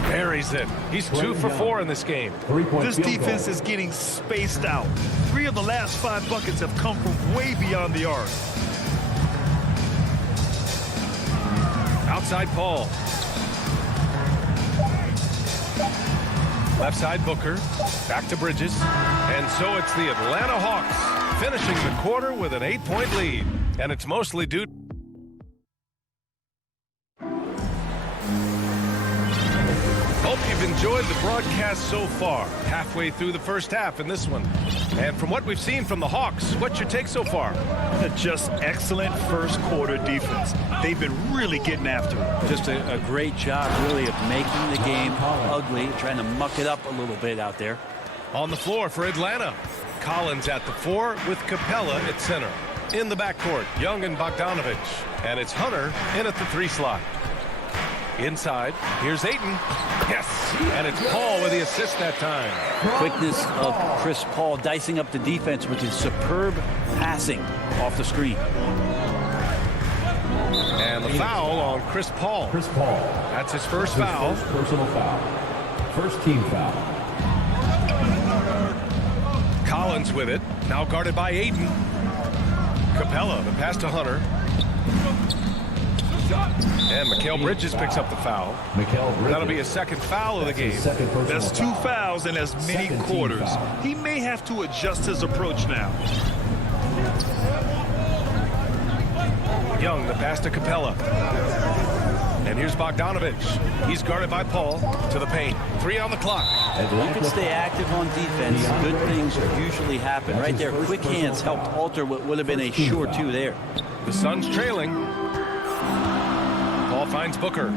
Buries it. He's 2 for 4 in this game. This defense is getting spaced out. 3 of the last 5 buckets have come from way beyond the arc. Outside Paul. Left side Booker. Back to Bridges. And so it's the Atlanta Hawks finishing the quarter with an 8-point lead. And it's mostly due. Hope you've enjoyed the broadcast so far. Halfway through the first half in this one. And from what we've seen from the Hawks, what's your take so far? Just excellent first quarter defense. They've been really getting after it. Just a great job, really, of making the game ugly, trying to muck it up a little bit out there. On the floor for Atlanta. Collins at the 4 with Capella at center. In the backcourt, Young and Bogdanovich. And it's Hunter in at the 3 slot. Inside, here's Ayton. Yes, and it's Paul with the assist that time. Quickness of Chris Paul dicing up the defense with his superb passing off the screen. And the foul on Chris Paul. Chris Paul. That's his first foul. First personal foul. First team foul. Collins with it. Now guarded by Ayton. Capella, the pass to Hunter. And Mikal Bridges picks up the foul. That'll be a second foul of the game. That's 2 fouls in as many quarters. He may have to adjust his approach now. Young, the pass to Capella. And here's Bogdanovich. He's guarded by Paul to the paint. 3 on the clock. If you can stay active on defense, good things usually happen. Right there, quick hands helped alter what would have been a sure 2 there. The Suns trailing. Paul finds Booker.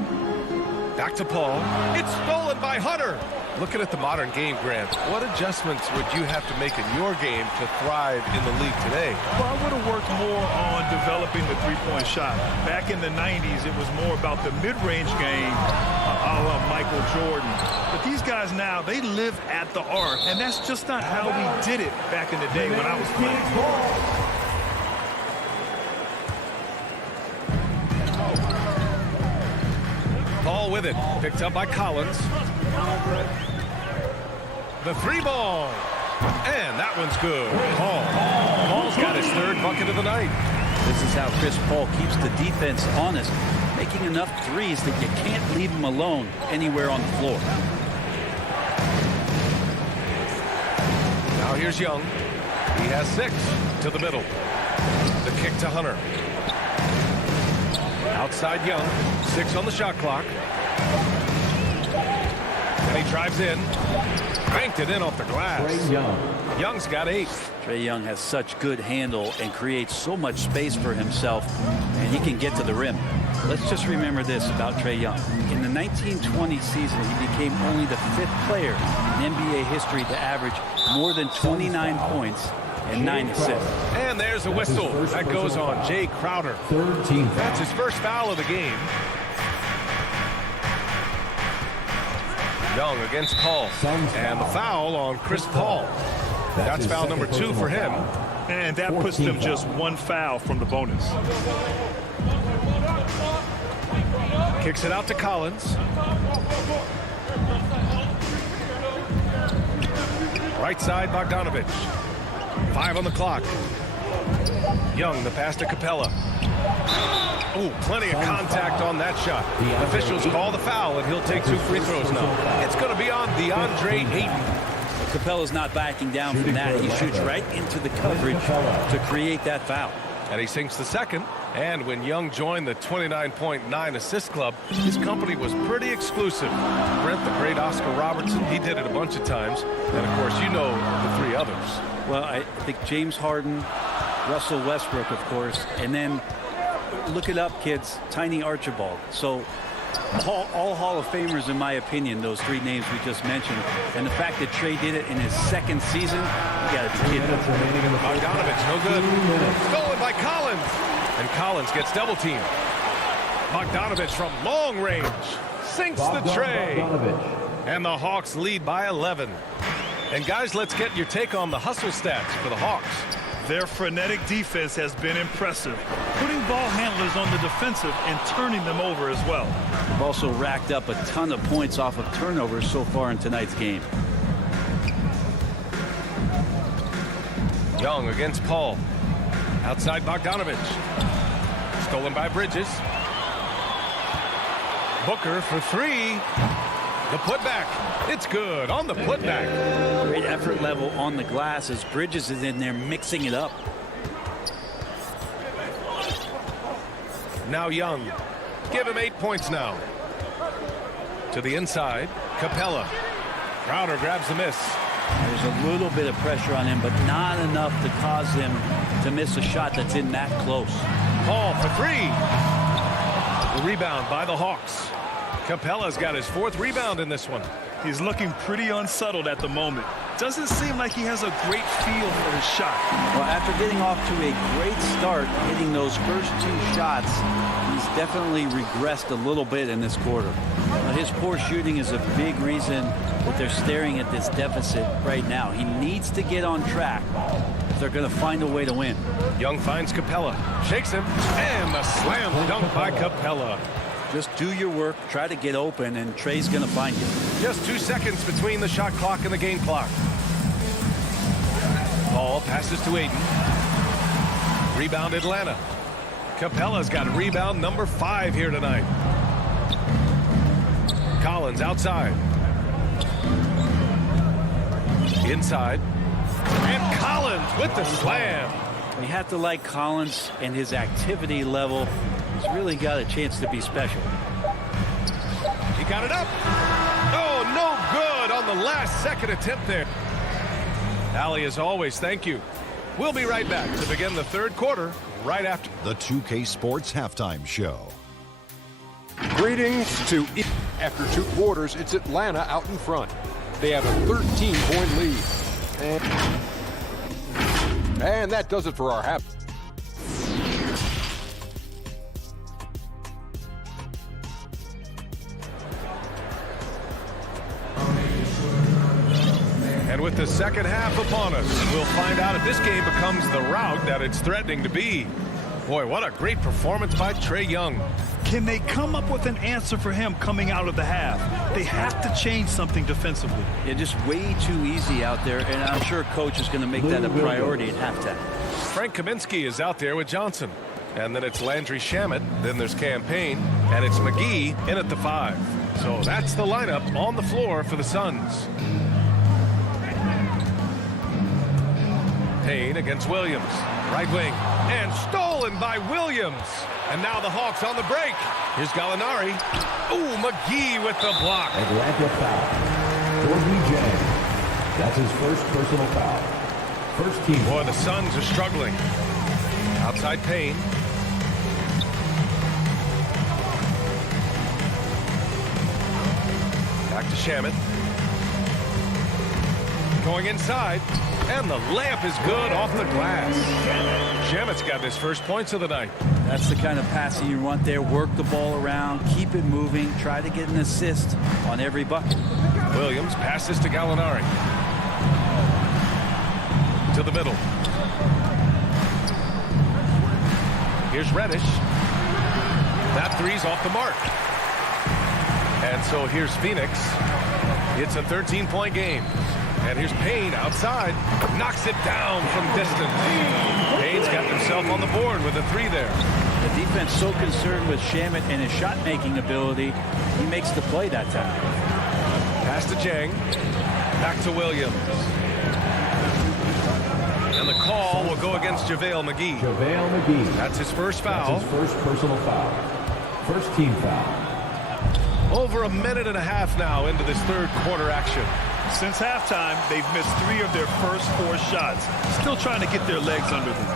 Back to Paul. It's stolen by Hunter. Looking at the modern game, Grant, what adjustments would you have to make in your game to thrive in the league today? Well, I would have worked more on developing the three-point shot. Back in the 90s, it was more about the mid-range game, a la Michael Jordan. But these guys now, they live at the arc, and that's just not how we did it back in the day when I was playing. Paul with it. Picked up by Collins. The 3 ball. And that one's good. Paul's got his 3rd bucket of the night. This is how Chris Paul keeps the defense honest, making enough threes that you can't leave him alone anywhere on the floor. Now here's Young. He has 6 to the middle. The kick to Hunter. Outside Young. 6 on the shot clock. And he drives in. Banked it in off the glass. Young's got 8. Trae Young has such good handle and creates so much space for himself, and he can get to the rim. Let's just remember this about Trae Young. In the 1920 season, he became only the 5th player in NBA history to average more than 29 points and 9 assists. And there's a whistle. That goes on Jay Crowder. 3rd team foul. That's his first foul of the game. Young against Paul. And the foul on Chris Paul. That's foul number 2 for him. And that puts them just one foul from the bonus. Kicks it out to Collins. Right side, Bogdanovich. 5 on the clock. Young, the pass to Capella. Ooh, plenty of contact on that shot. Officials call the foul, and he'll take 2 free throws now. It's going to be on DeAndre Ayton. Capella's not backing down from that. He shoots right into the coverage to create that foul. And he sinks the second. And when Young joined the 29.9 assist club, his company was pretty exclusive. Brent, the great Oscar Robertson, he did it a bunch of times. And, of course, you know the 3 others. Well, I think James Harden, Russell Westbrook, of course, and then look it up, kids, Tiny Archibald. So all Hall of Famers, in my opinion, those 3 names we just mentioned. And the fact that Trey did it in his 2nd season, you got to be kidding. Bogdanovich, no good. Stolen by Collins. And Collins gets double teamed. Bogdanovich from long range sinks the tray. And the Hawks lead by 11. And guys, let's get your take on the hustle stats for the Hawks. Their frenetic defense has been impressive, putting ball handlers on the defensive and turning them over as well. They've also racked up a ton of points off of turnovers so far in tonight's game. Young against Paul. Outside Bogdanovich. Stolen by Bridges. Booker for 3. The putback. It's good on the putback. Great effort level on the glass as Bridges is in there mixing it up. Now Young. Give him 8 points now. To the inside. Capella. Crowder grabs the miss. There's a little bit of pressure on him, but not enough to cause him to miss a shot that's in that close. Paul for 3. The rebound by the Hawks. Capella's got his 4th rebound in this one. He's looking pretty unsettled at the moment. Doesn't seem like he has a great feel for his shot. Well, after getting off to a great start, hitting those first 2 shots, he's definitely regressed a little bit in this quarter. His poor shooting is a big reason that they're staring at this deficit right now. He needs to get on track if they're going to find a way to win. Young finds Capella, shakes him, and the slam dunk by Capella. Just do your work, try to get open, and Trey's going to find you. Just 2 seconds between the shot clock and the game clock. Paul passes to Ayton. Rebound Atlanta. Capella's got rebound number 5 here tonight. Collins outside. Inside. And Collins with the slam. You have to like Collins and his activity level. He's really got a chance to be special. He got it up. Oh, no good on the last second attempt there. Allie, as always, thank you. We'll be right back to begin the 3rd quarter right after the 2K Sports Halftime Show. Greetings to after 2 quarters, it's Atlanta out in front. They have a 13-point lead. And that does it for our half. And with the second half upon us, we'll find out if this game becomes the rout that it's threatening to be. Boy, what a great performance by Trey Young. Can they come up with an answer for him coming out of the half? They have to change something defensively. Yeah, just way too easy out there, and I'm sure Coach is going to make that a priority at halftime. Frank Kaminsky is out there with Johnson. And then it's Landry Shamet, then there's Campaign, and it's McGee in at the 5. So that's the lineup on the floor for the Suns. Payne against Williams. Right wing. And stolen by Williams. And now the Hawks on the break. Here's Gallinari. Ooh, McGee with the block. Atlanta foul. Jordan James. That's his first personal foul. First team. Boy, the Suns are struggling. Outside Payne. Back to Shamet. Going inside. And the layup is good off the glass. Shamet's got his first points of the night. That's the kind of passing you want there. Work the ball around, keep it moving, try to get an assist on every bucket. Williams passes to Gallinari. To the middle. Here's Reddish. That three's off the mark. And so here's Phoenix. It's a 13-point game. And here's Payne outside. Knocks it down from distance. Payne's got himself on the board with a three there. The defense so concerned with Shamet and his shot-making ability, he makes the play that time. Pass to Jang. Back to Williams. And the call will go against JaVale McGee. JaVale McGee. That's his first foul. That's his first personal foul. First team foul. Over a minute and a half now into this third quarter action. Since halftime, they've missed 3 of their first 4 shots. Still trying to get their legs under them.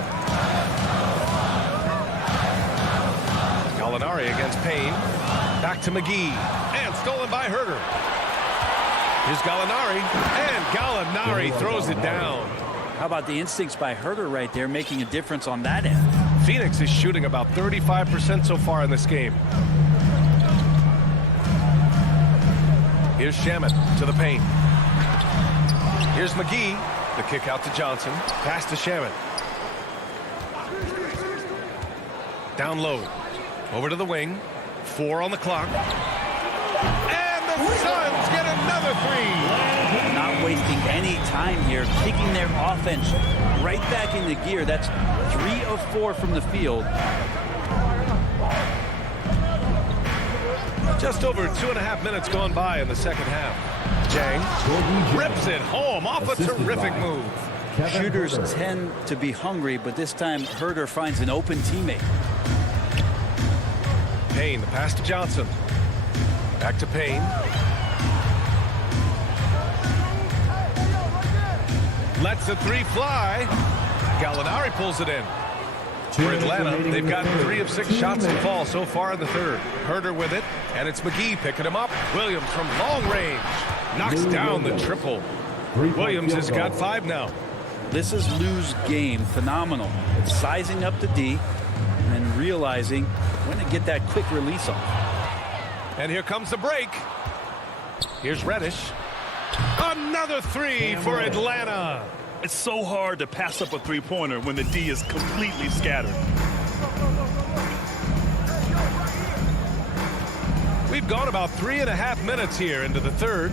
Gallinari against Payne. Back to McGee. And stolen by Herter. Here's Gallinari. And Gallinari throws it down. How about the instincts by Herter right there, making a difference on that end? Phoenix is shooting about 35% so far in this game. Here's Shamet to the paint. Here's McGee. The kick out to Johnson. Pass to Shamet. Down low. Over to the wing. 4 on the clock. And the Suns get another three. Not wasting any time here. Kicking their offense right back into gear. That's 3 of 4 from the field. Just over 2.5 minutes gone by in the second half. Jang rips it home off a terrific move. Shooters tend to be hungry, but this time Herter finds an open teammate. Payne, the pass to Johnson. Back to Payne. Lets the three fly. Gallinari pulls it in. For Atlanta, they've got 3 of 6 shots to fall so far in the third. Herter with it, and it's McGee picking him up. Williams from long range knocks down the triple. Williams has got 5 now. This is Lou's game. Phenomenal. It's sizing up the D and realizing when to get that quick release off. And here comes the break. Here's Reddish. Another three for Atlanta. It's so hard to pass up a three-pointer when the D is completely scattered. We've gone about 3.5 minutes here into the third.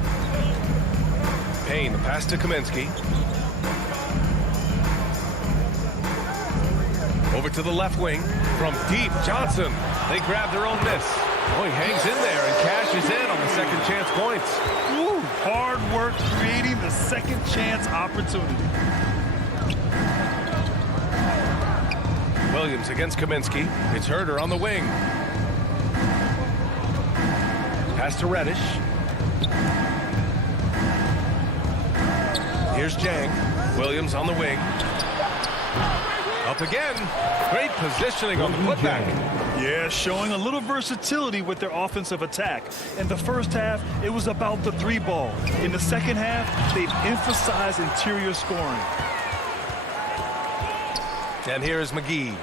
Payne, the pass to Kaminsky. Over to the left wing. From deep, Johnson. They grab their own miss. Oh, he hangs in there and cashes in on the second chance points. Ooh, hard work creating the second chance opportunity. Williams against Kaminsky. It's Herter on the wing. Pass to Reddish. Here's Jang. Williams on the wing. Up again. Great positioning on the putback. Yeah, showing a little versatility with their offensive attack. In the first half, it was about the 3-ball. In the second half, they've emphasized interior scoring. And here is McGee.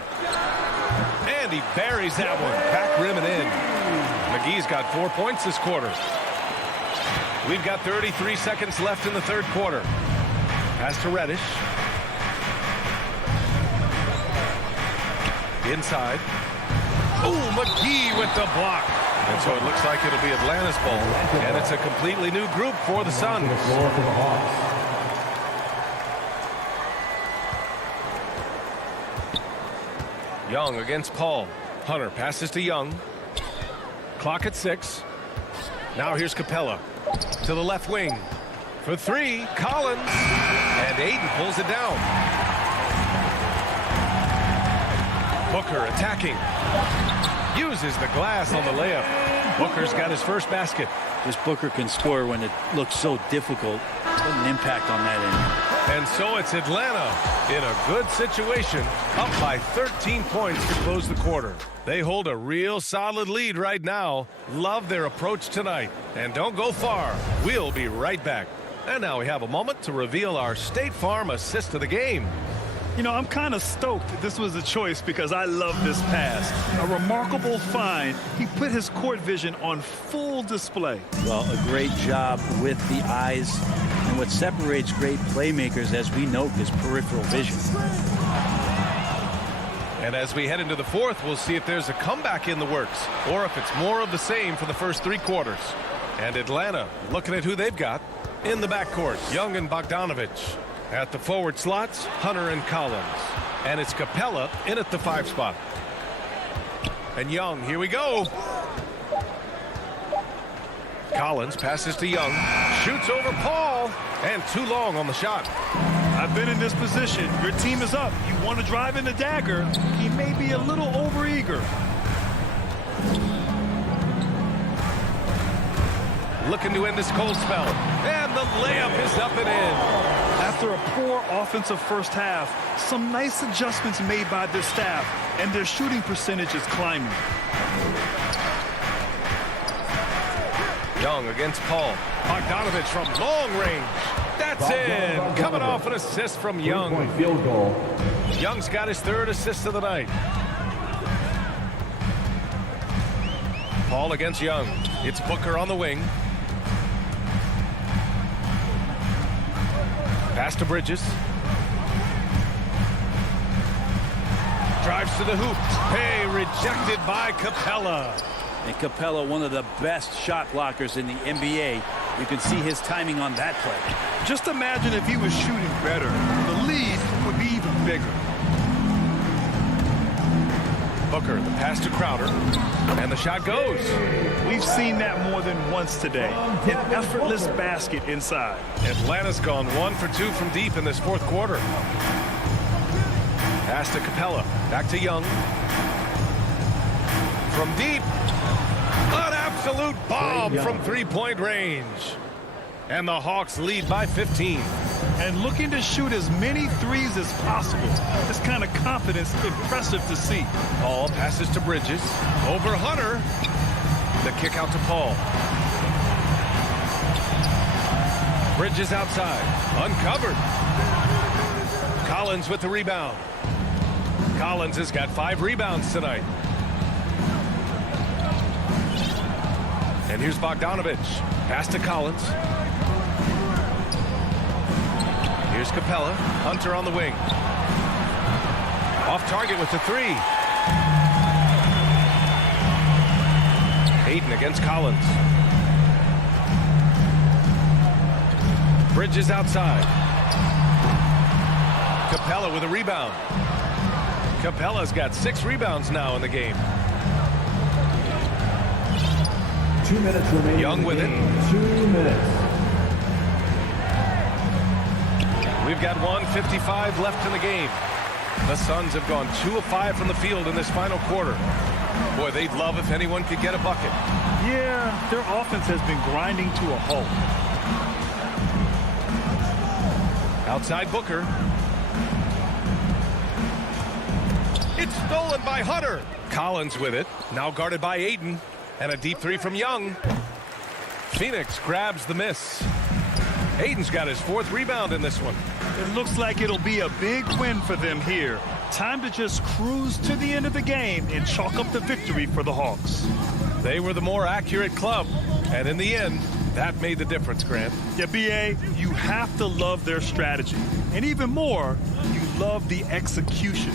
And he buries that one. Back rim and in. McGee's got 4 points this quarter. We've got 33 seconds left in the third quarter. Pass to Reddish. Inside. Oh, McGee with the block. And so it looks like it'll be Atlanta's ball. And it's a completely new group for the Suns. Young against Paul. Hunter passes to Young. Clock at 6. Now here's Capella to the left wing. For 3, Collins. And Aiden pulls it down. Booker attacking. Uses the glass on the layup. Booker's got his first basket. This Booker can score when it looks so difficult. What an impact on that end. And so it's Atlanta in a good situation, up by 13 points to close the quarter. They hold a real solid lead right now. Love their approach tonight. And don't go far. We'll be right back. And now we have a moment to reveal our State Farm assist of the game. You know, I'm kind of stoked that this was a choice because I love this pass. A remarkable find. He put his court vision on full display. Well, a great job with the eyes. And what separates great playmakers, as we note, is peripheral vision. And as we head into the fourth, we'll see if there's a comeback in the works or if it's more of the same for the first 3 quarters. And Atlanta looking at who they've got in the backcourt. Young and Bogdanovich. At the forward slots, Hunter and Collins. And it's Capella in at the 5 spot. And Young, here we go. Collins passes to Young. Shoots over Paul. And too long on the shot. I've been in this position. Your team is up. You want to drive in the dagger. He may be a little overeager. Looking to end this cold spell. And the layup is up and in. After a poor offensive first half, some nice adjustments made by their staff, and their shooting percentage is climbing. Young against Paul. Bogdanovich from long range. That's in. Coming off an assist from Young. 3-point field goal. Young's got his 3rd assist of the night. Paul against Young. It's Booker on the wing. Pass to Bridges. Drives to the hoop. Hey, rejected by Capella. And Capella, one of the best shot blockers in the NBA. You can see his timing on that play. Just imagine if he was shooting better. The lead would be even bigger. Booker, the pass to Crowder. And the shot goes. We've seen that more than once today. An effortless basket inside. Atlanta's gone 1 for 2 from deep in this 4th quarter. Pass to Capella. Back to Young. From deep. An absolute bomb from 3-point range. And the Hawks lead by 15. And looking to shoot as many threes as possible. This kind of confidence, impressive to see. Paul passes to Bridges. Over Hunter. The kick out to Paul. Bridges outside. Uncovered. Collins with the rebound. Collins has got 5 rebounds tonight. And here's Bogdanovich. Pass to Collins. Here's Capella. Hunter on the wing. Off target with the 3. Hayden against Collins. Bridges outside. Capella with a rebound. Capella's got 6 rebounds now in the game. 2 minutes remaining. Young with it. 2 minutes. We've got 1:55 left in the game. The Suns have gone 2 of 5 from the field in this final quarter. Boy, they'd love if anyone could get a bucket. Yeah, their offense has been grinding to a halt. Outside Booker. It's stolen by Hunter. Collins with it. Now guarded by Aiden. And a deep 3 from Young. Phoenix grabs the miss. Aiden's got his 4th rebound in this one. It looks like it'll be a big win for them here. Time to just cruise to the end of the game and chalk up the victory for the Hawks. They were the more accurate club. And in the end, that made the difference, Grant. Yeah, B.A., you have to love their strategy. And even more, you love the execution.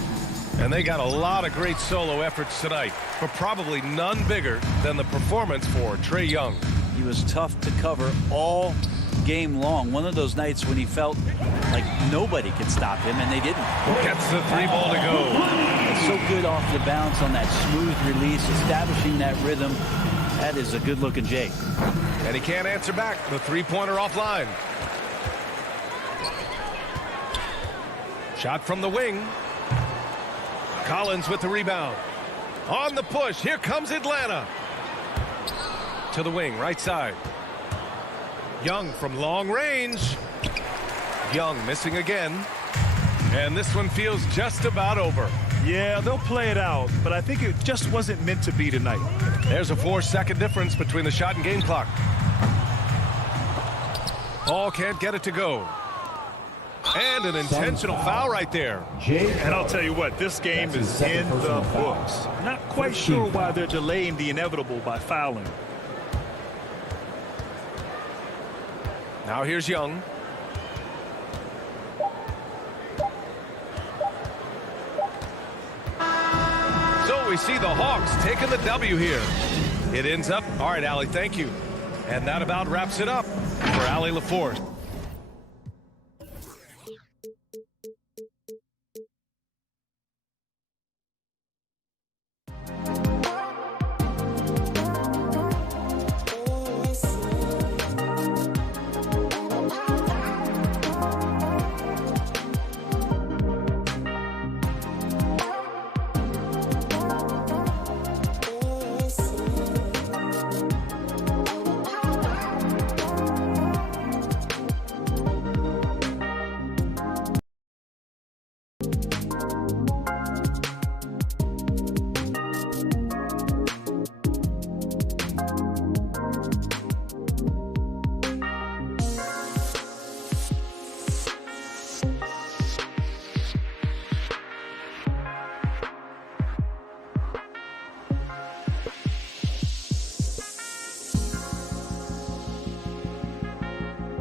And they got a lot of great solo efforts tonight, but probably none bigger than the performance for Trae Young. He was tough to cover all game long. One of those nights when he felt like nobody could stop him, and they didn't. Gets the 3 ball to go. It's so good off the bounce on that smooth release, establishing that rhythm. That is a good-looking Jake. And he can't answer back. The 3-pointer offline. Shot from the wing. Collins with the rebound. On the push. Here comes Atlanta. To the wing, right side. Young from long range. Young missing again. And this one feels just about over. Yeah, they'll play it out, but I think it just wasn't meant to be tonight. There's a 4-second difference between the shot and game clock. Paul can't get it to go. And an intentional foul right there. And I'll tell you what, this game is in the books. Not quite sure why they're delaying the inevitable by fouling. Now here's Young. we see the Hawks taking the W here. It ends up, all right, Allie, thank you. And that about wraps it up for Allie LaForce.